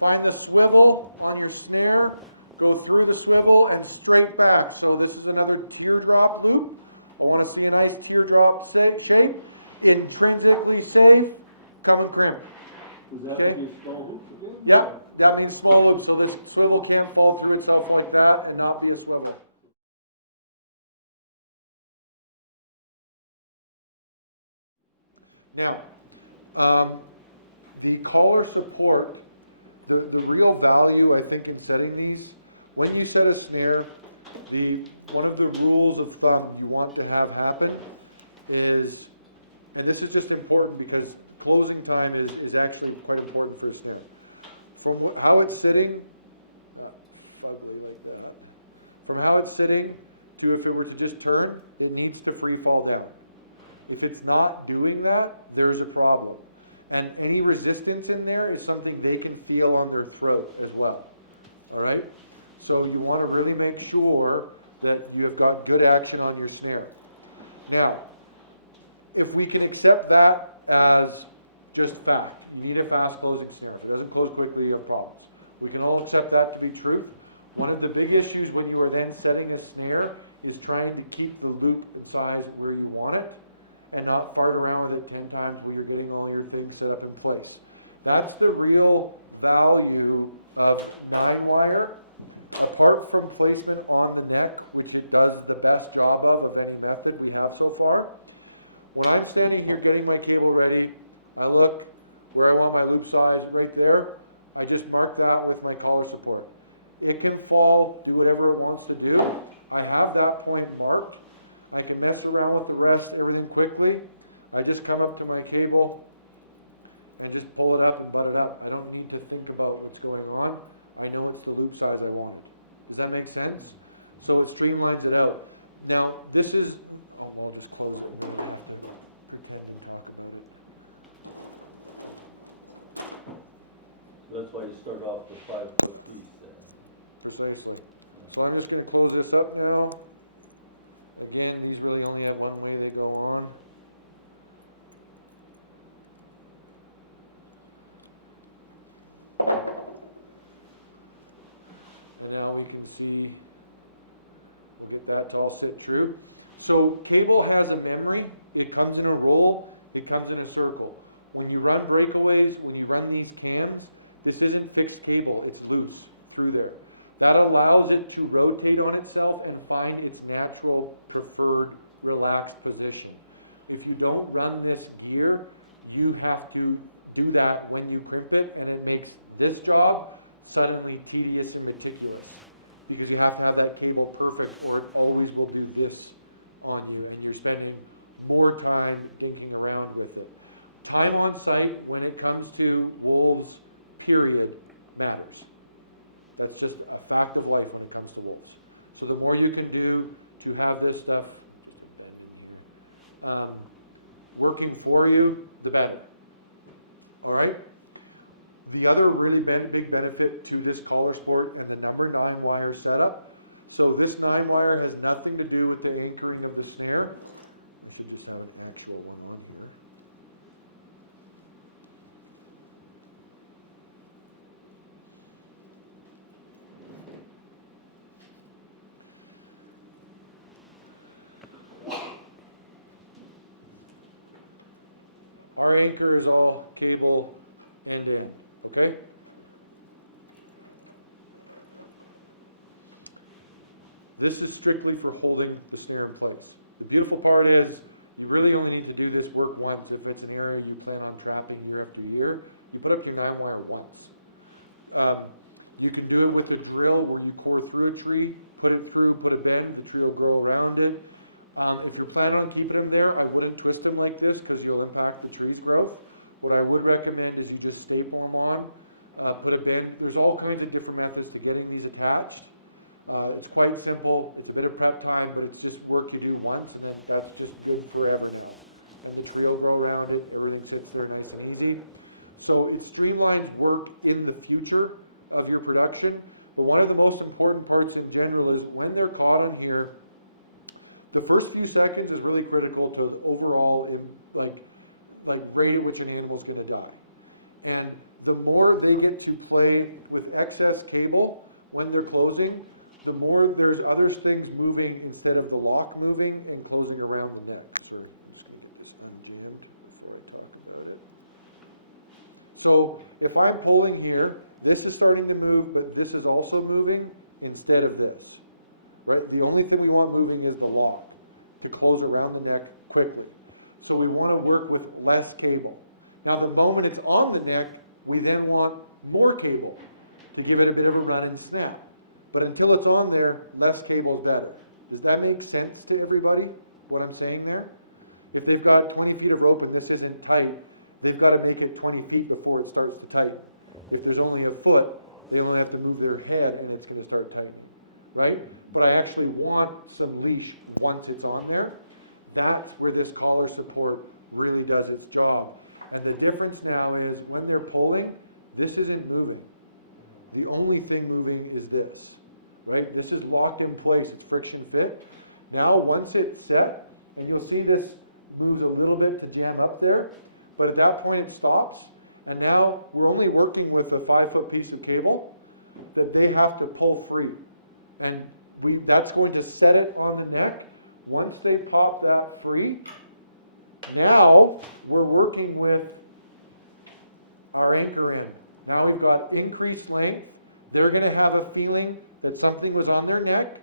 find the swivel on your snare, go through the swivel and straight back. So this is another teardrop loop. I want to see a nice teardrop shape, intrinsically safe, come and crimp. Does that mean slow hoop again? Yep, that means slow loop, so this swivel can't fall through itself like that and not be a swivel. Now, the collar support, the real value, I think, in setting these, when you set a snare, one of the rules of thumb you want to have happen is, and this is just important because closing time is actually quite important for a snare. From how it's sitting, from how it's sitting to if it were to just turn, it needs to free fall down. If it's not doing that, there's a problem. And any resistance in there is something they can feel on their throat as well. All right? So you want to really make sure that you have got good action on your snare. Now, if we can accept that as just fact, you need a fast closing snare. It doesn't close quickly, you have problems. We can all accept that to be true. One of the big issues when you are then setting a snare is trying to keep the loop the size where you want it and not fart around with it 10 times when you're getting all your things set up in place. That's the real value of 9-wire, apart from placement on the neck, which it does the best job of any method we have so far. When I'm standing here getting my cable ready, I look where I want my loop size right there. I just mark that with my collar support. It can fall, do whatever it wants to do. I have that point marked. I can mess around with the rest, everything quickly. I just come up to my cable and just pull it up and butt it up. I don't need to think about what's going on. I know it's the loop size I want. Does that make sense? So it streamlines it out. Now, this is, I'll just close it. So that's why you start off with 5-foot piece then. Precisely. So I'm just going to close this up now. Again, these really only have one way they go on. And now we can see, that's all sit true. So cable has a memory. It comes in a roll. It comes in a circle. When you run breakaways, when you run these cams, this isn't fixed cable. It's loose through there. That allows it to rotate on itself and find its natural, preferred, relaxed position. If you don't run this gear, you have to do that when you crimp it, and it makes this job suddenly tedious and meticulous. because you have to have that cable perfect, or it always will do this on you, and you're spending more time thinking around with it. Time on site when it comes to wolves, period, matters. That's just a fact of life when it comes to wolves. So the more you can do to have this stuff working for you, the better. All right? The other really big benefit to this collar sport and the number 9 wire setup. So this 9 wire has nothing to do with the anchoring of the snare. I should just have an actual one on here. Our anchor is all cable end to end, okay? This is strictly for holding the snare in place. The beautiful part is you really only need to do this work once. If it's an area you plan on trapping year after year, you put up your 9 wire once. You can do it with a drill where you core through a tree, put it through, put a bend, the tree will grow around it. If you're planning on keeping them there, I wouldn't twist them like this because you'll impact the tree's growth. What I would recommend is you just staple them on, put a bend. There's all kinds of different methods to getting these attached. It's quite simple. It's a bit of prep time, but it's just work you do once, and then that's just good forever now. And the tree will grow around it. Everything sits there nice and easy. So it streamlines work in the future of your production. But one of the most important parts in general is when they're caught in here, the first few seconds is really critical to the overall rate at which an animal's going to die. And the more they get to play with excess cable when they're closing, the more there's other things moving instead of the lock moving and closing around the neck. So if I'm pulling here, this is starting to move, but this is also moving instead of this. Right? The only thing we want moving is the lock to close around the neck quickly. So we want to work with less cable. Now the moment it's on the neck, we then want more cable to give it a bit of a run and snap. But until it's on there, less cable is better. Does that make sense to everybody, what I'm saying there? If they've got 20 feet of rope and this isn't tight, they've got to make it 20 feet before it starts to tighten. If there's only a foot, they don't have to move their head and it's going to start tightening. Right? But I actually want some leash once it's on there. That's where this collar support really does its job. And the difference now is when they're pulling, this isn't moving. The only thing moving is this. Right? This is locked in place. It's friction fit. Now once it's set, and you'll see this moves a little bit to jam up there, but at that point it stops. And now we're only working with a 5-foot piece of cable that they have to pull free. And that's going to set it on the neck. Once they pop that free, now we're working with our anchor end. Now we've got increased length. They're going to have a feeling that something was on their neck.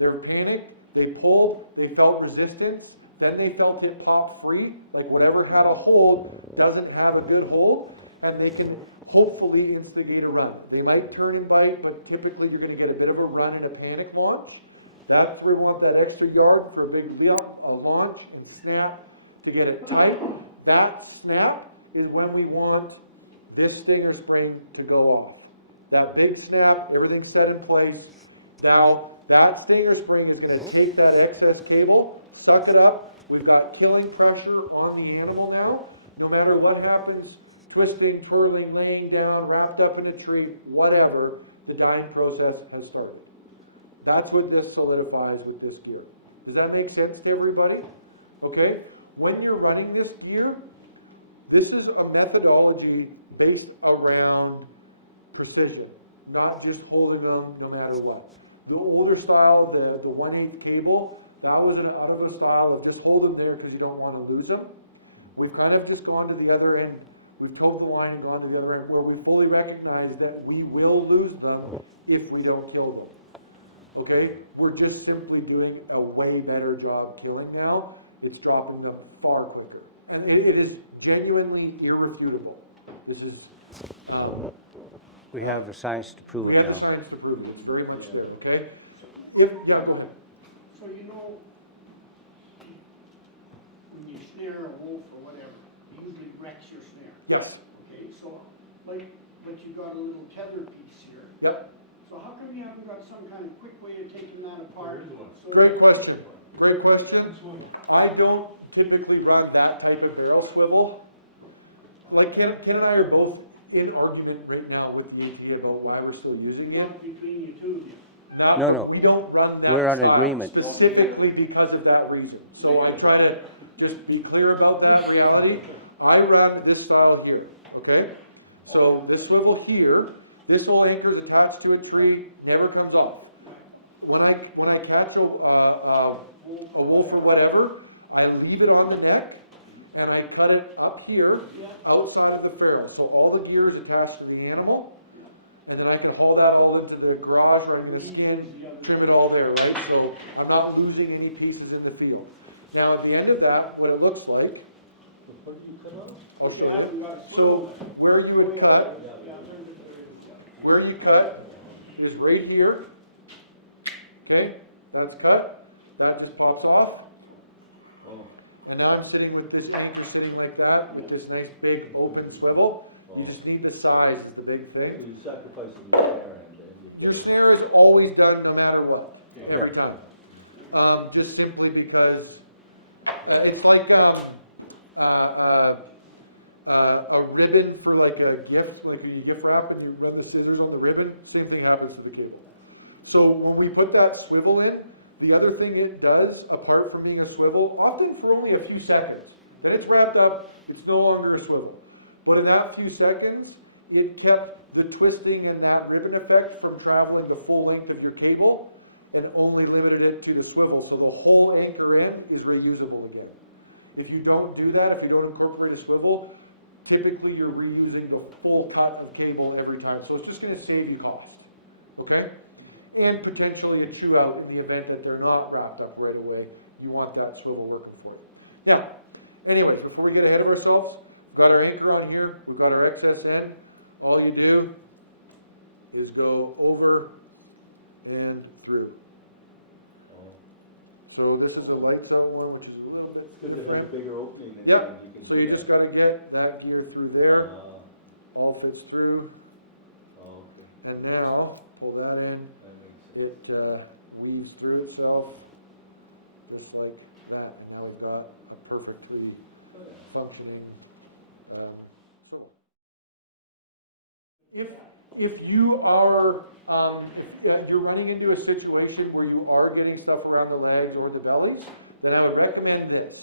They're panicked. They pulled. They felt resistance. Then they felt it pop free. Like whatever had a hold doesn't have a good hold. And they can hopefully instigate a run. They might turn and bite, but typically you're going to get a bit of a run and a panic launch. That's where we want that extra yard for a big launch and snap to get it tight. That snap is when we want this stinger spring to go off. That big snap, everything's set in place. Now, that stinger spring is going to take that excess cable, suck it up. We've got killing pressure on the animal now. No matter what happens, twisting, twirling, laying down, wrapped up in a tree, whatever, the dying process has started. That's what this solidifies with this gear. Does that make sense to everybody? Okay? When you're running this gear, this is a methodology based around precision, not just holding them no matter what. The older style, the 1/8 cable, that was an out of the style of just hold them there because you don't want to lose them. We've kind of just gone to the other end. We've told the line and gone to the other end where we fully recognize that we will lose them if we don't kill them. Okay? We're just simply doing a way better job killing now. It's dropping them far quicker. And it is genuinely irrefutable. This is We have the science to prove We it have now. the science to prove it, it's very much there, okay? If, yeah, go ahead. So you know, when you snare a wolf or whatever, it usually wrecks your snare. Yes, Okay, so, but you got a little tether piece here. yep, So how come you haven't got some kind of quick way of taking that apart? So great question, great question. I don't typically run that type of barrel swivel. Like Ken and I are both in argument right now with the idea about why we're still using it. Not between you two. No. We don't run that. We're on style agreement. Specifically because of that reason. So I try to just be clear about that reality. I run this style here, okay? So this swivel here, this whole anchor is attached to a tree, never comes off. When I catch a wolf or whatever, I leave it on the neck and I cut it up here outside of the ferrule. So all the gear is attached to the animal. And then I can haul that all into the garage or in the skins, trim it all there, right? So I'm not losing any pieces in the field. Now at the end of that, what it looks like. Okay, I haven't got a So where you would cut, Yeah, there it is. where you cut is right here. Okay, that's cut. That just pops off. And now I'm sitting with this anchor sitting like that with this nice big open swivel. You just need the size is the big thing. You sacrifice the snare and Your snare is always better no matter what, every time. Just simply because it's like a ribbon for like a gift, like when you gift wrap and you run the scissors on the ribbon, same thing happens to the cable. So when we put that swivel in, the other thing it does, apart from being a swivel, often for only a few seconds, then it's wrapped up, it's no longer a swivel. But in that few seconds, it kept the twisting and that ribbon effect from traveling the full length of your cable and only limited it to the swivel. So the whole anchor end is reusable again. If you don't do that, if you don't incorporate a swivel, typically you're reusing the full cut of cable every time. So it's just going to save you cost, okay? And potentially a chew out in the event that they're not wrapped up right away. You want that swivel working for you. Now, anyways, before we get ahead of ourselves, we've got our anchor on here, we've got our excess end. All you do is go over and through. So this is a lights out one, which is a little bit because it has a bigger opening than Yep. you can So you just got to get that gear through there, all fits through, Okay, and now pull that in. that makes sense. It weaves through itself, just like that. And now we've got a perfectly functioning swivel. If you are, if you're running into a situation where you are getting stuff around the legs or the bellies, then I would recommend this.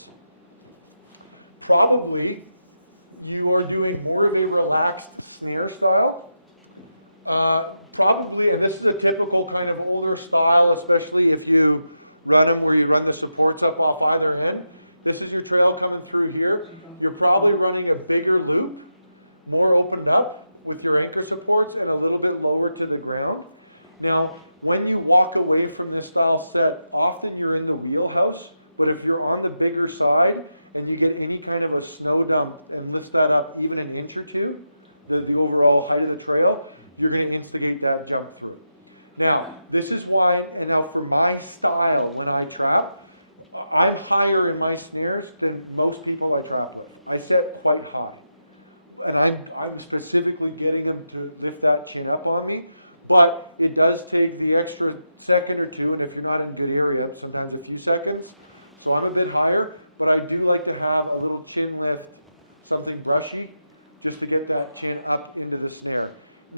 Probably you are doing more of a relaxed snare style. Probably, and this is a typical kind of older style, especially if you run them where you run the supports up off either end. This is your trail coming through here. You're probably running a bigger loop, more opened up with your anchor supports and a little bit lower to the ground. Now, when you walk away from this style set, often you're in the wheelhouse, but if you're on the bigger side and you get any kind of a snow dump and lifts that up even an inch or two, the overall height of the trail, you're going to instigate that jump through. Now, this is why, and now for my style when I trap, I'm higher in my snares than most people I trap with. I set quite high. And I'm specifically getting them to lift that chin up on me, but it does take the extra second or two, and if you're not in good area, sometimes a few seconds. So I'm a bit higher, but I do like to have a little chin lift, something brushy, just to get that chin up into the snare.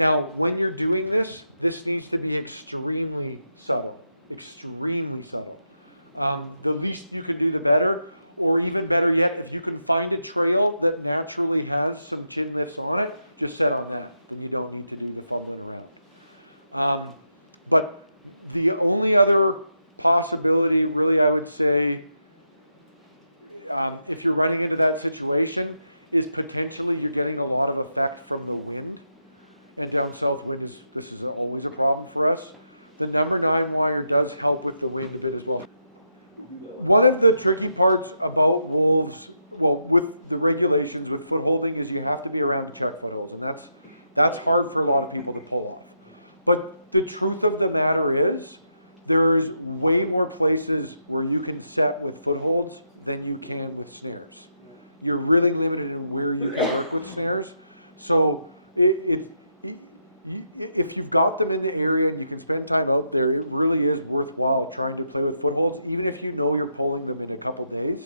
Now, when you're doing this, this needs to be extremely subtle, extremely subtle. The least you can do, the better. Or even better yet, if you can find a trail that naturally has some chin lifts on it, just set on that, and you don't need to do the fumbling around. But the only other possibility, really, I would say, if you're running into that situation, is potentially you're getting a lot of effect from the wind. And down south wind this is always a problem for us. The number 9 wire does help with the wind a bit as well. One of the tricky parts about wolves, well, with the regulations with footholding, is you have to be around to check footholds, and that's That's hard for a lot of people to pull off. But the truth of the matter is, there's way more places where you can set with footholds than you can with snares. You're really limited in where you can work with snares. So if you've got them in the area and you can spend time out there, it really is worthwhile trying to play with footholds, even if you know you're pulling them in a couple days,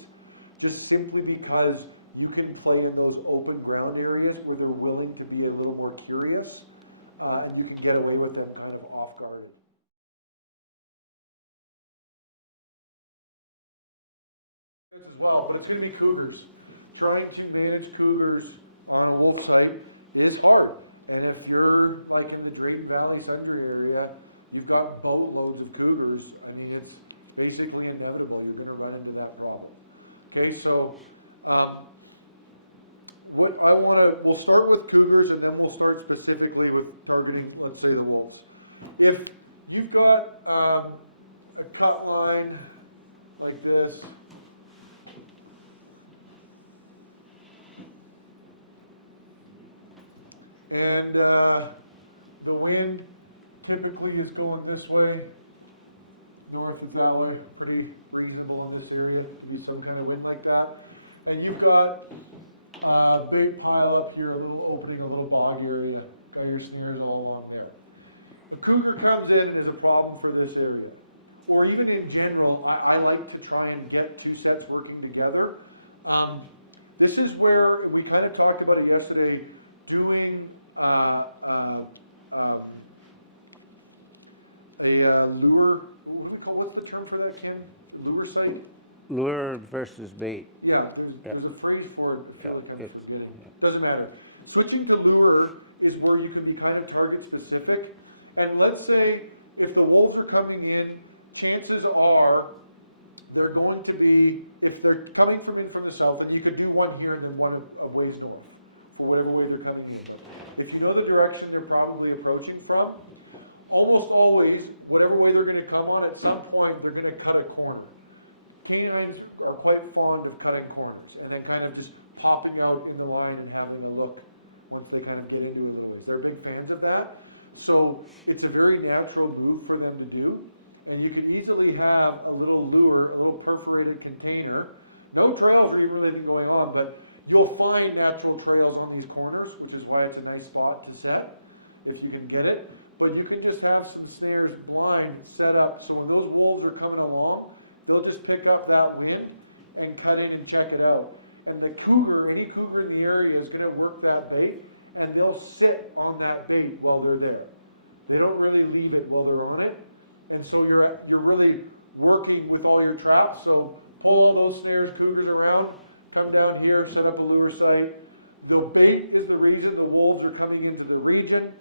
just simply because you can play in those open ground areas where they're willing to be a little more curious, and you can get away with them kind of off guard. As well, but it's going to be cougars. Trying to manage cougars on a wolf site is hard. And if you're like in the Drayton Valley Sundry area, you've got boatloads of cougars. I mean, it's basically inevitable. You're going to run into that problem. Okay, so we'll start with cougars, and then we'll start specifically with targeting, let's say, the wolves. If you've got a cut line like this, and the wind typically is going this way, north is that way, pretty reasonable in this area to be some kind of wind like that. And you've got a big pile up here, a little opening, a little bog area, got your snares all along there. The cougar comes in and is a problem for this area. Or even in general, I like to try and get two sets working together. This is where we kind of talked about it yesterday, doing a lure, what's the term for that, Ken? Lure site? Lure versus bait. Yeah, there's a phrase for it. I feel like I'm forgetting. Doesn't matter. Switching to lure is where you can be kind of target specific. And let's say if the wolves are coming in, chances are they're going to be, if they're coming from the south, and you could do one here and then one a ways north, or whatever way they're coming in. If you know the direction they're probably approaching from, almost always, whatever way they're going to come on, at some point they're going to cut a corner. Canines are quite fond of cutting corners and then kind of just popping out in the line and having a look once they kind of get into it a ways. They're big fans of that. So it's a very natural move for them to do. And you can easily have a little lure, a little perforated container. No trails or even anything going on, but you'll find natural trails on these corners, which is why it's a nice spot to set, if you can get it. But you can just have some snares blind set up, so when those wolves are coming along, they'll just pick up that wind and cut in and check it out. And the cougar, any cougar in the area is going to work that bait, and they'll sit on that bait while they're there. They don't really leave it while they're on it. And so you're really working with all your traps. So pull all those snares, cougars around, come down here, set up a lure site. The bait is the reason the wolves are coming into the region.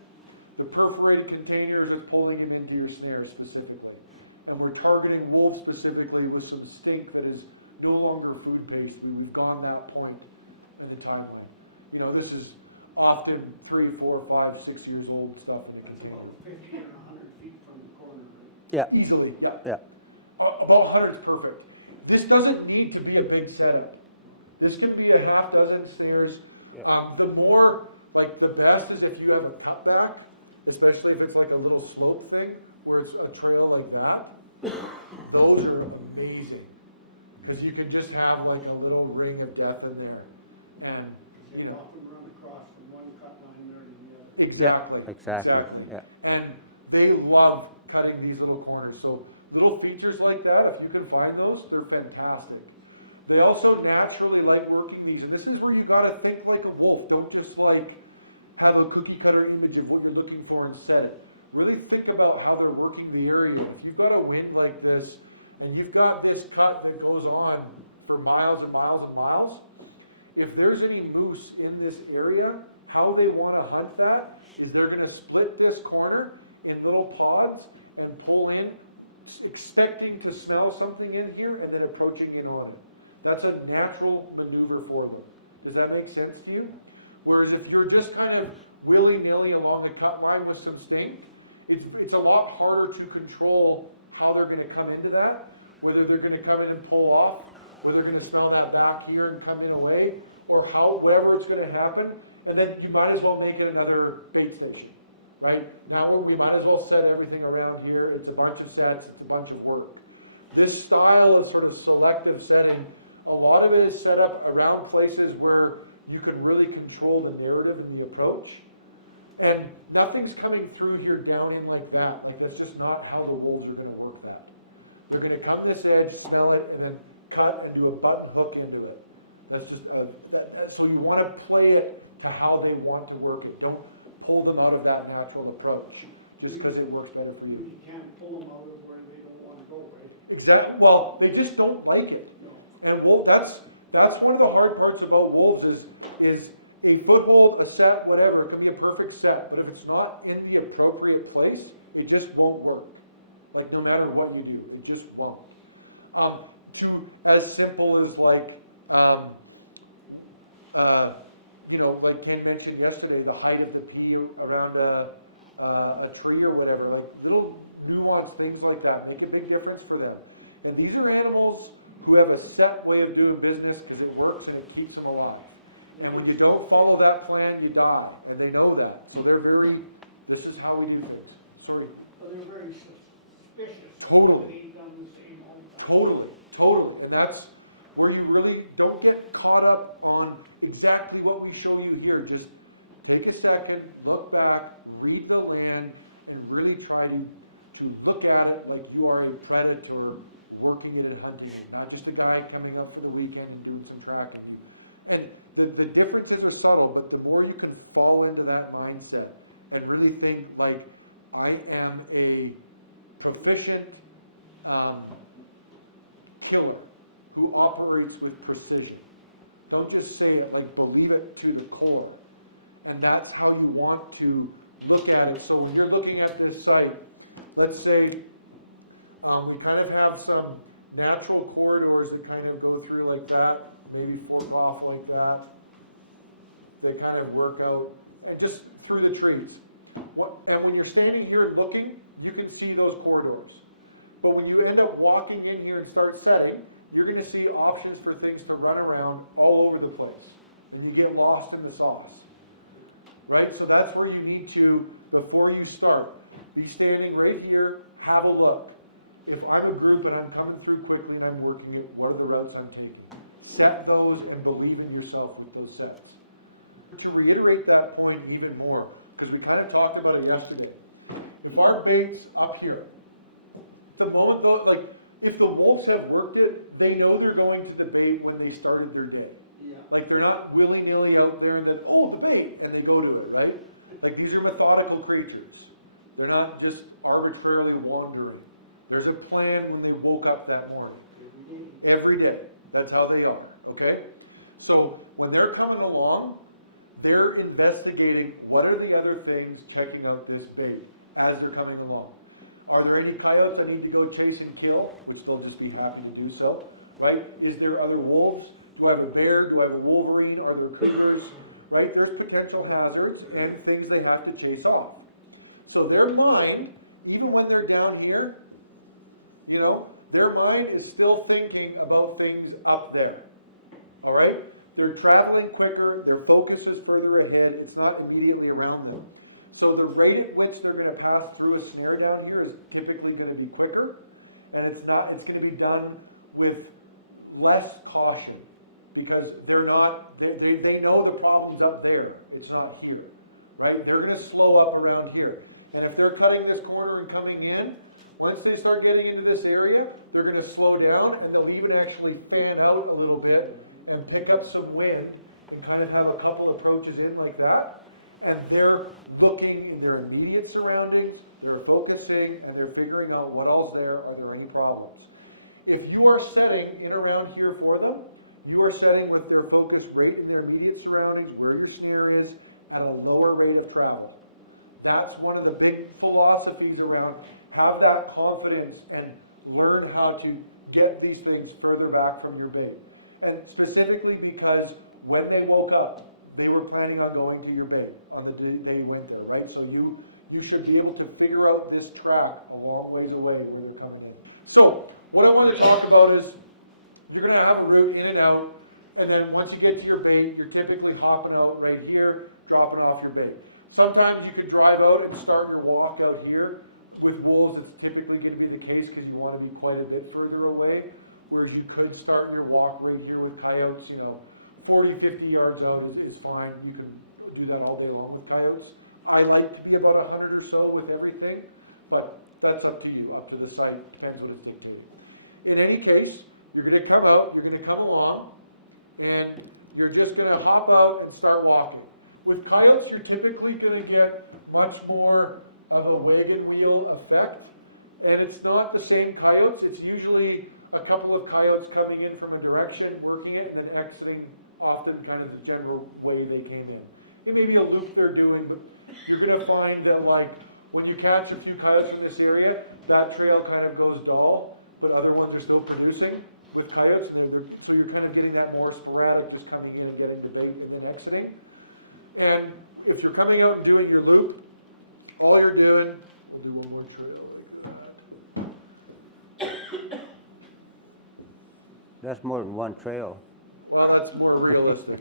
The perforated containers is pulling them into your snare specifically. And we're targeting wolves specifically with some stink that is no longer food paste. We've gone that point in the timeline. You know, this is often 3, 4, 5, 6 years old stuff. That's about 50 or 100 feet from the corner, right? Yeah. Easily, yeah. Yeah. About 100 is perfect. This doesn't need to be a big setup. This can be a half dozen snares. Yeah. The more, like the best is if you have a cutback, especially if it's like a little slope thing, where it's a trail like that. Those are amazing. Because you can just have like a little ring of death in there. And, They often run across from one cut line there to the other. exactly. Yeah, exactly. Yeah. And they love cutting these little corners. So little features like that, if you can find those, they're fantastic. They also naturally like working these. And this is where you got to think like a wolf. Don't just like have a cookie cutter image of what you're looking for and set it. Really think about how they're working the area. If you've got a wind like this, and you've got this cut that goes on for miles and miles and miles, if there's any moose in this area, how they want to hunt that is they're going to split this corner in little pods and pull in, expecting to smell something in here and then approaching in on it. That's a natural maneuver for them. Does that make sense to you? Whereas if you're just kind of willy-nilly along the cut line with some stink, it's a lot harder to control how they're going to come into that, whether they're going to come in and pull off, whether they're going to smell that back here and come in away, or how, whatever it's going to happen, and then you might as well make it another bait station, right? Now we might as well set everything around here. It's a bunch of sets, it's a bunch of work. This style of sort of selective setting, a lot of it is set up around places where you can really control the narrative and the approach. And nothing's coming through here down in like that. Like that's just not how the wolves are going to work that. They're going to come this edge, smell it, and then cut and do a button hook into it. That's just so you want to play it to how they want to work it. Don't pull them out of that natural approach just because it works better for you. You can't pull them out of where they don't want to go, right? Exactly. Well, they just don't like it. No. And wolf, that's one of the hard parts about wolves is a foothold, a set, whatever. It can be a perfect set, but if it's not in the appropriate place, it just won't work. Like no matter what you do, it just won't. To as simple as like, like Ken mentioned yesterday, the height of the pea around a tree or whatever, like little nuanced things like that make a big difference for them. And these are animals who have a set way of doing business because it works and it keeps them alive. And when you don't follow that plan, you die, and they know that. So they're this is how we do things. Sorry. So they're very suspicious. Totally. They've done the same all the time. Totally. And that's where you really don't get caught up on exactly what we show you here. Just take a second, look back, read the land, and really try to look at it like you are a predator working it and hunting it, not just a guy coming up for the weekend and doing some tracking. And the differences are subtle, but the more you can fall into that mindset and really think like, I am a proficient killer who operates with precision. Don't just say it, like believe it to the core. And that's how you want to look at it. So when you're looking at this site, let's say we kind of have some natural corridors that kind of go through like that, maybe fork off like that. They kind of work out, and just through the trees. And when you're standing here looking, you can see those corridors. But when you end up walking in here and start setting, you're going to see options for things to run around all over the place. And you get lost in the sauce. Right? So that's where you need to, before you start, be standing right here, have a look. If I'm a group and I'm coming through quickly and I'm working it, what are the routes I'm taking? Set those and believe in yourself with those sets. But to reiterate that point even more, because we kind of talked about it yesterday. If our bait's up here, the moment like if the wolves have worked it, they know they're going to the bait when they started their day. Yeah. Like they're not willy-nilly out there that, oh, the bait, and they go to it, right? Like these are methodical creatures. They're not just arbitrarily wandering. There's a plan when they woke up that morning. Every day. That's how they are, okay? So when they're coming along, they're investigating what are the other things checking out this bait as they're coming along. Are there any coyotes I need to go chase and kill? Which they'll just be happy to do so, right? Is there other wolves? Do I have a bear? Do I have a wolverine? Are there cougars? Right? There's potential hazards and things they have to chase off. So their mind, even when they're down here, their mind is still thinking about things up there. All right? They're traveling quicker. Their focus is further ahead. It's not immediately around them. So the rate at which they're going to pass through a snare down here is typically going to be quicker, and it's going to be done with less caution because they're not. They know the problem's up there. It's not here, right? They're going to slow up around here, and if they're cutting this corner and coming in, once they start getting into this area, they're going to slow down, and they'll even actually fan out a little bit and pick up some wind and kind of have a couple approaches in like that. And they're looking in their immediate surroundings, they're focusing, and they're figuring out what all's there, are there any problems. If you are setting in around here for them, you are setting with their focus right in their immediate surroundings, where your snare is, at a lower rate of travel. That's one of the big philosophies around have that confidence and learn how to get these things further back from your bait. And specifically because when they woke up, they were planning on going to your bait on the day they went there, right? So you should be able to figure out this track a long ways away where they're coming in. So what I want to talk about is you're going to have a route in and out. and then once you get to your bait, you're typically hopping out right here, dropping off your bait. Sometimes you could drive out and start your walk out here. With wolves, it's typically going to be the case because you want to be quite a bit further away, whereas you could start your walk right here with coyotes, 40, 50 yards out is fine. You can do that all day long with coyotes. I like to be about 100 or so with everything, but that's up to you, up to the site, depends what it's dictated. In any case, you're going to come out, you're going to come along, and you're just going to hop out and start walking. With coyotes, you're typically going to get much more of a wagon wheel effect, and it's not the same coyotes. It's usually a couple of coyotes coming in from a direction, working it, and then exiting often kind of the general way they came in. It may be a loop they're doing, but you're going to find that like when you catch a few coyotes in this area, that trail kind of goes dull, but other ones are still producing with coyotes, so you're kind of getting that more sporadic, just coming in and getting the bait and then exiting. And if you're coming out and doing your loop, all you're doing, we'll do one more trail like that. That's more than one trail. Well, that's more realistic.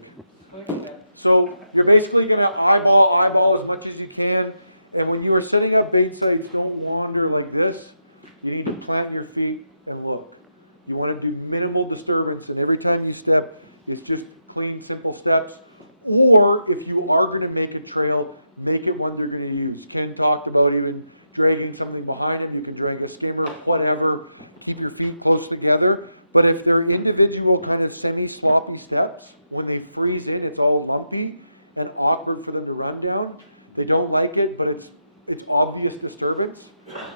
So you're basically going to eyeball as much as you can. And when you are setting up bait sites, don't wander like this. You need to plant your feet and look. You want to do minimal disturbance, and every time you step, it's just clean, simple steps. Or if you are going to make a trail, make it one they're going to use. Ken talked about even dragging something behind him. You can drag a skimmer, whatever. Keep your feet close together. But if they're individual kind of semi-sloppy steps, when they freeze in, it's all lumpy and awkward for them to run down. They don't like it, but it's obvious disturbance.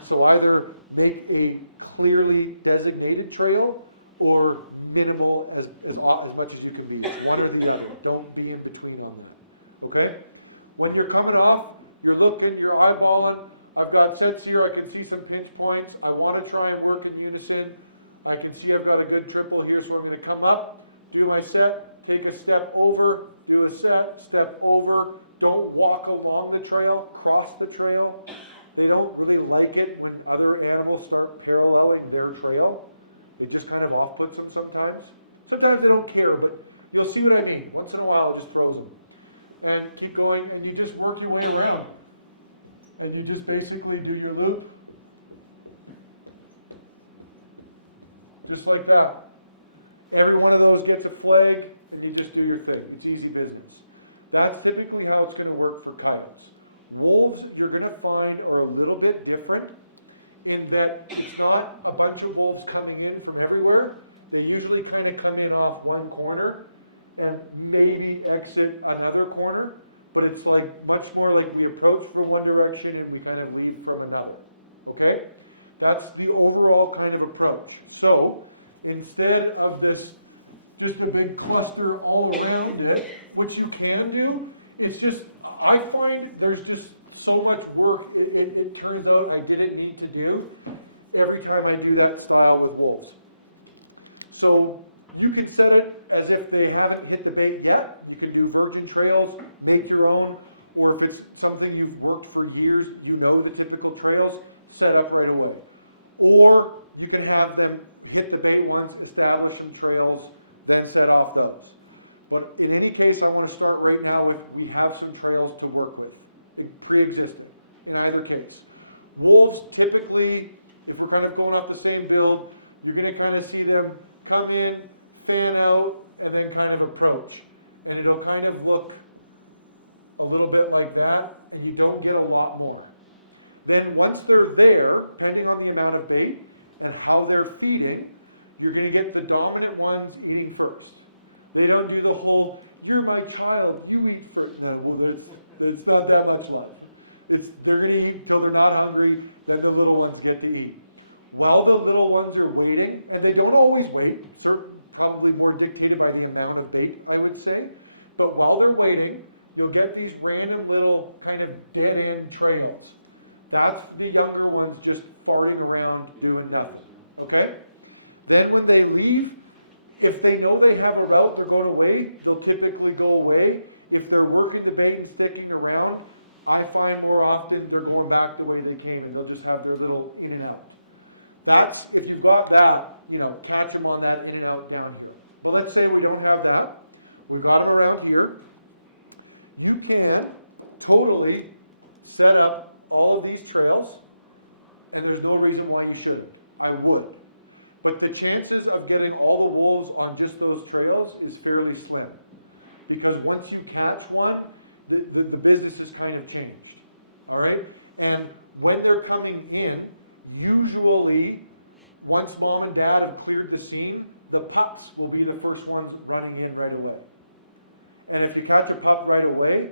So either make a clearly designated trail or minimal as much as you can be. One or the other. Don't be in between on that. Okay? When you're coming off, you're looking, you're eyeballing. I've got sets here. I can see some pinch points. I want to try and work in unison. I can see I've got a good triple here, so I'm going to come up, do my set, take a step over, do a set, step over. Don't walk along the trail, cross the trail. They don't really like it when other animals start paralleling their trail. It just kind of off-puts them sometimes. Sometimes they don't care, but you'll see what I mean. Once in a while, it just throws them. And keep going, and you just work your way around. And you just basically do your loop. Just like that. Every one of those gets a flag, and you just do your thing. It's easy business. That's typically how it's going to work for coyotes. Wolves, you're going to find, are a little bit different in that it's not a bunch of wolves coming in from everywhere. They usually kind of come in off one corner and maybe exit another corner, but it's like much more like we approach from one direction and we kind of leave from another. Okay? That's the overall kind of approach. So, instead of this, just a big cluster all around it, which you can do, it's just, I find there's just so much work, it turns out I didn't need to do every time I do that style with wolves. So, you can set it as if they haven't hit the bait yet. You can do virgin trails, make your own, or if it's something you've worked for years, you know the typical trails, set up right away. Or you can have them hit the bait once, establish some trails, then set off those. But in any case, I want to start right now with we have some trails to work with, pre-existing, in either case. Wolves, typically, if we're kind of going off the same build, you're going to kind of see them come in, fan out, and then kind of approach. And it'll kind of look a little bit like that, and you don't get a lot more. Then once they're there, depending on the amount of bait and how they're feeding, you're going to get the dominant ones eating first. They don't do the whole, you're my child, you eat first. No, it's not that much left. They're going to eat till they're not hungry, then the little ones get to eat. While the little ones are waiting, and they don't always wait, probably more dictated by the amount of bait, I would say, but while they're waiting, you'll get these random little kind of dead-end trails. That's the younger ones just farting around doing nothing, okay? Then when they leave, if they know they have a route they're going away, they'll typically go away. If they're working the bait and sticking around, I find more often they're going back the way they came and they'll just have their little in and out. That's, if you've got that, you know, catch them on that in and out down here. But let's say we don't have that. We've got them around here. You can totally set up all of these trails, and there's no reason why you shouldn't. I would. But the chances of getting all the wolves on just those trails is fairly slim. Because once you catch one, the business has kind of changed. All right? And when they're coming in, usually, once mom and dad have cleared the scene, the pups will be the first ones running in right away. And if you catch a pup right away,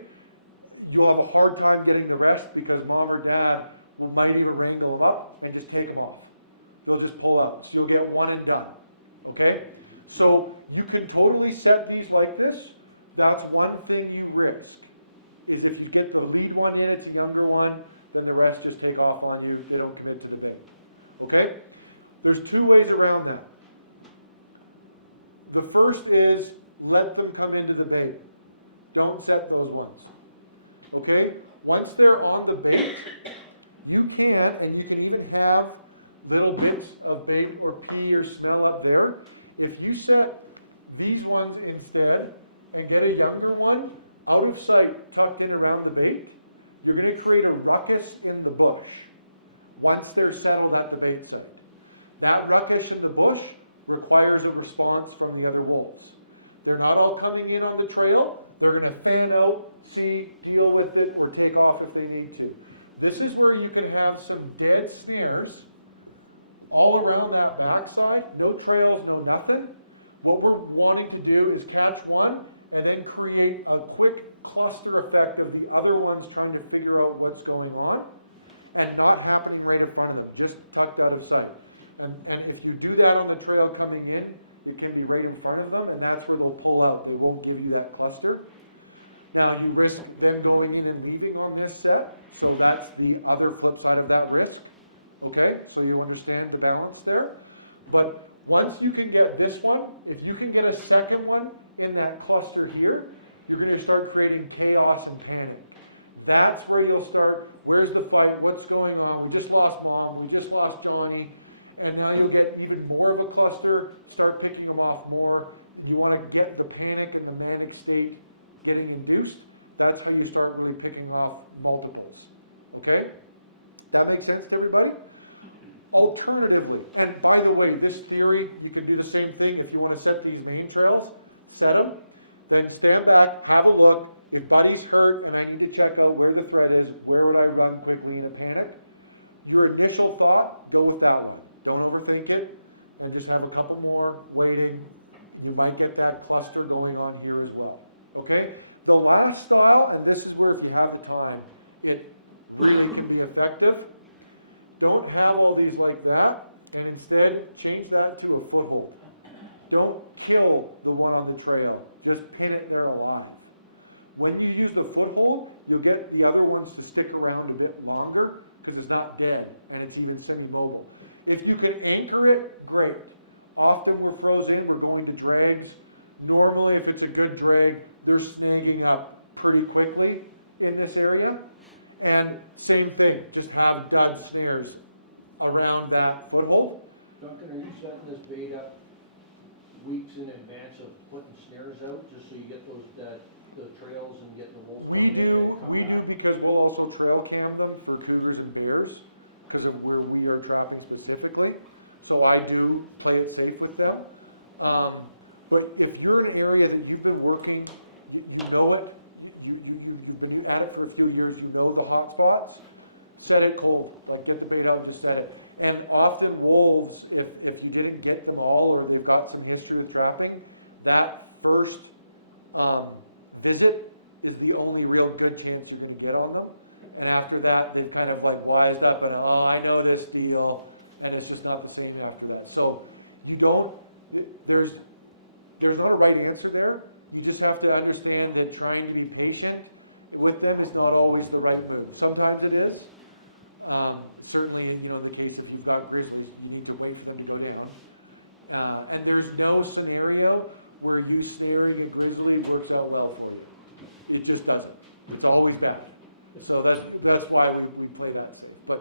you'll have a hard time getting the rest because mom or dad might even wrangle them up and just take them off. They'll just pull out. So you'll get one and done. Okay? So you can totally set these like this. That's one thing you risk, is if you get the lead one in, it's a younger one, then the rest just take off on you. They don't commit to the bait. Okay? There's two ways around that. The first is let them come into the bait. Don't set those ones. Okay? Once they're on the bait, you can, and you can even have little bits of bait or pee or smell up there. If you set these ones instead and get a younger one out of sight, tucked in around the bait, you're going to create a ruckus in the bush once they're settled at the bait site. That ruckus in the bush requires a response from the other wolves. They're not all coming in on the trail. They're going to fan out, see, deal with it, or take off if they need to. This is where you can have some dead snares all around that backside. No trails, no nothing. What we're wanting to do is catch one and then create a quick cluster effect of the other ones trying to figure out what's going on and not happening right in front of them, just tucked out of sight. And if you do that on the trail coming in, it can be right in front of them, and that's where they'll pull out. They won't give you that cluster. Now, you risk them going in and leaving on this set, so that's the other flip side of that risk. Okay, so you understand the balance there. But once you can get this one, if you can get a second one in that cluster here, you're going to start creating chaos and panic. That's where you'll start, where's the fight, what's going on, we just lost mom, we just lost Johnny, and now you'll get even more of a cluster, start picking them off more. You want to get the panic and the manic state getting induced. That's how you start really picking off multiples. Okay? That makes sense to everybody? Alternatively, and by the way, this theory, you can do the same thing if you want to set these main trails, set them, then stand back, have a look. If Buddy's hurt and I need to check out where the threat is, where would I run quickly in a panic? Your initial thought, go with that one. Don't overthink it, and just have a couple more waiting. You might get that cluster going on here as well. Okay? The last style, and this is where if you have the time, it really can be effective. Don't have all these like that, and instead change that to a foothold. Don't kill the one on the trail. Just pin it there alive. When you use the foothold, you'll get the other ones to stick around a bit longer because it's not dead and it's even semi-mobile. If you can anchor it, great. Often we're frozen, we're going to drags. Normally, if it's a good drag, they're snagging up pretty quickly in this area. And same thing, just have dud snares around that foothold. Duncan, are you setting this bait up weeks in advance of putting snares out, just so you get those, the trails and get the wolves? We do because we'll also trail cam them for cougars and bears because of where we are trapping specifically. So I do play it safe with them. But if you're in an area that you've been working, you know it, you've been at it for a few years, you know the hot spots, set it cold. Like get the bait out and just set it. And often wolves, if you didn't get them all or they've got some history with trapping, that first visit is the only real good chance you're going to get on them. And after that, they've kind of like wised up and, oh, I know this deal, and it's just not the same after that. So you don't, there's not a right answer there. You just have to understand that trying to be patient with them is not always the right move. Sometimes it is. Certainly, you know, in the case if you've got grizzlies, you need to wait for them to go down. And there's no scenario where you snaring a grizzly works out well for you. It just doesn't. It's always bad. So that's why we play that safe.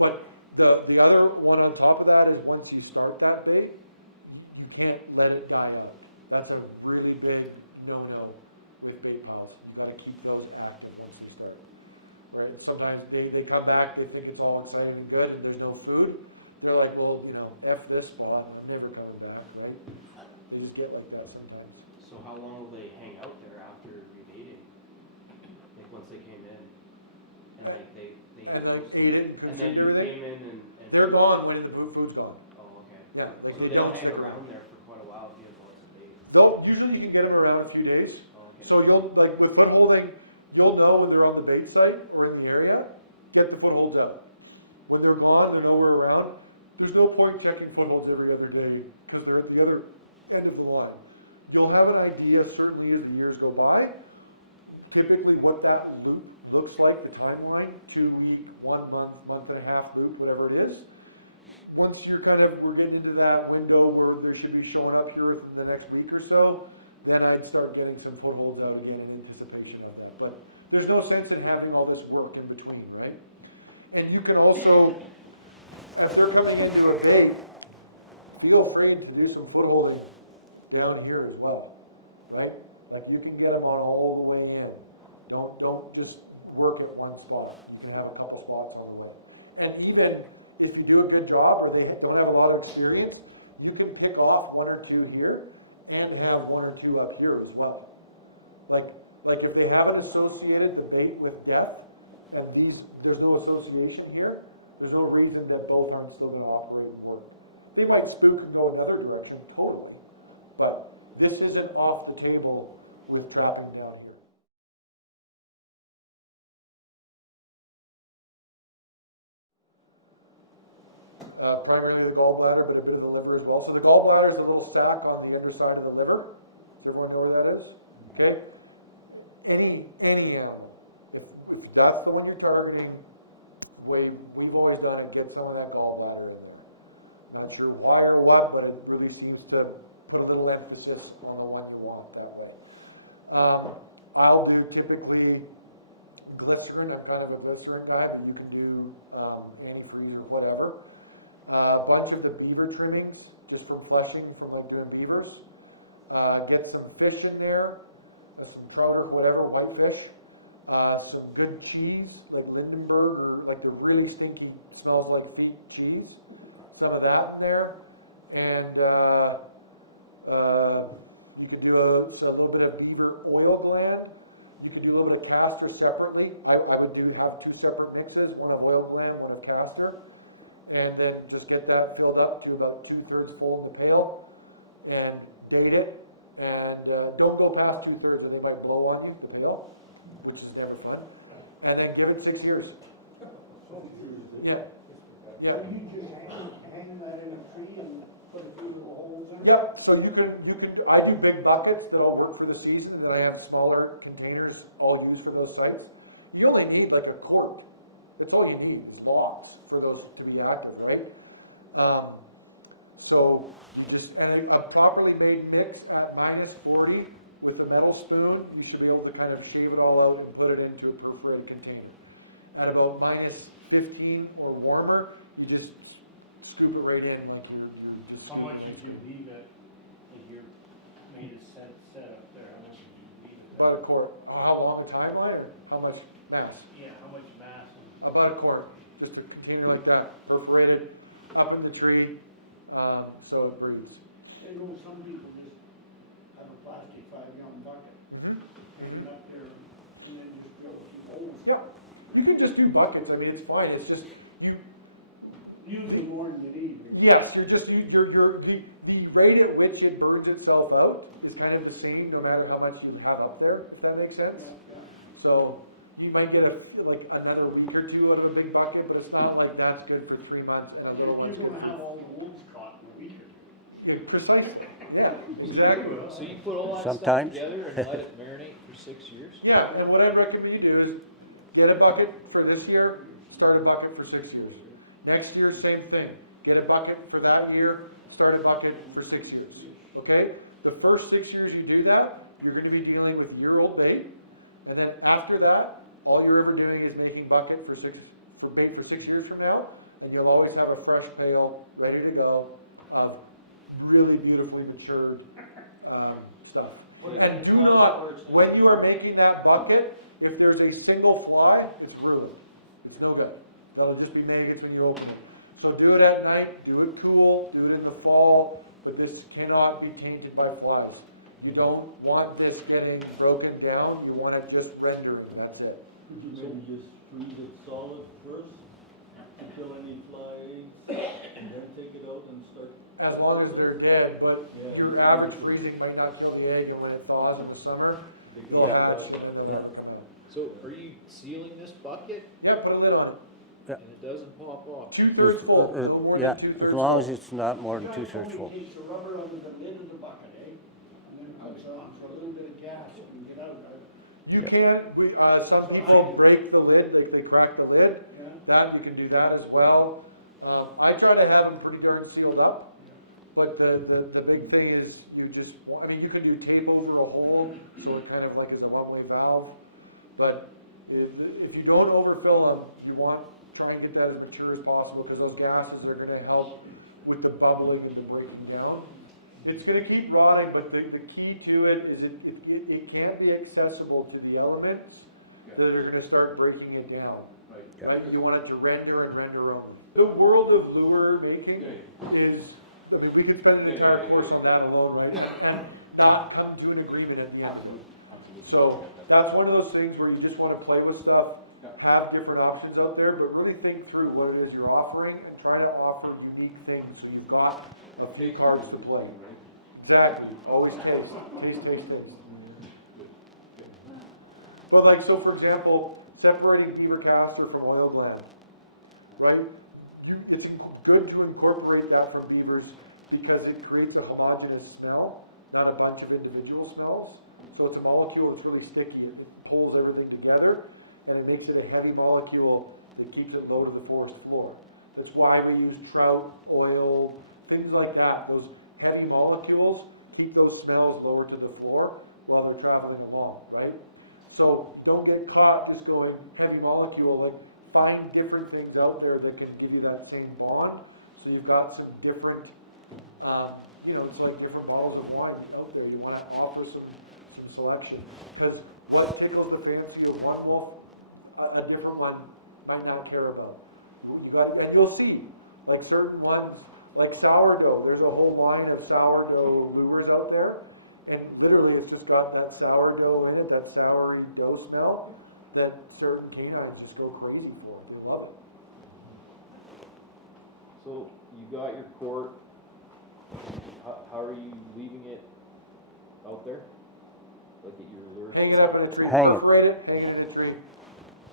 But The other one on top of that is once you start that bait, you can't let it die out. That's a really big no-no with bait piles. You gotta keep those active once you start. Right? Sometimes they come back, they think it's all exciting and good, and there's no food. They're like, well, you know, F this spot, I'm never coming back, right? They just get like that sometimes. So how long will they hang out there after rebaiting? Like once they came in? And like they And like ate it and and then consumed you everything. came in and They're gone when the food's gone. Oh, okay. Yeah. So Like they don't hang stay. around there for quite a while if you have lots of bait. They'll, usually you can get them around a few days. Oh, okay. So you'll, like with foot holding, you'll know when they're on the bait site or in the area, get the footholds out. When they're gone, they're nowhere around. There's no point checking footholds every other day because they're at the other end of the line. You'll have an idea, certainly as the years go by, typically what that loop looks like, the timeline, 2 week, 1 month, month and a half loop, whatever it is. Once you're we're getting into that window where they should be showing up here within the next week or so, then I'd start getting some footholds out again in anticipation of that. But there's no sense in having all this work in between, right? And you can also, as they're coming into a bait, feel free to do some footholding down here as well, right? Like you can get them on all the way in. Don't just work at one spot. You can have a couple spots on the way. And even if you do a good job or they don't have a lot of experience, you can pick off 1 or 2 here and have 1 or 2 up here as well. Like if they haven't associated the bait with depth and there's no association here, there's no reason that both aren't still going to operate and work. They might spook and go another direction, totally. But this isn't off the table with trapping down here. Primarily the gallbladder, but a bit of the liver as well. So the gallbladder is a little sac on the underside of the liver. Does everyone know what that is? Okay. Any animal, if that's the one you're targeting, we've always done it, get some of that gallbladder in there. Not sure why or what, but it really seems to put a little emphasis on the one you want that way. I'll do typically glycerin. I'm kind of a glycerin guy, but you can do antifreeze or whatever. A bunch of the beaver trimmings, just from flushing, from like doing beavers. Get some fish in there, some trout or whatever, whitefish. Some good cheese, like Lindenburg, or like the really stinky, smells like feet cheese. Some of that in there. And you can do a little bit of beaver oil gland. You can do a little bit of castor separately. I would have 2 separate mixes, one of oil gland, one of castor. And then just get that filled up to about 2/3 full in the pail and date it. And don't go past 2/3 or they might blow on you, the pail, which is never fun. And then give it 6 years. Yeah. Yeah. So you just hang that in a tree and put a few little holes in it? Yep, so you can, I do big buckets that all work for the season, and then I have smaller containers all used for those sites. You only need like a quart. That's all you need is lots for those to be active, right? So you just, and a properly made mix at -40 with a metal spoon, you should be able to kind of shave it all out and put it into a perforated container. At about -15 or warmer, you just scoop it right in like you're just. How much did you leave it, if you made a set up there, how much did you leave it? About a quart. How long a timeline or how much mass? Yeah, how much mass? About a quart. Just a container like that, perforated, up in the tree, so it breathes. I know some people just have a plastic 5-gallon bucket, hang it up there, and then just drill a few holes. Yeah, you can just do buckets. I mean, it's fine. It's just you. Usually more than you need. Yes, the rate at which it burns itself out is kind of the same no matter how much you have up there. If that makes sense. Yeah. So you might get another week or 2 out of a big bucket, but it's not like that's good for 3 months and a You're little one's gonna good. have all the wolves caught in a week or 2. Precisely. Yeah, exactly. So you put all that Sometimes. stuff together and let it marinate for 6 years? Yeah, and what I recommend you do is get a bucket for this year, start a bucket for 6 years. Next year, same thing. Get a bucket for that year, start a bucket for 6 years. Okay? The first 6 years you do that, you're going to be dealing with year-old bait, and then after that, all you're ever doing is making bucket for bait for 6 years from now. and you'll always have a fresh pail ready to go of really beautifully matured stuff. And do not, when you are making that bucket, if there's a single fly, it's ruined. It's no good. That'll just be maggots when you open it. So do it at night, do it cool, do it in the fall, but this cannot be tainted by flies. You don't want this getting broken down, you want it just rendering, that's it. Could you maybe just freeze it solid first, until any fly eggs, and then take it out and start? As long as they're dead, but Yeah. your average freezing might not kill the egg, and when it thaws in the summer, they'll hatch and then they'll come out. So are you sealing this bucket Yeah, put a lid on it. and it doesn't pop off? 2/3 full, no more Yeah, than 2/3 as long as full. it's not more than You 2/3 guys full. only take the rubber under the lid of the bucket, eh? And then it comes on, so a little bit of gas can get out of it. You can, some people break the lid, they crack the lid, Yeah? that, you can do that as well. I try to have them pretty darn sealed up, but the big thing is you just, I mean, you can do tape over a hole, so it kind of like is a one-way valve, but if you don't overfill them, you want, try and get that as mature as possible, because those gases are gonna help with the bubbling and the breaking down. It's gonna keep rotting, but the key to it is it can't be accessible to the elements that are gonna start breaking it down. Yeah. Right, you want it to render and render only. The world of lure making is, I mean, we could spend an entire course on that alone, right? And not come to an agreement at the end of it. So that's one of those things where you just want to play with stuff, have different options out there, but really think through what it is you're offering and try to offer unique things so you've got a few cards to play. Exactly, always taste. But like, so for example, separating beaver castor from oil gland, right? It's good to incorporate that from beavers because it creates a homogeneous smell, not a bunch of individual smells. So it's a molecule that's really sticky. It pulls everything together, and it makes it a heavy molecule that keeps it low to the forest floor. That's why we use trout, oil, things like that. Those heavy molecules keep those smells lower to the floor while they're traveling along, right? So don't get caught just going heavy molecule. Like, find different things out there that can give you that same bond. So you've got some different, it's like different bottles of wine out there. You want to offer some selection, because what tickles the fancy of one wolf, a different one might not care about. And you'll see, like certain ones, like sourdough. There's a whole line of sourdough lures out there, and literally it's just got that sourdough in it, that soury dough smell, that certain canines just go crazy for. They love it. So you got your court, how are you leaving it out there? Like at your lure? Hang it up in a tree, Hang it. perforate it, hang it in a tree.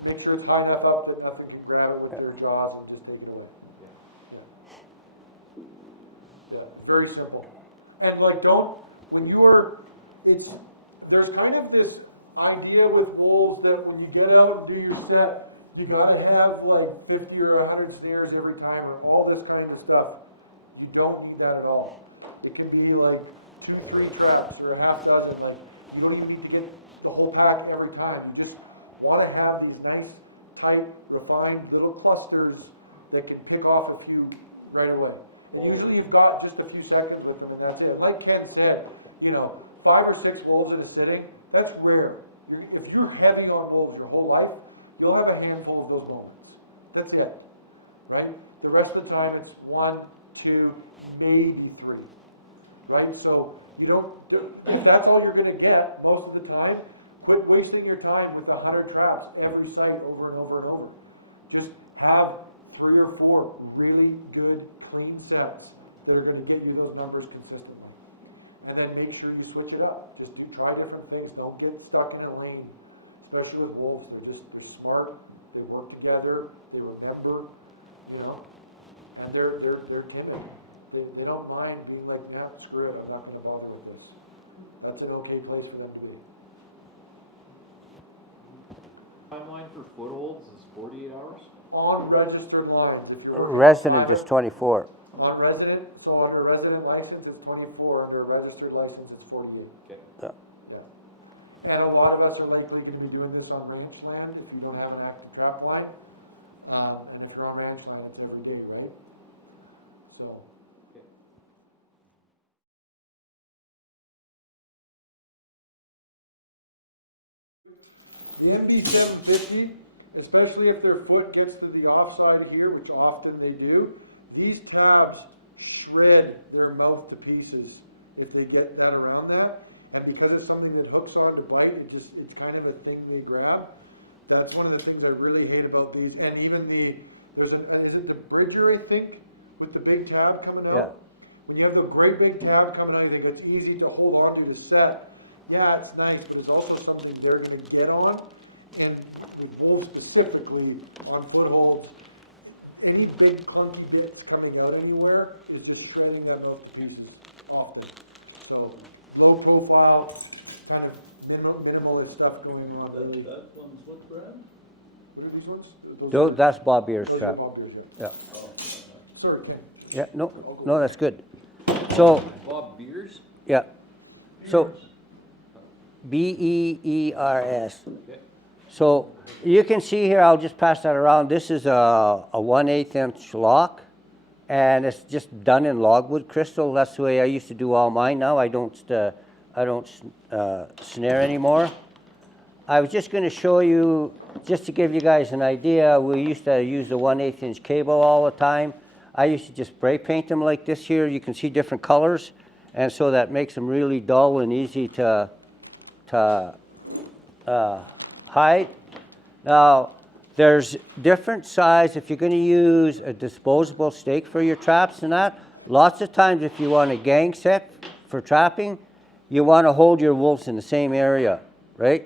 Make sure it's high enough up that nothing can grab it with their jaws and just take it away. Yeah, very simple. And like, there's kind of this idea with wolves that when you get out and do your set, you gotta have like 50 or 100 snares every time or all this kind of stuff. You don't need that at all. It can be like 2, 3 traps or a half dozen. Like, you don't even need to get the whole pack every time. You just want to have these nice, tight, refined little clusters that can pick off a few right away. And usually you've got just a few seconds with them and that's it. Like Ken said, 5 or 6 wolves in a sitting, that's rare. If you're heavy on wolves your whole life, you'll have a handful of those moments. That's it, right? The rest of the time it's 1, 2, maybe 3, right? So that's all you're going to get most of the time. Quit wasting your time with 100 traps every site over and over and over. Just have 3 or 4 really good, clean sets that are going to give you those numbers consistently. And then make sure you switch it up. Just try different things. Don't get stuck in a lane, especially with wolves. They're smart. They work together. They remember, and they're timid. They don't mind being like, nah, screw it. I'm not going to bother with this. That's an okay place for them to be. Timeline for footholds is 48 hours? On registered lines, if you're Resident is 24. on resident, so under resident license it's 24, under registered license it's 48. Okay. And a lot of us are likely going to be doing this on ranch land if you don't have an active trap line. And if you're on ranch land, it's every day, right? So. The MB750, especially if their foot gets to the offside here, which often they do, these tabs shred their mouth to pieces if they get that around that. And because it's something that hooks on to bite, it's kind of a thing they grab. That's one of the things I really hate about these. And even is it the Bridger, I think, with the big tab coming out? Yeah. When you have the great big tab coming out, you think it's easy to hold on to set. Yeah, it's nice, but there's also something there to get on. And with wolves specifically, on footholds, any big clunky bits coming out anywhere, it's just shredding them out to pieces often. So, low profile, kind of minimal stuff going on. That one's what brand? What are these ones? That's Bob Beer's those are trap. Bob Beers, Yeah. Sorry, Ken. Yeah, no, that's good. So, Bob Beers? yeah. So, Beers. Okay. So, you can see here, I'll just pass that around. This is a 1/8 inch lock, and it's just done in logwood crystal. That's the way I used to do all mine. Now I don't snare anymore. I was just going to show you, just to give you guys an idea, we used to use the 1/8 inch cable all the time. I used to just spray paint them like this here. You can see different colors, and so that makes them really dull and easy to hide. Now, there's different size. If you're going to use a disposable stake for your traps and that, lots of times if you want a gang set for trapping, you want to hold your wolves in the same area, right?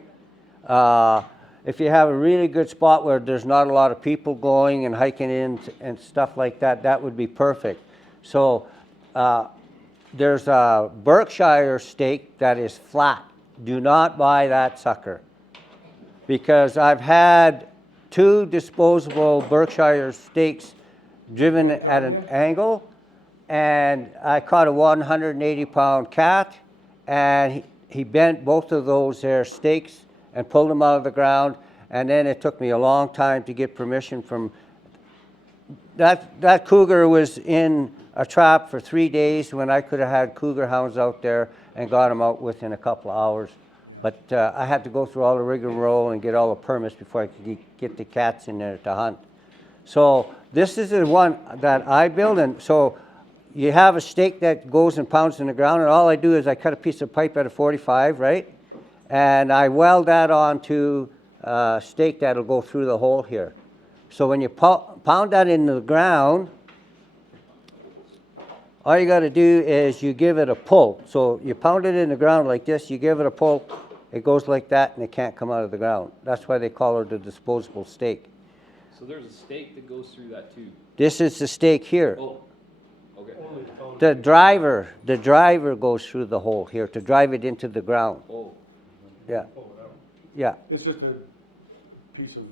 If you have a really good spot where there's not a lot of people going and hiking in and stuff like that, that would be perfect. So there's a Berkshire stake that is flat. Do not buy that sucker, because I've had 2 disposable Berkshire stakes driven at an angle, and I caught a 180-pound cat, and he bent both of those there stakes and pulled them out of the ground, and then it took me a long time to get permission from that cougar was in a trap for 3 days when I could have had cougar hounds out there and got them out within a couple of hours. But I had to go through all the rigmarole and get all the permits before I could get the cats in there to hunt. So this is the one that I build, and so you have a stake that goes and pounds in the ground, and all I do is I cut a piece of pipe at a 45, right? And I weld that onto a stake that'll go through the hole here. So when you pound that into the ground, all you got to do is you give it a pull. So you pound it in the ground like this, you give it a pull, it goes like that, and it can't come out of the ground. That's why they call it a disposable stake. So there's a stake that goes through that too? This is the stake here. Oh, okay. The driver goes through the hole here to drive it into the ground. Oh. Yeah. Yeah. It's just a piece of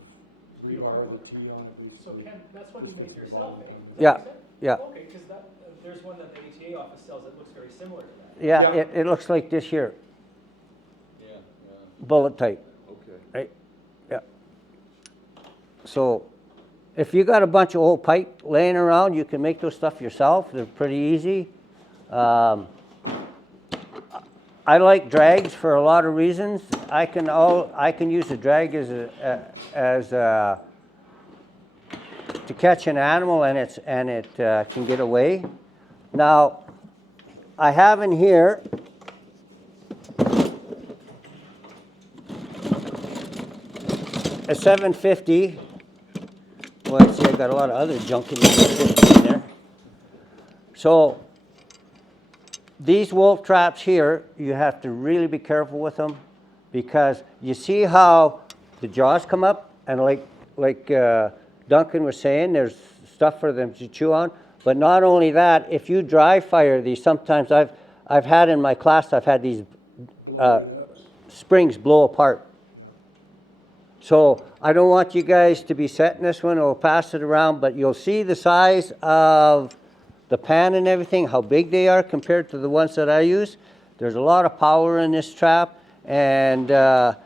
rebar with a T on it. So Ken, that's what you made yourself, eh? Yeah. Yeah. Okay, because there's one that the ATA office sells that looks very similar to that. Yeah, it looks like this here. Yeah. Bullet type. Okay. Right? Yeah. So if you got a bunch of old pipe laying around, you can make those stuff yourself. They're pretty easy. I like drags for a lot of reasons. I can use a drag to catch an animal, and it can get away. Now, I have in here a 750. Well, I see I got a lot of other junk in there. So these wolf traps here, you have to really be careful with them, because you see how the jaws come up, and like Duncan was saying, there's stuff for them to chew on. But not only that, if you dry fire these, sometimes I've had in my class, I've had these springs blow apart. So I don't want you guys to be setting this one. I'll pass it around, but you'll see the size of the pan and everything, how big they are compared to the ones that I use. There's a lot of power in this trap, and I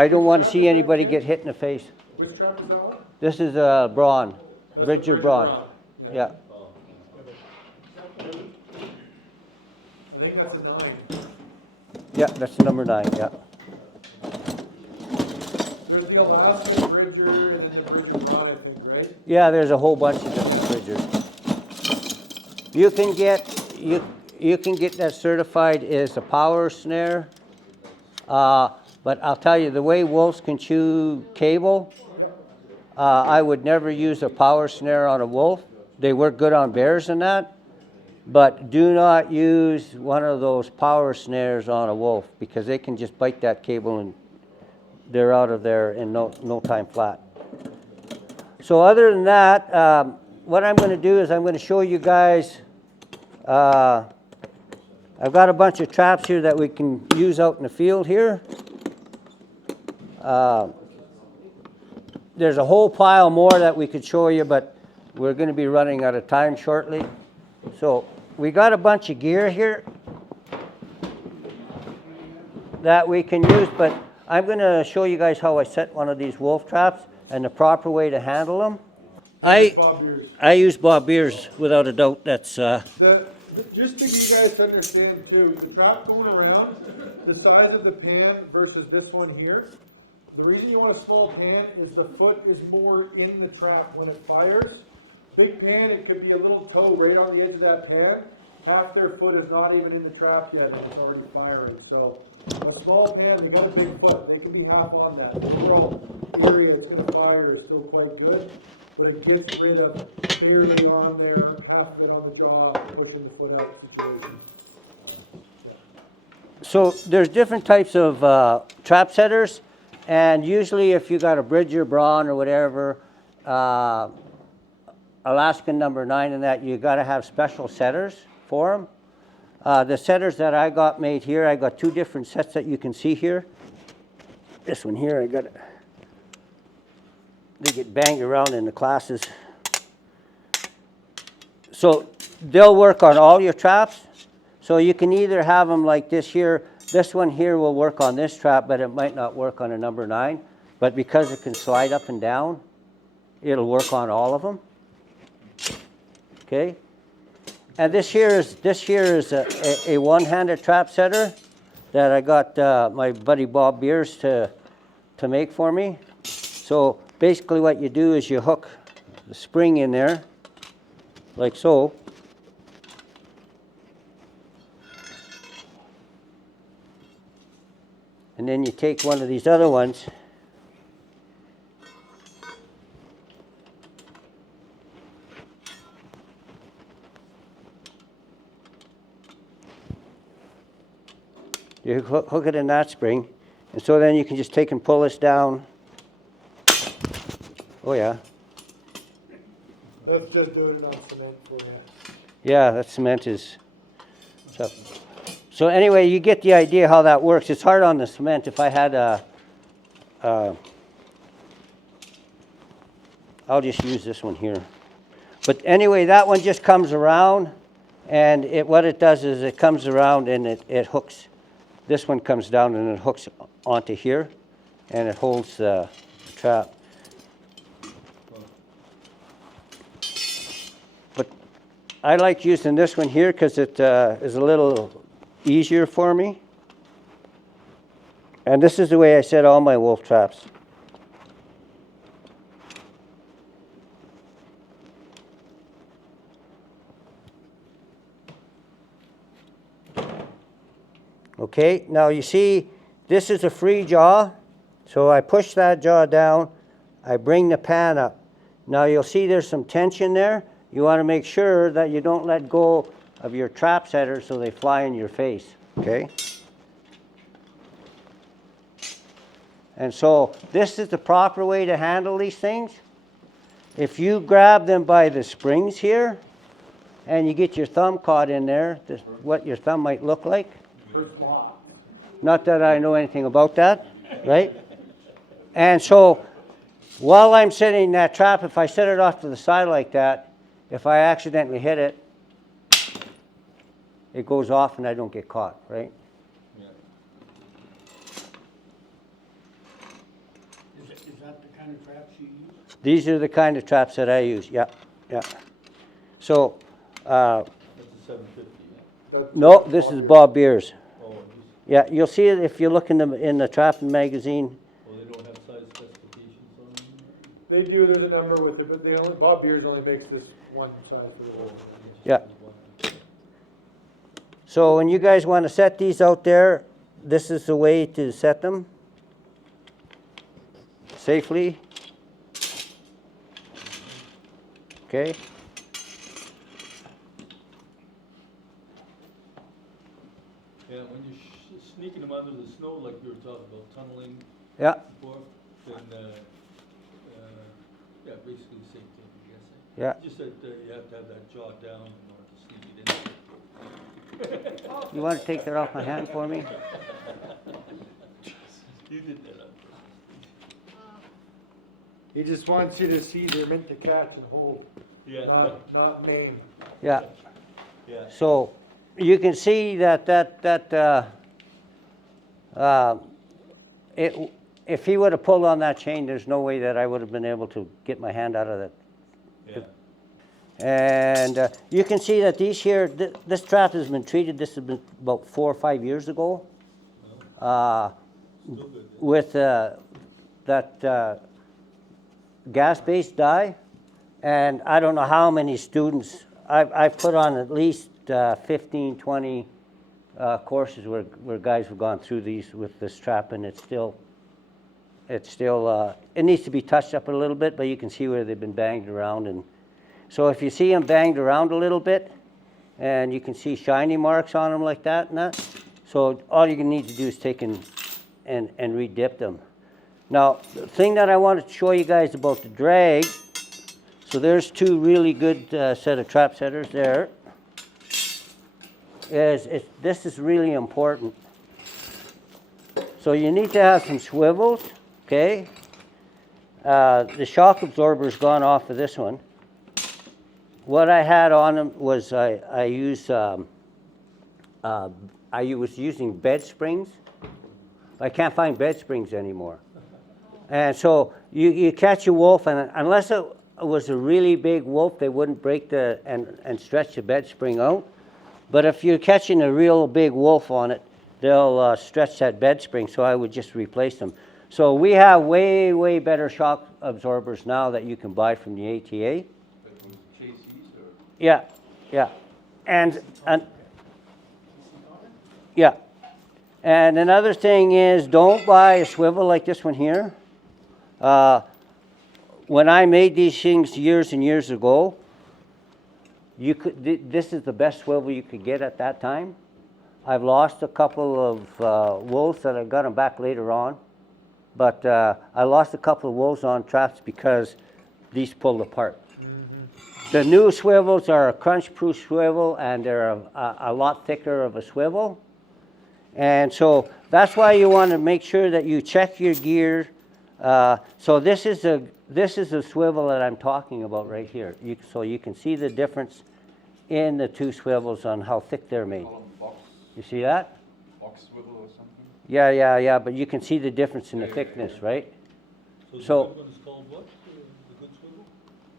I don't want to see anybody get hit in the face. Which trap is that one? This is brawn, bridger brawn. Yeah. I think that's a 9. Yeah, that's number 9, yeah. There's the Alaska Bridger and then the Bridger Brown, I think, right? Yeah, there's a whole bunch of different bridgers. You can get that certified as a power snare, but I'll tell you, the way wolves can chew cable, I would never use a power snare on a wolf. They work good on bears and that, but do not use one of those power snares on a wolf because they can just bite that cable and they're out of there in no time flat. So other than that, what I'm going to do is I'm going to show you guys, I've got a bunch of traps here that we can use out in the field here. There's a whole pile more that we could show you, but we're going to be running out of time shortly. So we got a bunch of gear here that we can use, but I'm going to show you guys how I set one of these wolf traps and the proper way to handle them. I use Bob Beers without a doubt. That's Just to get you guys to understand too, the trap going around, the size of the pan versus this one here, the reason you want a small pan is the foot is more in the trap when it fires. Big pan, it could be a little toe right on the edge of that pan. Half their foot is not even in the trap yet, and it's already firing. So a small pan, you've got a big foot, they can be half on that. So area to fire is still quite good, but it gets rid of clearly on there, half of it on the jaw, pushing the foot out situation. So there's different types of trap setters, and usually if you got a Bridger, Braun, or whatever, Alaskan number 9 and that, you got to have special setters for them. The setters that I got made here, I got 2 different sets that you can see here. This one here, they get banged around in the classes. So they'll work on all your traps. So you can either have them like this here. This one here will work on this trap, but it might not work on a number 9. But because it can slide up and down, it'll work on all of them. Okay. And this here is a one-handed trap setter that I got my buddy Bob Beers to make for me. So basically what you do is you hook the spring in there, like so. And then you take one of these other ones, you hook it in that spring, and so then you can just take and pull this down. Oh yeah. Let's just do it on cement for you. Yeah, that cement is. So anyway, you get the idea how that works. It's hard on the cement. If I had I'll just use this one here. But anyway, that one just comes around, and what it does is it comes around and it hooks. This one comes down and it hooks onto here, and it holds the trap. But I like using this one here because it is a little easier for me. And this is the way I set all my wolf traps. Okay, now you see this is a free jaw, so I push that jaw down, I bring the pan up. Now you'll see there's some tension there. You want to make sure that you don't let go of your trap setter so they fly in your face, okay? And so this is the proper way to handle these things. If you grab them by the springs here and you get your thumb caught in there, this what your thumb might look like. Not that I know anything about that, right? And so while I'm setting that trap, if I set it off to the side like that, if I accidentally hit it, it goes off and I don't get caught, right? kind of traps you use? These are the kind of traps that I use, yeah, yeah. So, That's a 750, yeah. no, this is Bob Beers. Oh, Yeah, you'll see it if you look in the trapping magazine. well, they don't have size specifications on them? They do, there's a number with it, but they only, Bob Beers only makes this one size for the whole. Yeah. So when you guys want to set these out there, this is the way to set them safely. Okay. Yeah, when you're sneaking them under the snow, like you were talking about, tunneling Yeah, before, then, yeah, basically the same thing, I guess. yeah. Just that you have to have that jaw down in order to sneak it in. You want to take that off my hand for me? You did that on He just wants you to see they're meant to catch and hold, purpose. Yeah, not maim. Yeah. yeah. So you can see that if he would have pulled on that chain, there's no way that I would have been able to get my hand out of it. Yeah. And you can see that these here, this trap has been treated, this has been about 4 or 5 years ago. Still good. With that gas-based dye. And I don't know how many students, I've put on at least 15, 20 courses where guys have gone through these with this trap, and it needs to be touched up a little bit, but you can see where they've been banged around. And so if you see them banged around a little bit, and you can see shiny marks on them like that and that, so all you need to do is take and re-dip them. Now, the thing that I wanted to show you guys about the drag, so there's two really good set of trap setters there, this is really important. So you need to have some swivels, okay? The shock absorber's gone off of this one. What I had on them was I was using bed springs. I can't find bed springs anymore. And so you catch a wolf, and unless it was a really big wolf, they wouldn't break and stretch the bed spring out. But if you're catching a real big wolf on it, they'll stretch that bed spring, so I would just replace them. So we have way, way better shock absorbers now that you can buy from the ATA. Yeah, yeah. And yeah. And another thing is, don't buy a swivel like this one here. When I made these things years and years ago, this is the best swivel you could get at that time. I've lost a couple of wolves that I got them back later on, but I lost a couple of wolves on traps because these pulled apart. The new swivels are a crunch-proof swivel, and they're a lot thicker of a swivel. And so that's why you want to make sure that you check your gear. So this is a swivel that I'm talking about right here. So you can see the difference in the two swivels on how thick they're made. You see that? Box swivel or something? Yeah, but you can see the difference in the thickness, right? So the good one is called what? The good swivel?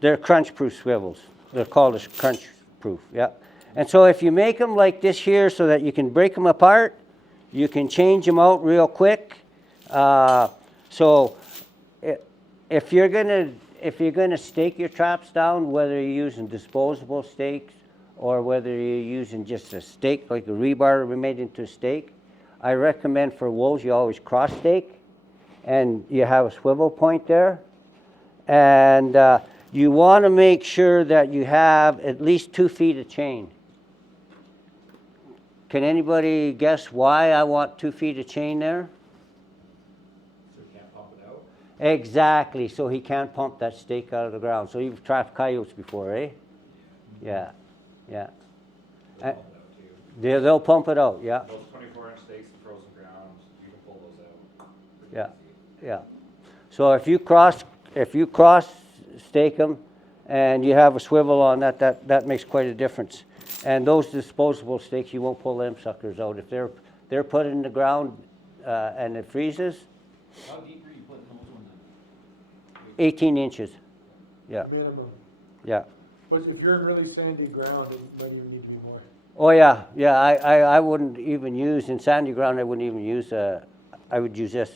They're crunch-proof swivels. They're called as crunch-proof, yeah. And so if you make them like this here so that you can break them apart, you can change them out real quick. So if you're gonna stake your traps down, whether you're using disposable stakes or whether you're using just a stake like a rebar made into a stake, I recommend for wolves you always cross stake, and you have a swivel point there, and you want to make sure that you have at least 2 feet of chain. Can anybody guess why I want 2 feet of chain there? So you can't pump it out? Exactly, so he can't pump that stake out of the ground. So you've trapped coyotes before, eh? Yeah. They'll pump it out, yeah. Those 24-inch stakes in frozen ground, you can pull those out. pretty easy. Yeah. So if you cross stake them and you have a swivel on that makes quite a difference. And those disposable stakes, you won't pull them suckers out. If they're put in the ground and it freezes. How deep are you putting those ones 18 inches, yeah, Minimum. yeah. But if you're in really sandy ground, it might even need to be more. Oh, yeah, yeah, I wouldn't even use, in sandy ground, I wouldn't even use, I would use this.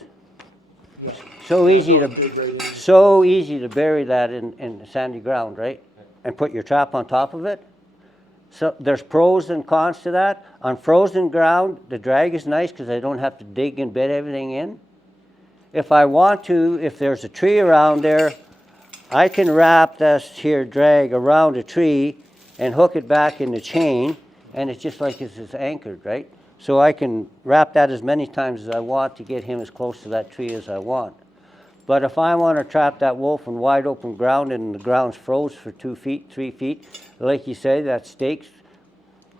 So easy to bury that in sandy ground, right? And put your trap on top of it. So there's pros and cons to that. On frozen ground, the drag is nice because I don't have to dig and bed everything in. If I want to, if there's a tree around there, I can wrap this here drag around a tree and hook it back in the chain, and it's just like it's anchored, right? So I can wrap that as many times as I want to get him as close to that tree as I want. But if I want to trap that wolf in wide open ground and the ground's froze for 2 feet, 3 feet, like you say, that stakes,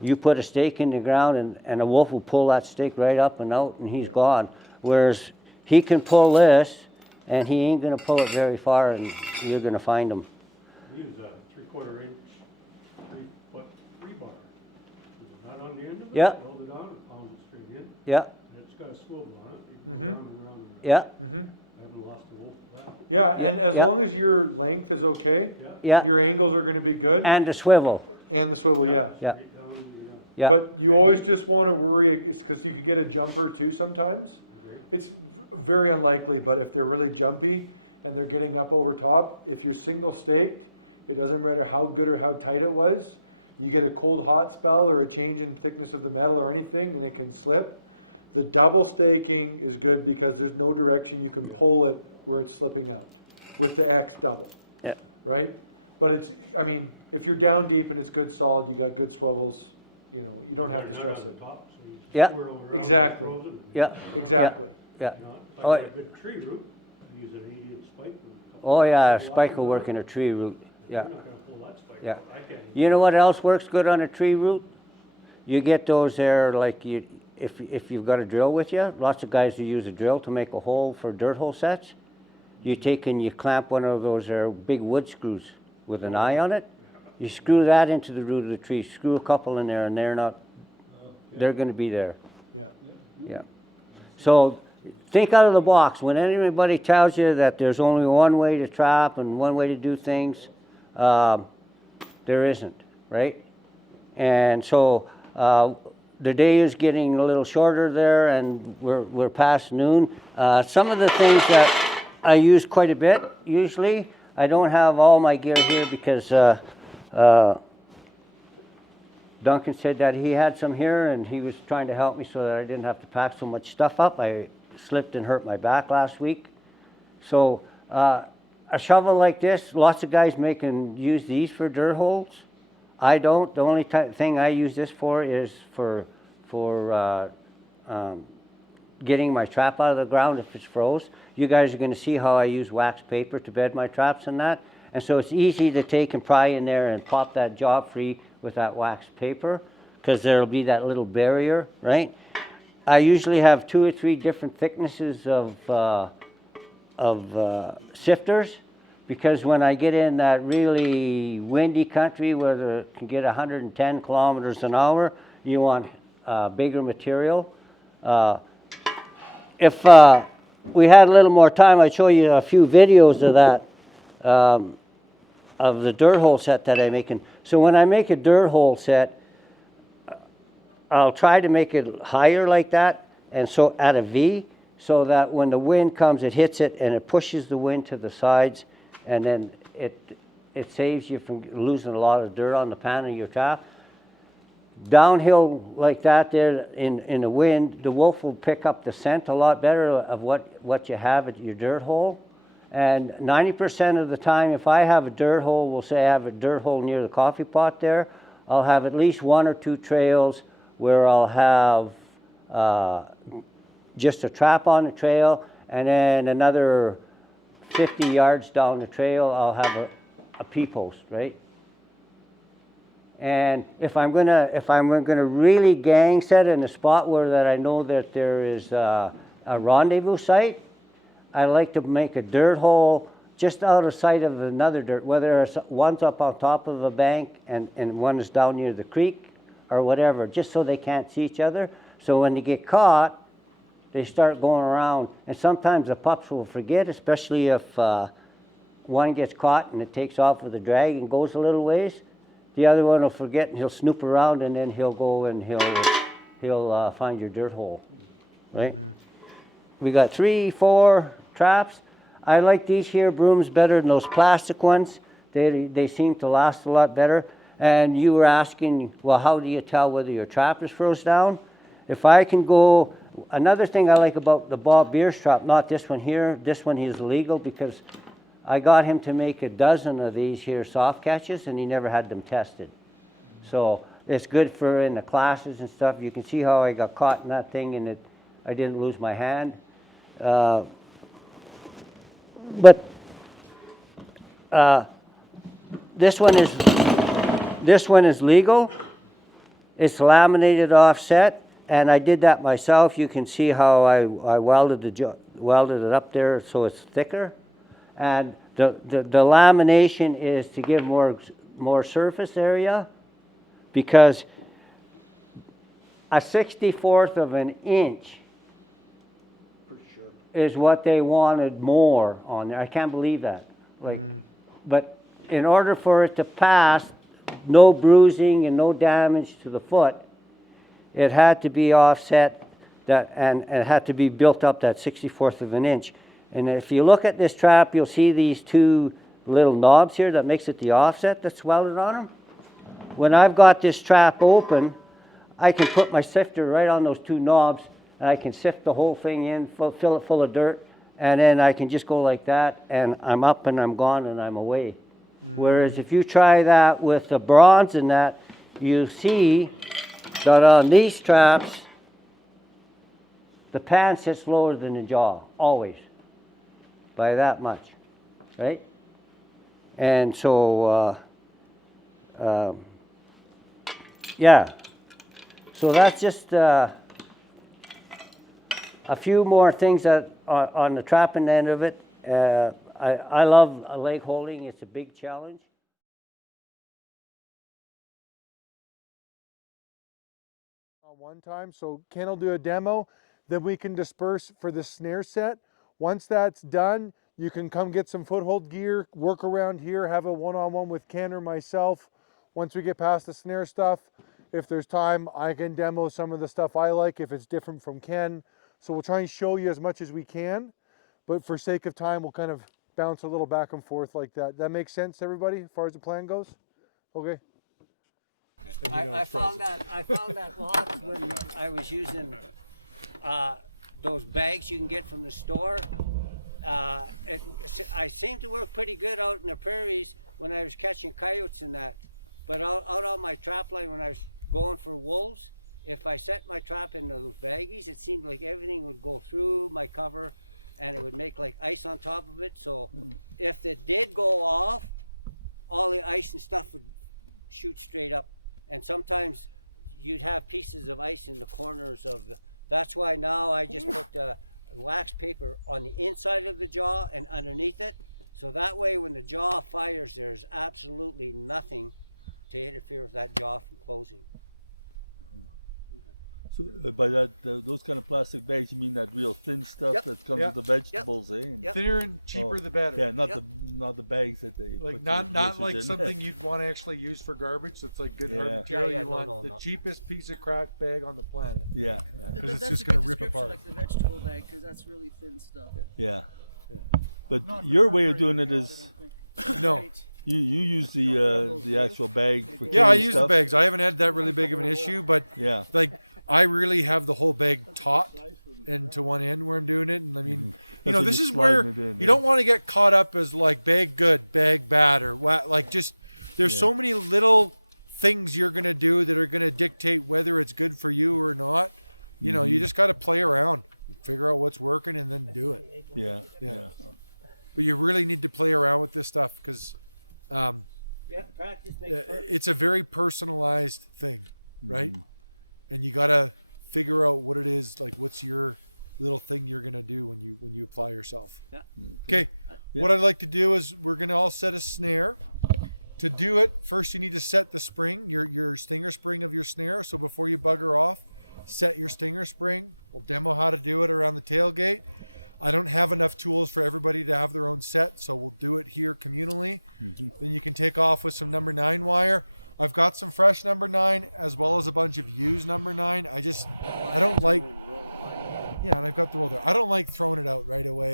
you put a stake in the ground and a wolf will pull that stake right up and out and he's gone. Whereas he can pull this and he ain't going to pull it very far and you're going to find him. Use a 3/4 inch, 3-foot rebar. Is it not on the end of it? Yeah. Hold it on and pound it straight in. Yeah, And it's got a swivel on it. You go round and round and round. yeah, I haven't lost a wolf for that. Yeah, Yeah, and as yeah. long as your length is okay, yeah. your angles are gonna be good. And the swivel. And the swivel, yeah. Yeah, Straight down and down. yeah. But you always just wanna worry, it's cause you could get a jumper too sometimes. Okay. It's very unlikely, but if they're really jumpy and they're getting up over top, if you're single staked, it doesn't matter how good or how tight it was, you get a cold hot spell or a change in thickness of the metal or anything and it can slip. The double staking is good because there's no direction you can pull it where it's slipping up with the X double. Yeah. Right? But it's, I mean, if you're down deep and it's good solid, you got good swivels, you know, you don't have to Not stress on the it. top, so you Yeah. swirl around. Exactly. Frozen. Yeah, Exactly. yeah. You know, if Oh, I got a good tree root, I use an 8-inch spike root. Oh, yeah, spike will work in a tree root. Yeah. You're not gonna pull that spike Yeah. out. I can't. You know what else works good on a tree root? You get those there, like if you've got a drill with you, lots of guys who use a drill to make a hole for dirt hole sets. You take and you clamp one of those there big wood screws with an eye on it. You screw that into the root of the tree, screw a couple in there and they're gonna be there. Yeah. So think out of the box. When anybody tells you that there's only one way to trap and one way to do things, there isn't, right? And so the day is getting a little shorter there and we're past noon. Some of the things that I use quite a bit usually, I don't have all my gear here because Duncan said that he had some here and he was trying to help me so that I didn't have to pack so much stuff up. I slipped and hurt my back last week. So a shovel like this, lots of guys use these for dirt holes. I don't. The only thing I use this for is for getting my trap out of the ground if it's froze. You guys are going to see how I use wax paper to bed my traps and that. And so it's easy to take and pry in there and pop that job free with that wax paper because there'll be that little barrier, right? I usually have 2 or 3 different thicknesses of sifters because when I get in that really windy country where it can get 110 kilometers an hour, you want bigger material. If we had a little more time, I'd show you a few videos of that, of the dirt hole set that I'm making. So when I make a dirt hole set, I'll try to make it higher like that, and so at a V, so that when the wind comes, it hits it and it pushes the wind to the sides, and then it saves you from losing a lot of dirt on the pan of your trap. Downhill like that there in the wind, the wolf will pick up the scent a lot better of what you have at your dirt hole. And 90% of the time, if I have a dirt hole, we'll say I have a dirt hole near the coffee pot there, I'll have at least 1 or 2 trails where I'll have just a trap on the trail, and then another 50 yards down the trail, I'll have a P-post, right? And if I'm gonna really gang set in a spot where that I know that there is a rendezvous site, I like to make a dirt hole just out of sight of another dirt, whether one's up on top of a bank and one is down near the creek or whatever, just so they can't see each other. So when they get caught, they start going around, and sometimes the pups will forget, especially if one gets caught and it takes off with a drag and goes a little ways. The other one will forget and he'll snoop around and then he'll go and he'll find your dirt hole, right? We got 3, 4 traps. I like these here brooms better than those plastic ones. They seem to last a lot better. And you were asking, well, how do you tell whether your trap is froze down? If I can go, another thing I like about the Bob Beer's trap, not this one here, this one is legal because I got him to make a dozen of these here soft catches and he never had them tested. So it's good for in the classes and stuff. You can see how I got caught in that thing and I didn't lose my hand. But this one is legal. It's laminated offset, and I did that myself. You can see how I welded it up there so it's thicker, and the lamination is to give more surface area, because a 64th of an inch is what they wanted more on there. I can't believe that. But in order for it to pass, no bruising and no damage to the foot, it had to be offset and it had to be built up that 64th of an inch. And if you look at this trap, you'll see these 2 little knobs here that makes it the offset that's welded on them. When I've got this trap open, I can put my sifter right on those 2 knobs and I can sift the whole thing in, fill it full of dirt, and then I can just go like that and I'm up and I'm gone and I'm away. Whereas if you try that with the bronze and that, you see that on these traps, the pan sits lower than the jaw, always, by that much, right? And so, yeah. So that's just a few more things that on the trapping end of it. I love leg holding. It's a big challenge. One time, so Ken will do a demo, then we can disperse for the snare set. Once that's done, you can come get some foothold gear, work around here, have a one-on-one with Ken or myself. Once we get past the snare stuff, if there's time, I can demo some of the stuff I like if it's different from Ken. So we'll try and show you as much as we can, but for sake of time, we'll kind of bounce a little back and forth like that. That makes sense, everybody, as far as the plan goes? Okay. I found that lots when I was using those bags you can get from the store. I seemed to work pretty good out in the prairies when I was catching coyotes and that. But out on my trap line when I was going for wolves, if I set my trap in the baggies, it seemed like everything would go through my cover and it would make like ice on top of it. So if it did go off, all the ice and stuff would shoot straight up. And sometimes you'd have pieces of ice in the corner or something. That's why now I just put wax paper on the inside of the jaw and underneath it. So that way when the jaw fires, there's absolutely nothing to interfere with that jaw from closing. So by that, those kind of plastic bags, you mean that real thin stuff that comes with the vegetables, eh? Thinner and cheaper the better. Yeah, not the bags that they Like not like something you'd want to actually use for garbage. That's like good material. You want the cheapest piece of crack bag on the planet. Yeah. Because it's just good. Yeah. But your way of doing it is you use the actual bag for Yeah, I use stuff. the bags. I haven't had that really big of an issue, but Yeah. like I really have the whole bag taut into one end where I'm doing it. I mean, you know, this is where you don't want to get caught up as like bag good, bag bad, or like just there's so many little things you're gonna do that are gonna dictate whether it's good for you or not. You know, you just gotta play around, figure out what's working, and then do it. Yeah. Yeah. But you really need to play around with this stuff because Practice makes perfect. it's a very personalized thing, right? And you gotta figure out what it is, like what's your little thing you're gonna do when you apply yourself. Yeah. Okay. What I'd like to do is we're gonna all set a snare. To do it, first you need to set the spring, your stinger spring of your snare. So before you bugger off, set your stinger spring. Demo how to do it around the tailgate. I don't have enough tools for everybody to have their own set, so do it here communally. Then you can take off with some number 9 wire. I've got some fresh number 9 as well as a bunch of used number 9. I don't like throwing it out right away.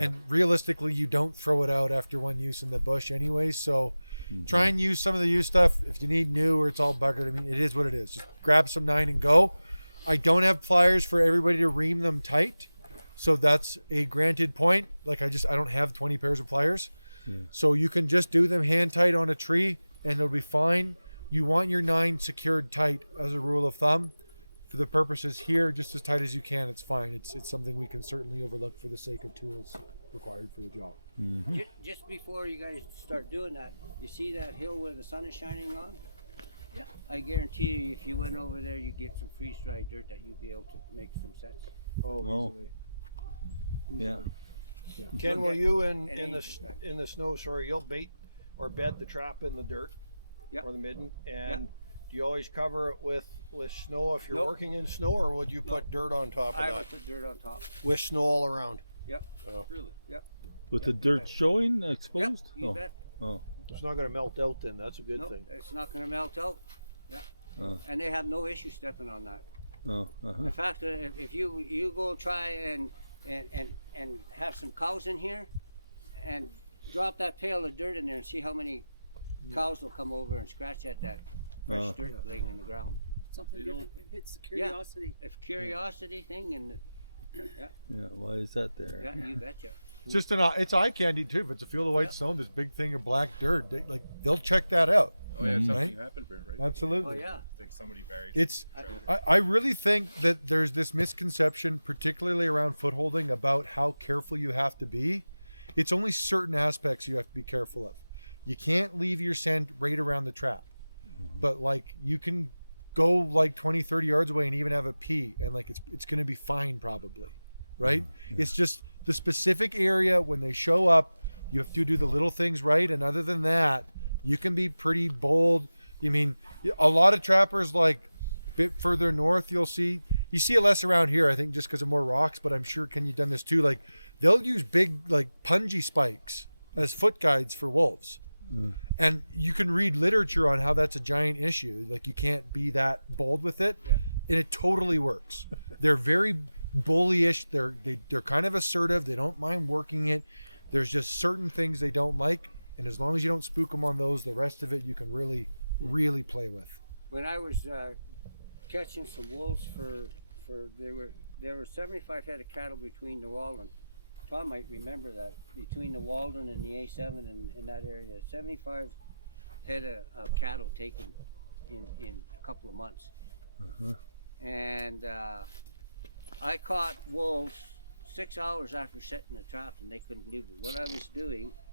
And realistically, you don't throw it out after one use in the bush anyway. So try and use some of the used stuff. If you need new or it's all buggered, it is what it is. Grab some 9 and go. I don't have pliers for everybody to ream them tight. So that's a granted point. Like I don't have 20 pairs of pliers. So you can just do them hand tight on a tree and you'll be fine. You want your 9 secured tight as a rule of thumb. For the purposes here, just as tight as you can, it's fine. It's something we can certainly overlook for the sake of tools. Just before you guys start doing that, you see that hill where the sun is shining on? I guarantee you, if you went over there, you get some freeze-dried dirt that you'd be able to make some sense. Oh, easily. Ken, will you in the snow, you'll bait or bed the trap in the dirt or the midden, and do you always cover it with snow if you're working in snow, or would you put dirt on top of I that? would put dirt on top. With snow all around? Yep. Oh, really? Yep. With the dirt showing exposed? No. Oh. It's not going to melt out then, that's a good thing. It's nothing about that. And they have no issue stepping on that. Oh. In fact, if you go try and have some cows in here and drop that pail of dirt in there and see how many cows will come over and scratch at that. Straight up laying on the ground. It's curiosity. It's a curiosity thing and Yeah, why is that there? yeah, you betcha. It's eye candy too. If it's a field of white snow, this big thing of black dirt, they'll check that out. Oh yeah, it's something happened, right? Oh yeah. Like somebody buried it. I really think that there's this misconception, particularly around foot holding, about how careful you have to be. It's only certain aspects you have to be careful of. You can't leave your scent right around the trap. And you can go 20, 30 yards away and even have a pee, and it's going to be fine probably, right? It's just the specific area when they show up. If you do the little things right, and other than that, you can be pretty bold. I mean, a lot of trappers further north, you see it less around here, I think, just because of more rocks, but I'm sure Ken, you do this too. They'll use big, punji spikes as foot guides for wolves. And you can read literature on how that's a giant issue. You can't be that bold with it. And it totally works. They're very bullish. They're kind of assertive. They don't mind working it. There's just certain things they don't like. And as long as you don't spook them on those, the rest of it you can really, really play with. When I was catching some wolves there were 75 head of cattle between the Walden. Tom might remember that, between the Walden and the A7 in that area. 75 head of cattle taken in a couple of months. And I caught wolves 6 hours after setting the trap, and they couldn't get what I was doing.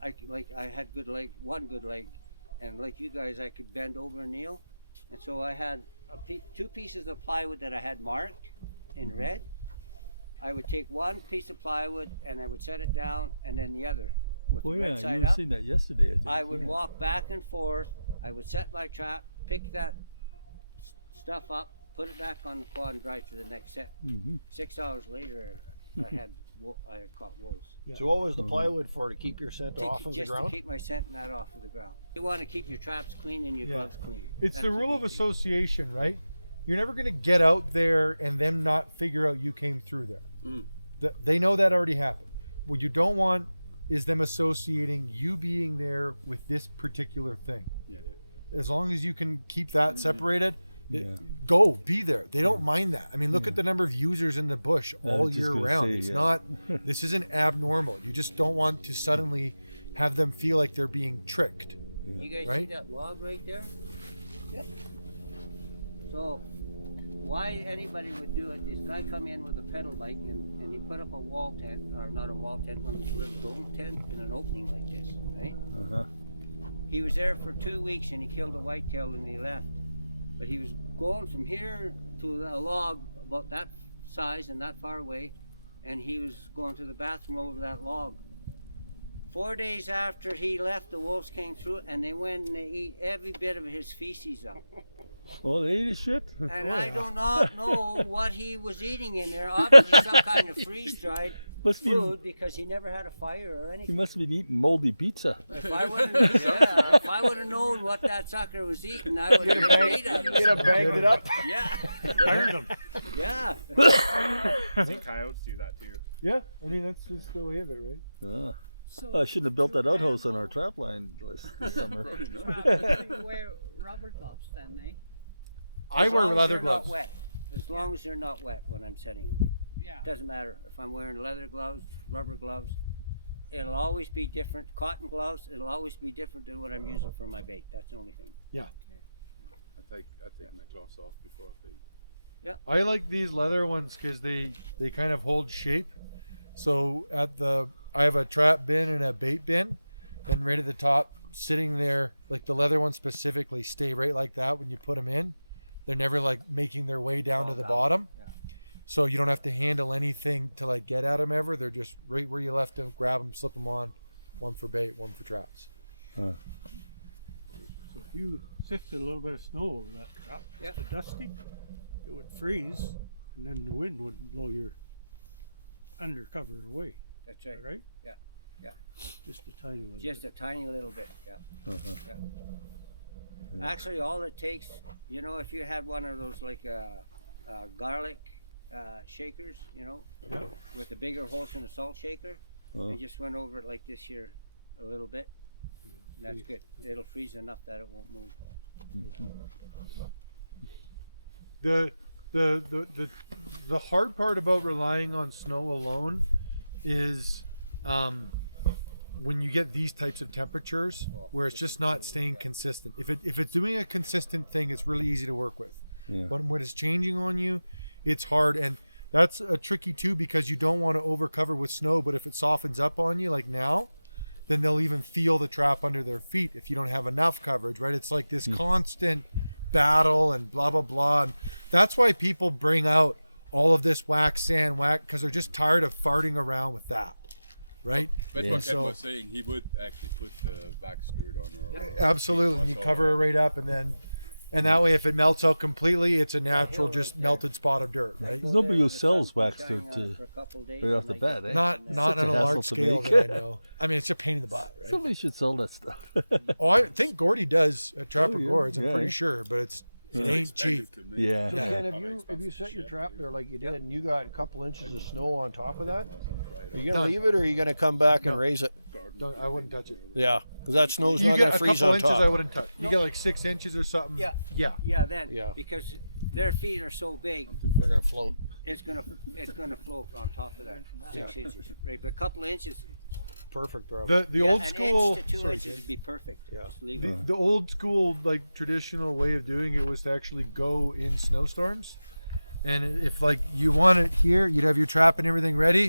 I had good leg, one good leg, and like you guys, I could bend over and kneel. And so I had two pieces of plywood that I had marked in red. I would take one piece of plywood and I would set it down, and then the other. Oh yeah, you seen that yesterday. I would walk back and forth. I would set my trap, pick that stuff up, put it back on the quad right to the next set. 6 hours later, I had wolf fire caught wolves. So what was the plywood for, to keep your scent off of the ground? Keep my scent off the ground. You want to keep your traps clean and your dogs clean. It's the rule of association, right? You're never going to get out there and then not figure out you came through. They know that already happened. What you don't want is them associating you being there with this particular thing. As long as you can keep that separated, go be there. They don't mind that. I mean, look at the number of users in the bush all year round. This isn't abnormal. You just don't want to suddenly have them feel like they're being tricked. You guys see that log right there? So, why anybody would do it, this guy come in with a pedal bike and he put up a wall tent, or not a wall tent, one of these little dome tent in an opening like this, right? He was there for 2 weeks and he killed a whitetail when he left. But he was going from here to a log about that size and that far away, and he was going to the bathroom over that log. 4 days after he left, the wolves came through and they went and they ate every bit of his feces up. Well, they ate his shit. And I do not know what he was eating in there. Obviously some kind of freeze-dried Must be, food because he never had a fire or anything. he must have been eating moldy pizza. If I would have known what that sucker was eating, I would have made it. You'd have bagged it up. Iron them. I think coyotes do that too. Yeah, I mean, that's just the way of it, right? So I shouldn't have built that outhouse on our trap line. Wear rubber gloves then, eh? I wear leather gloves. As long as they're not wet when I'm setting. Yeah. Doesn't matter if I'm wearing leather gloves, rubber gloves. It'll always be different. Cotton gloves, it'll always be different than what I'm using for my bait. That's all. Yeah. I take my gloves off before I bait. I like these leather ones because they kind of hold shape. So I have a trap bin and a bait bin right at the top, sitting there. Like the leather ones specifically stay right like that when you put them in. They're never like making their way down to the bottom. So you don't have to handle anything to like get at them ever. They're just right where you left them. Grab them, slip them on. One for bait, one for traps. You sifted a little bit of snow over that trap. It's dusty. It would freeze, and then the wind would blow your undercover away. That's Right? Yeah. Yeah. Just a tiny bit. Just a tiny little bit. Yeah. Actually, all it takes, you know, if you had one of those like garlic shakers, you know, Yeah. with the bigger holes in the salt shaker, you just went over it like this here a little bit. That's good. It'll freeze enough that it won't. The hard part about relying on snow alone is when you get these types of temperatures where it's just not staying consistent. If it's doing a consistent thing, it's really easy to work with. When it's changing on you, it's hard. And that's tricky too because you don't want to overcover with snow, but if it softens up on you like now, then they'll even feel the trap under their feet if you don't have enough coverage, right? It's like this constant battle and blah, blah, blah. That's why people bring out all of this wax, sand, wax, because they're just tired of farting around with that, right? That's what Ken was saying. He would actually put back screw on. Absolutely. You cover it right up, and that way, if it melts out completely, it's a natural, just melted spot of dirt. There's nobody who sells wax dirt right off the bat, eh? It's such an hassle to make. Somebody should sell that stuff. I think Gordy does. Dropping boards, I'm pretty sure. It's really expensive to make. Yeah. You got a couple inches of snow on top of that. Are you gonna leave it, or are you gonna come back and raise it? I wouldn't touch it. Yeah, because that snow's You not get gonna a freeze couple on inches, top. I wouldn't touch. You get like 6 inches or something. Yeah. Yeah. Yeah, then, Yeah. because their feet are so big, They're gonna float. it's gonna float on top of that. A couple inches. Perfect, bro. The old school, sorry, Be perfect. Yeah. the old school like traditional way of doing it was to actually go in snowstorms, and if like you wanted it here, you have your trap and everything ready,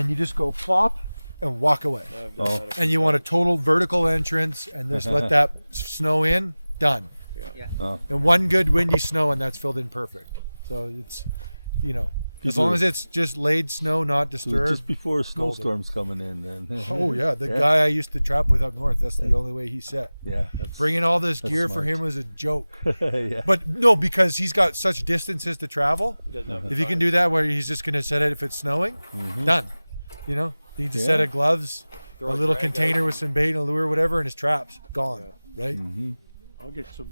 and you just go plonk and walk away. And you want a total vertical entrance, just let that snow in, done. Yeah. One good windy snow and that's filled in perfect. So it's, it's just laid snow, not So just just before a snowstorm's coming in, then the guy I used to trap with up north is that so yeah, that's bringing all this gear for him was a joke. yeah. But no, because he's got such a distances to travel, if he can do that where he's just gonna set it if it's snowing, done. Set of gloves, or a little container with some bait or whatever in his traps, call it. I'll get some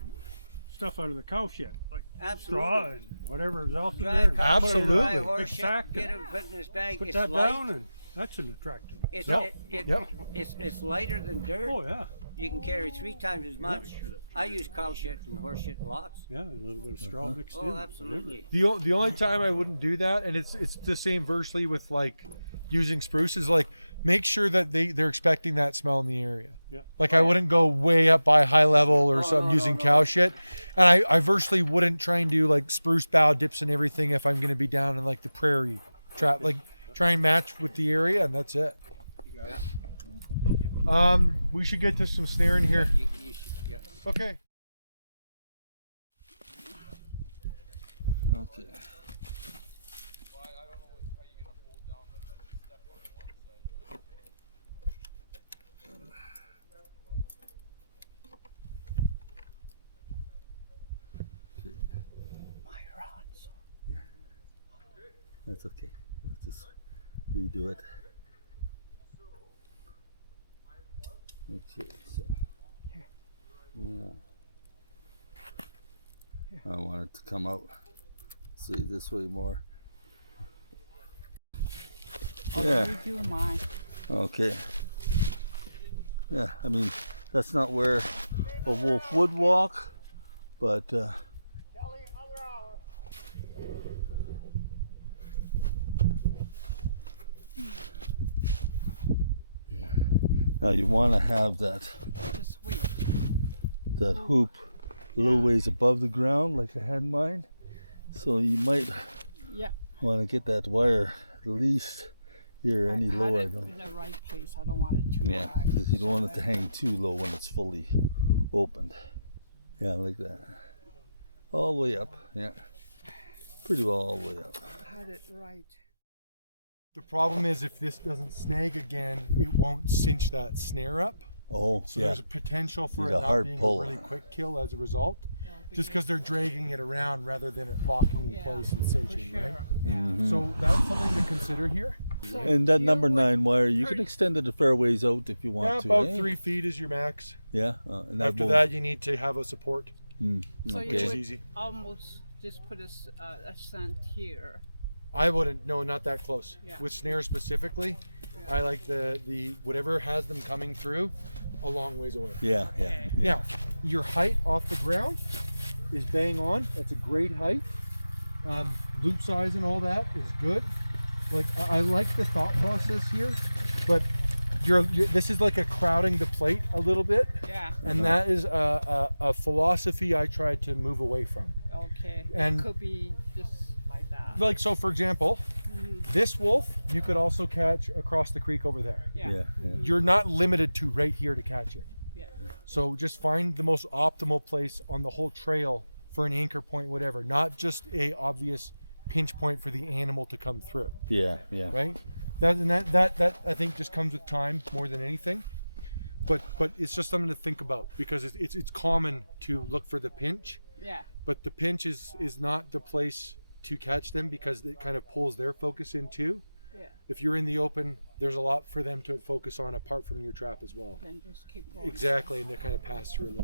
stuff out of the cow shed, like Absolutely. straw and whatever's out there. Absolutely. Big sack, and put that down, and that's an attractant. It's, Yep. it's lighter than dirt. Oh, yeah. You can carry 3 times as much. I use cow sheds and horse shit lots. Yeah, a little bit of straw mixed in. Oh, absolutely. The only time I wouldn't do that, and it's the same versely with like using spruces, like make sure that they're expecting that smell in the area. Like I wouldn't go way up high level or start using cow shit. And I versely wouldn't try to do like spruce packets and everything if I'm going to be down in like the prairie. Try and match it with the area, and that's it. You got it. We should get to some snaring here. Okay. support. So you would almost just put a scent here. I wouldn't, no, not that close. With snare specifically, I like the whatever has been coming through a long ways away. Yeah, your height off the ground is bang on. It's a great height. Loop size and all that is good. But I like the thought process here. But this is like a crowding the plate a little bit. Yeah. And that is a philosophy I try to move away from. Okay. It could be just like that. Well, so for example, this wolf you can also catch across the creek over there. Yeah. You're not limited to right here to catch it. So just find the most optimal place on the whole trail for an anchor point, whatever, not just a obvious pinch point for the animal to come through. Yeah. Right? Then that I think just comes with time more than anything. But it's just something to think about because it's common to look for the pinch. Yeah. But the pinch is not the place to catch them because it kind of pulls their focus in too. Yeah. If you're in the open, there's a lot for them to focus on apart from your travels. Then just keep going. Exactly. They kind of pass through.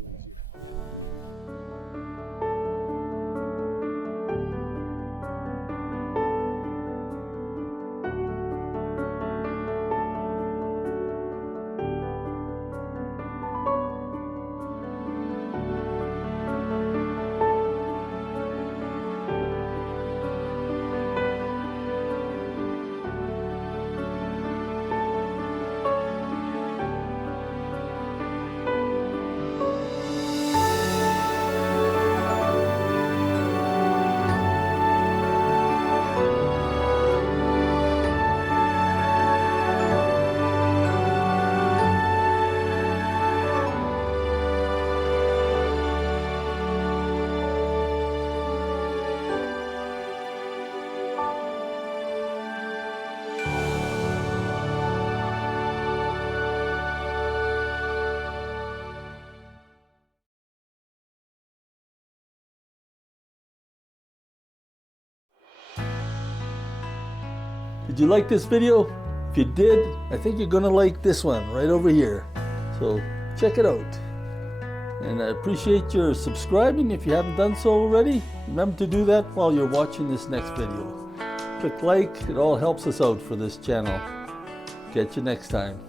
Did you like this video? If you did, I think you're gonna like this one right over here. So check it out. And I appreciate your subscribing if you haven't done so already. Remember to do that while you're watching this next video. Click like, it all helps us out for this channel. Catch you next time.